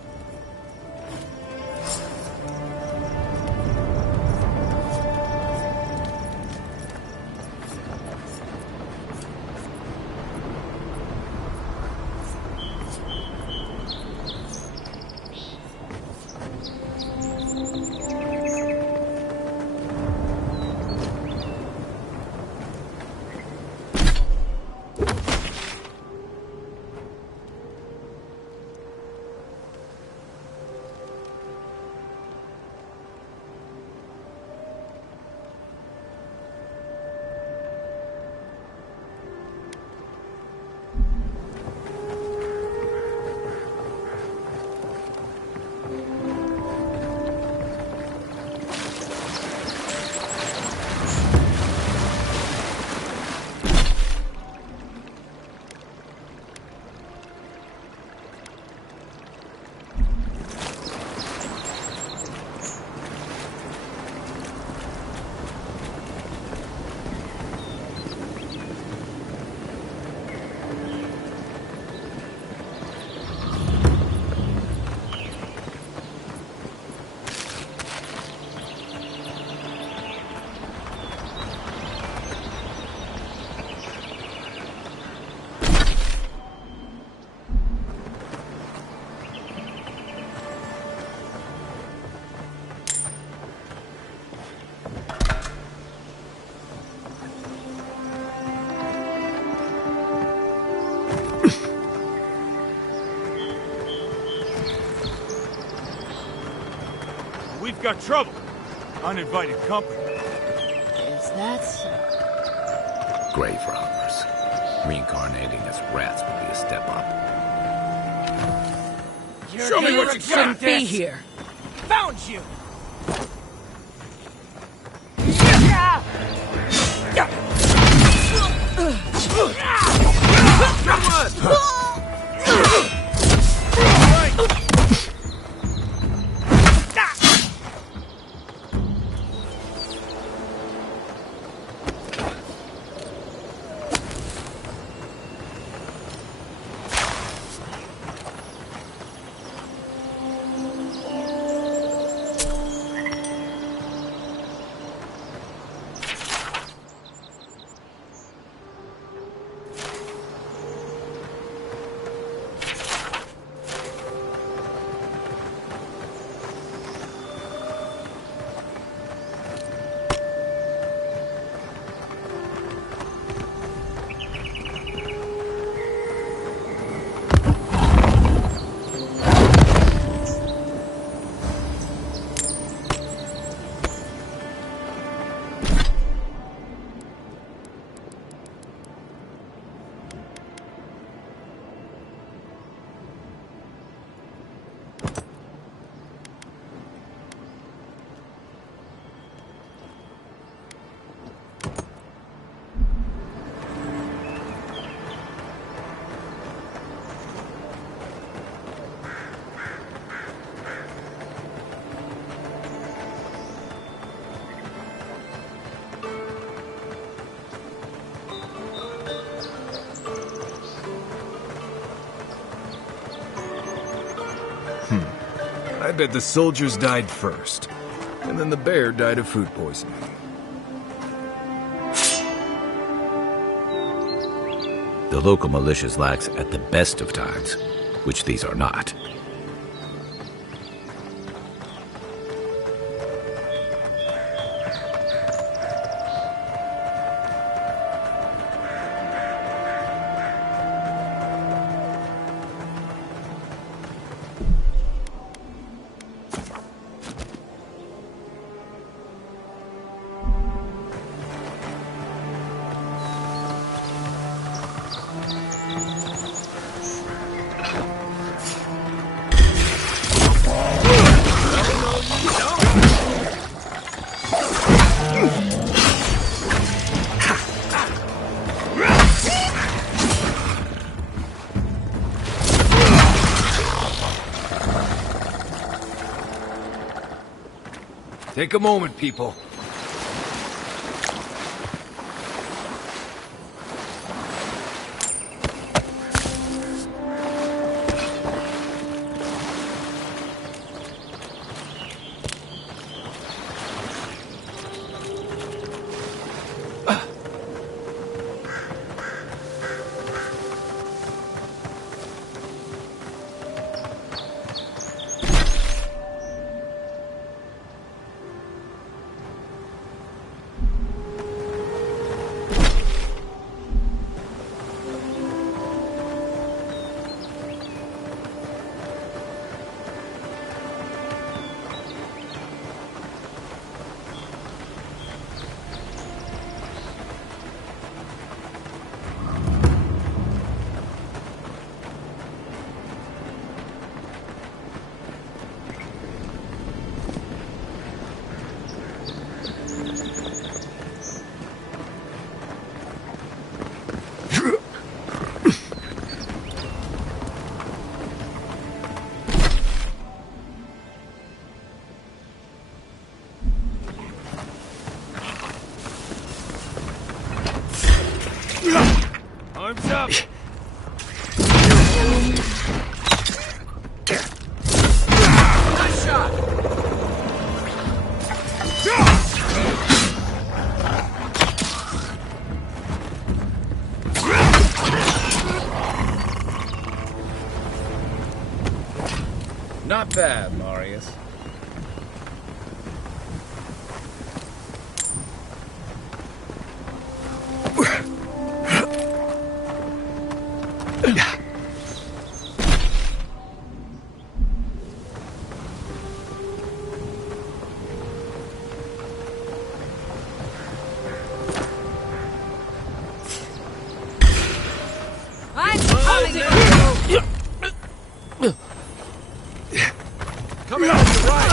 We've got trouble. Uninvited company. Is that so? Grave robbers. Reincarnating as rats would be a step up. Show me what you shouldn't be here. Found you. I bet the soldiers died first, and then the bear died of food poisoning. The local militia's lax at the best of times, which these are not. Take a moment, people. Arms up! Nice shot! Not bad, Marius. I'm coming out the right!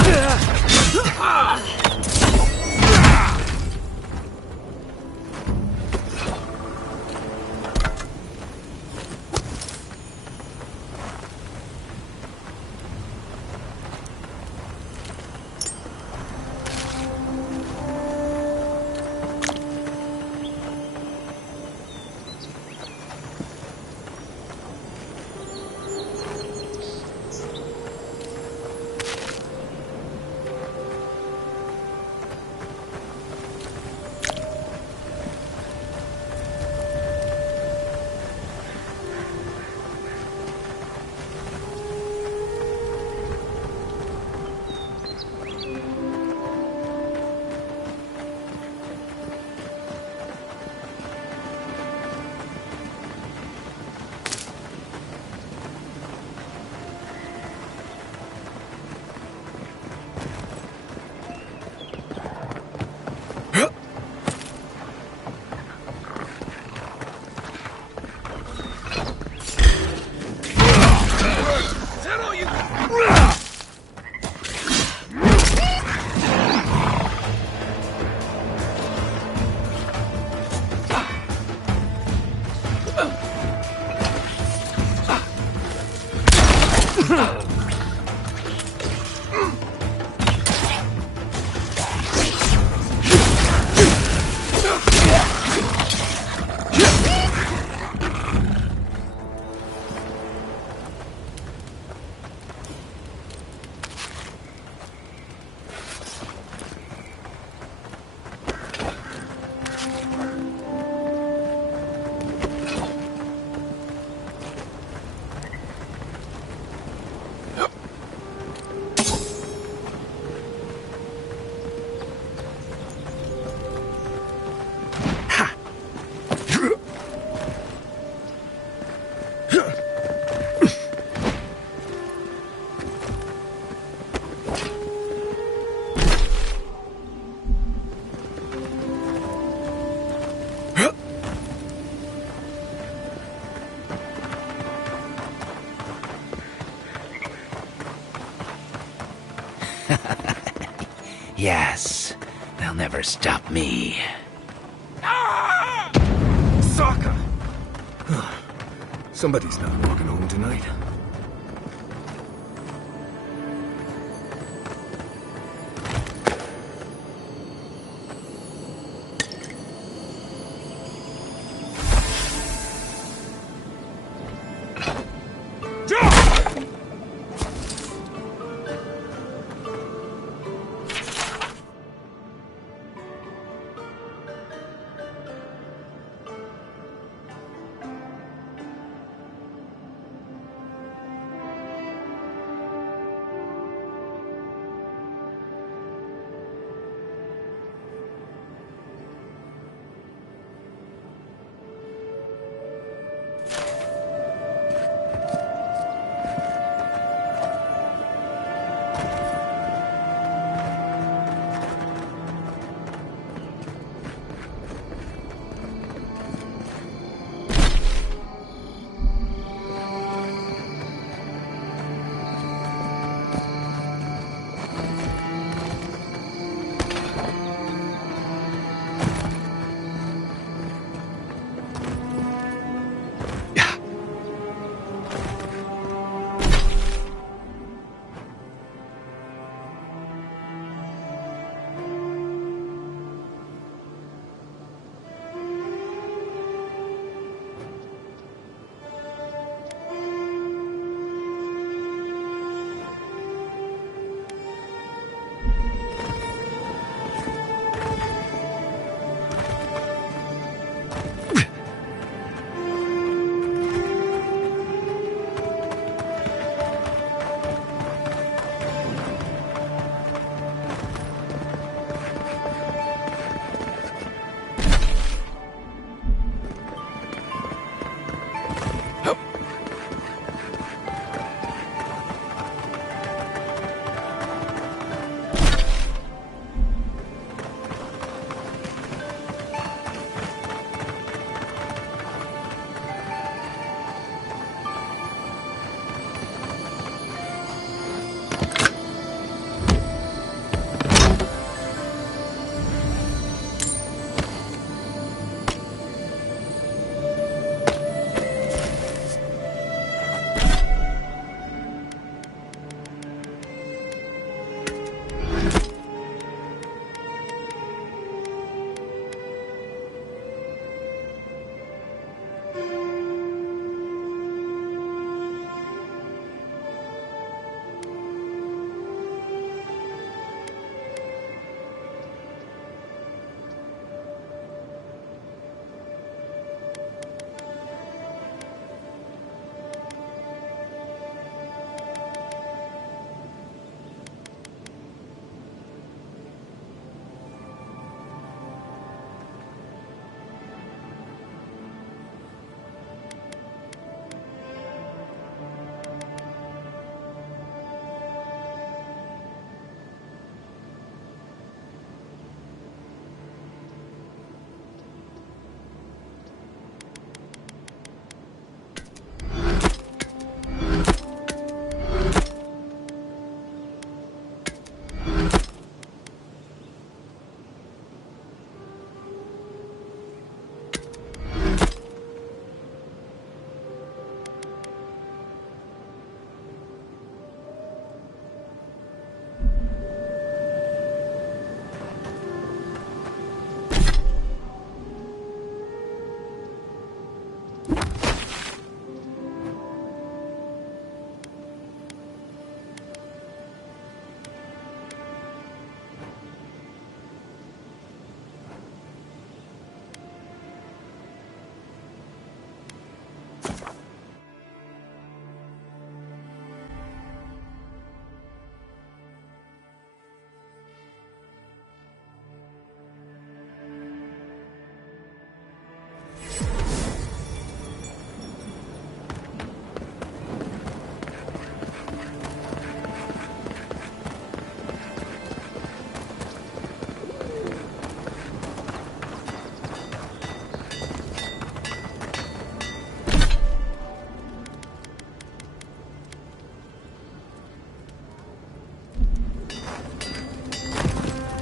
Yes, they'll never stop me. Sokka! Somebody's not walking home tonight.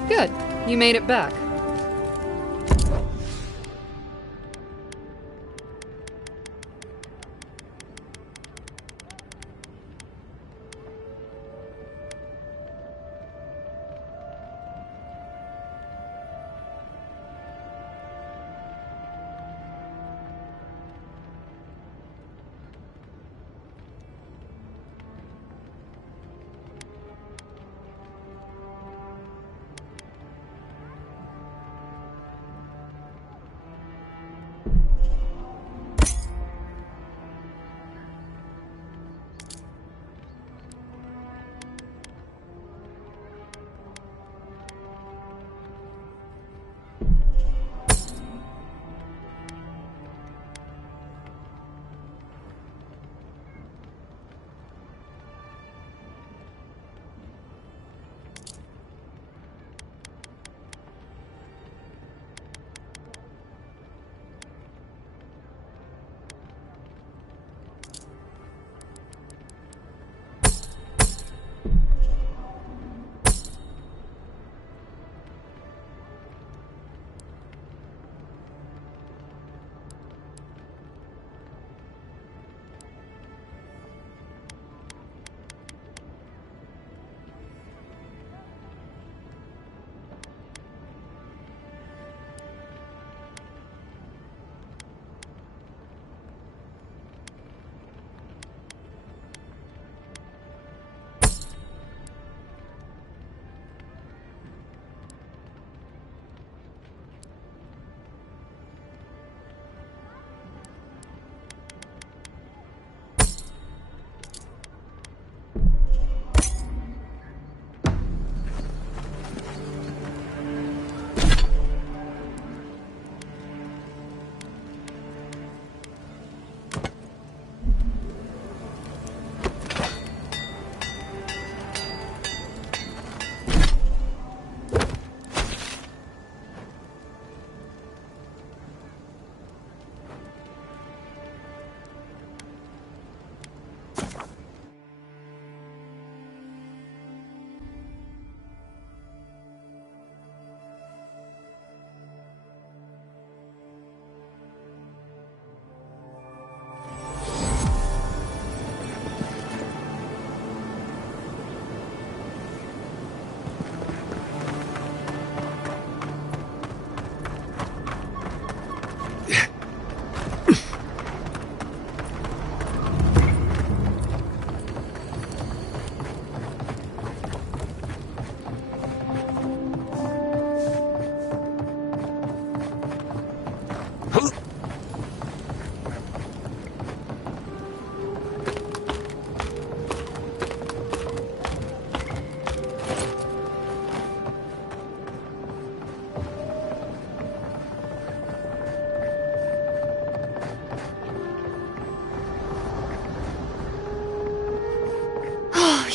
Good. You made it back.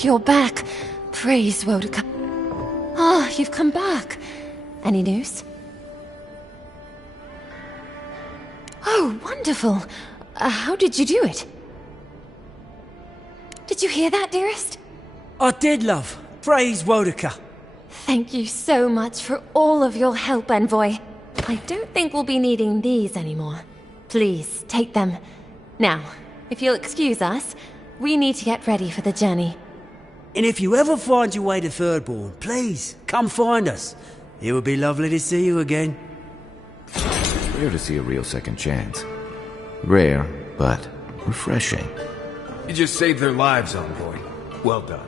You're back. Praise Wodika. Ah, you've come back. Any news? Oh, wonderful. How did you do it? Did you hear that, dearest? I did, love. Praise Wodika. Thank you so much for all of your help, Envoy. I don't think we'll be needing these anymore. Please, take them. Now, if you'll excuse us, we need to get ready for the journey. And if you ever find your way to Thirdborn, please, come find us. It would be lovely to see you again. Rare to see a real second chance. Rare, but refreshing. You just saved their lives, Envoy. Well done.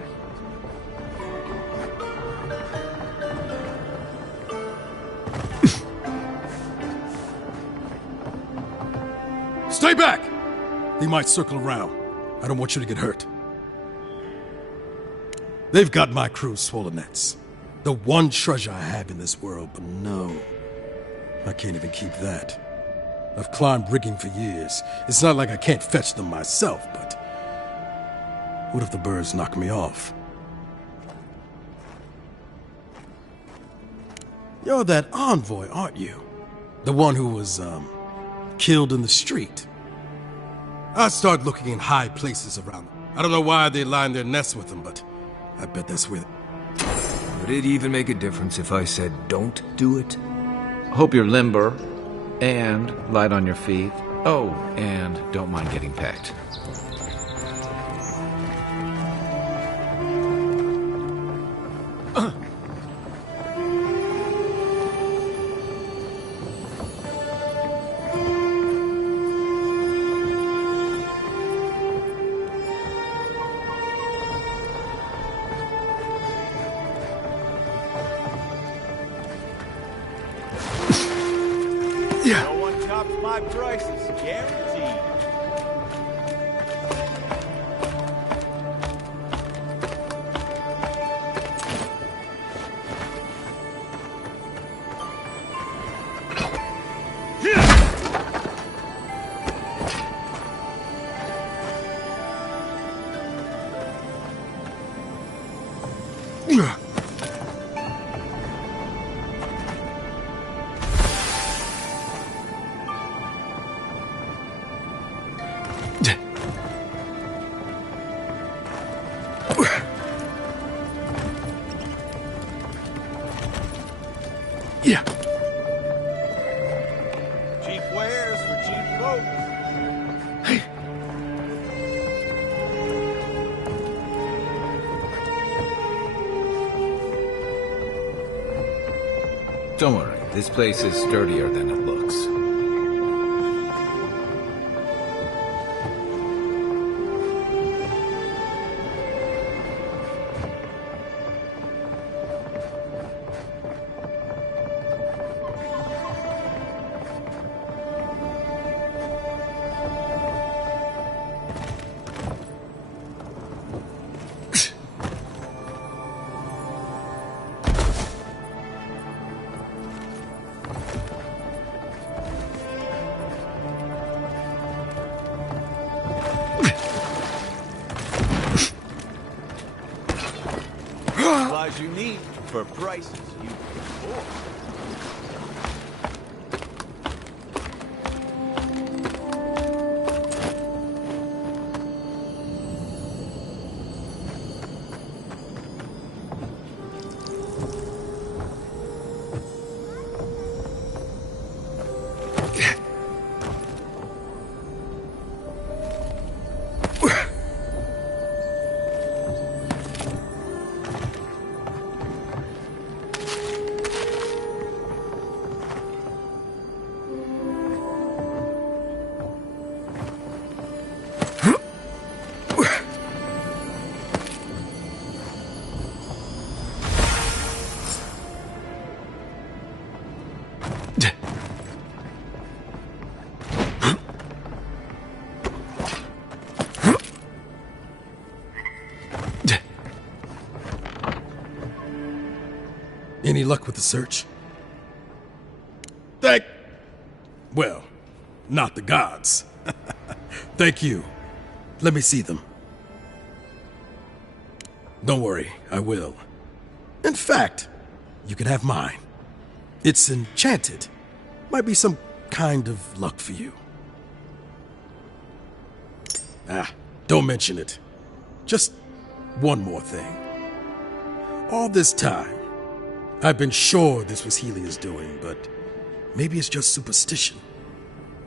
Stay back! They might circle around. I don't want you to get hurt. They've got my crew's swollen nets. The one treasure I have in this world, but no. I can't even keep that. I've climbed rigging for years. It's not like I can't fetch them myself, but... what if the birds knock me off? You're that envoy, aren't you? The one who was, killed in the street. I start looking in high places around them. I don't know why they line their nests with them, but I bet that's where Would it even make a difference if I said don't do it? Hope you're limber and light on your feet. Oh, and don't mind getting pecked. No one tops my prices, guaranteed. Yeah. Cheap wares for cheap folks. Don't worry, this place is sturdier than it looks. Supplies you need for prices you can afford. Any luck with the search? Well, not the gods. Thank you. Let me see them. Don't worry, I will. In fact, you can have mine. It's enchanted. Might be some kind of luck for you. Don't mention it. Just one more thing. All this time, I've been sure this was Helia's doing, but maybe it's just superstition.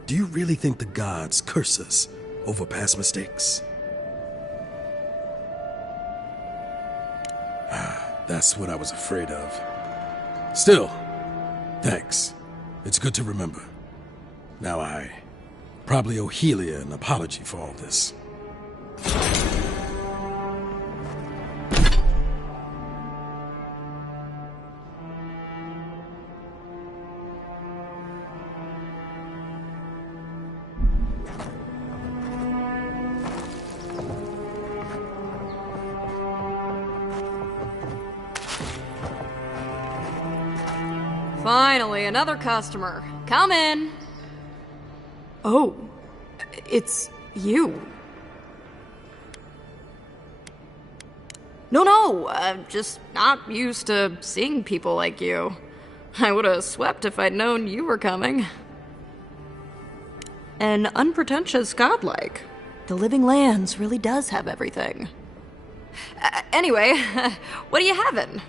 Do you really think the gods curse us over past mistakes? That's what I was afraid of. Still, thanks. It's good to remember. Now I probably owe Helia an apology for all this. Finally, another customer. Come in. Oh, it's you. No, I'm just not used to seeing people like you. I would have swept if I'd known you were coming. An unpretentious godlike. The Living Lands really does have everything. Anyway, what are you having?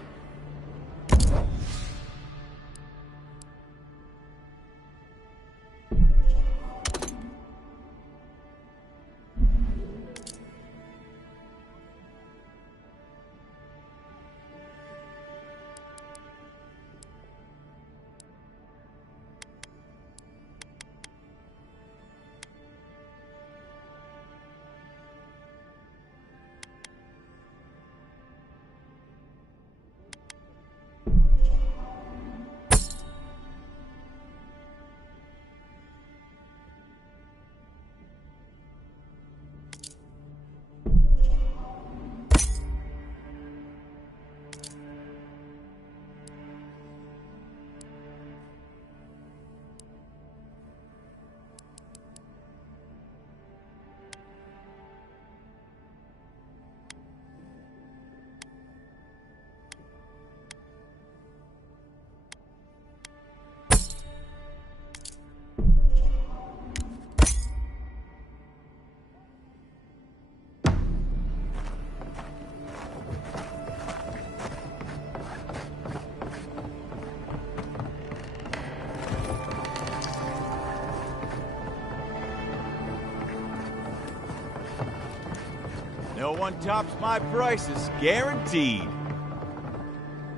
one tops my prices, guaranteed.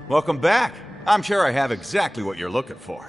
Welcome back. I'm sure I have exactly what you're looking for.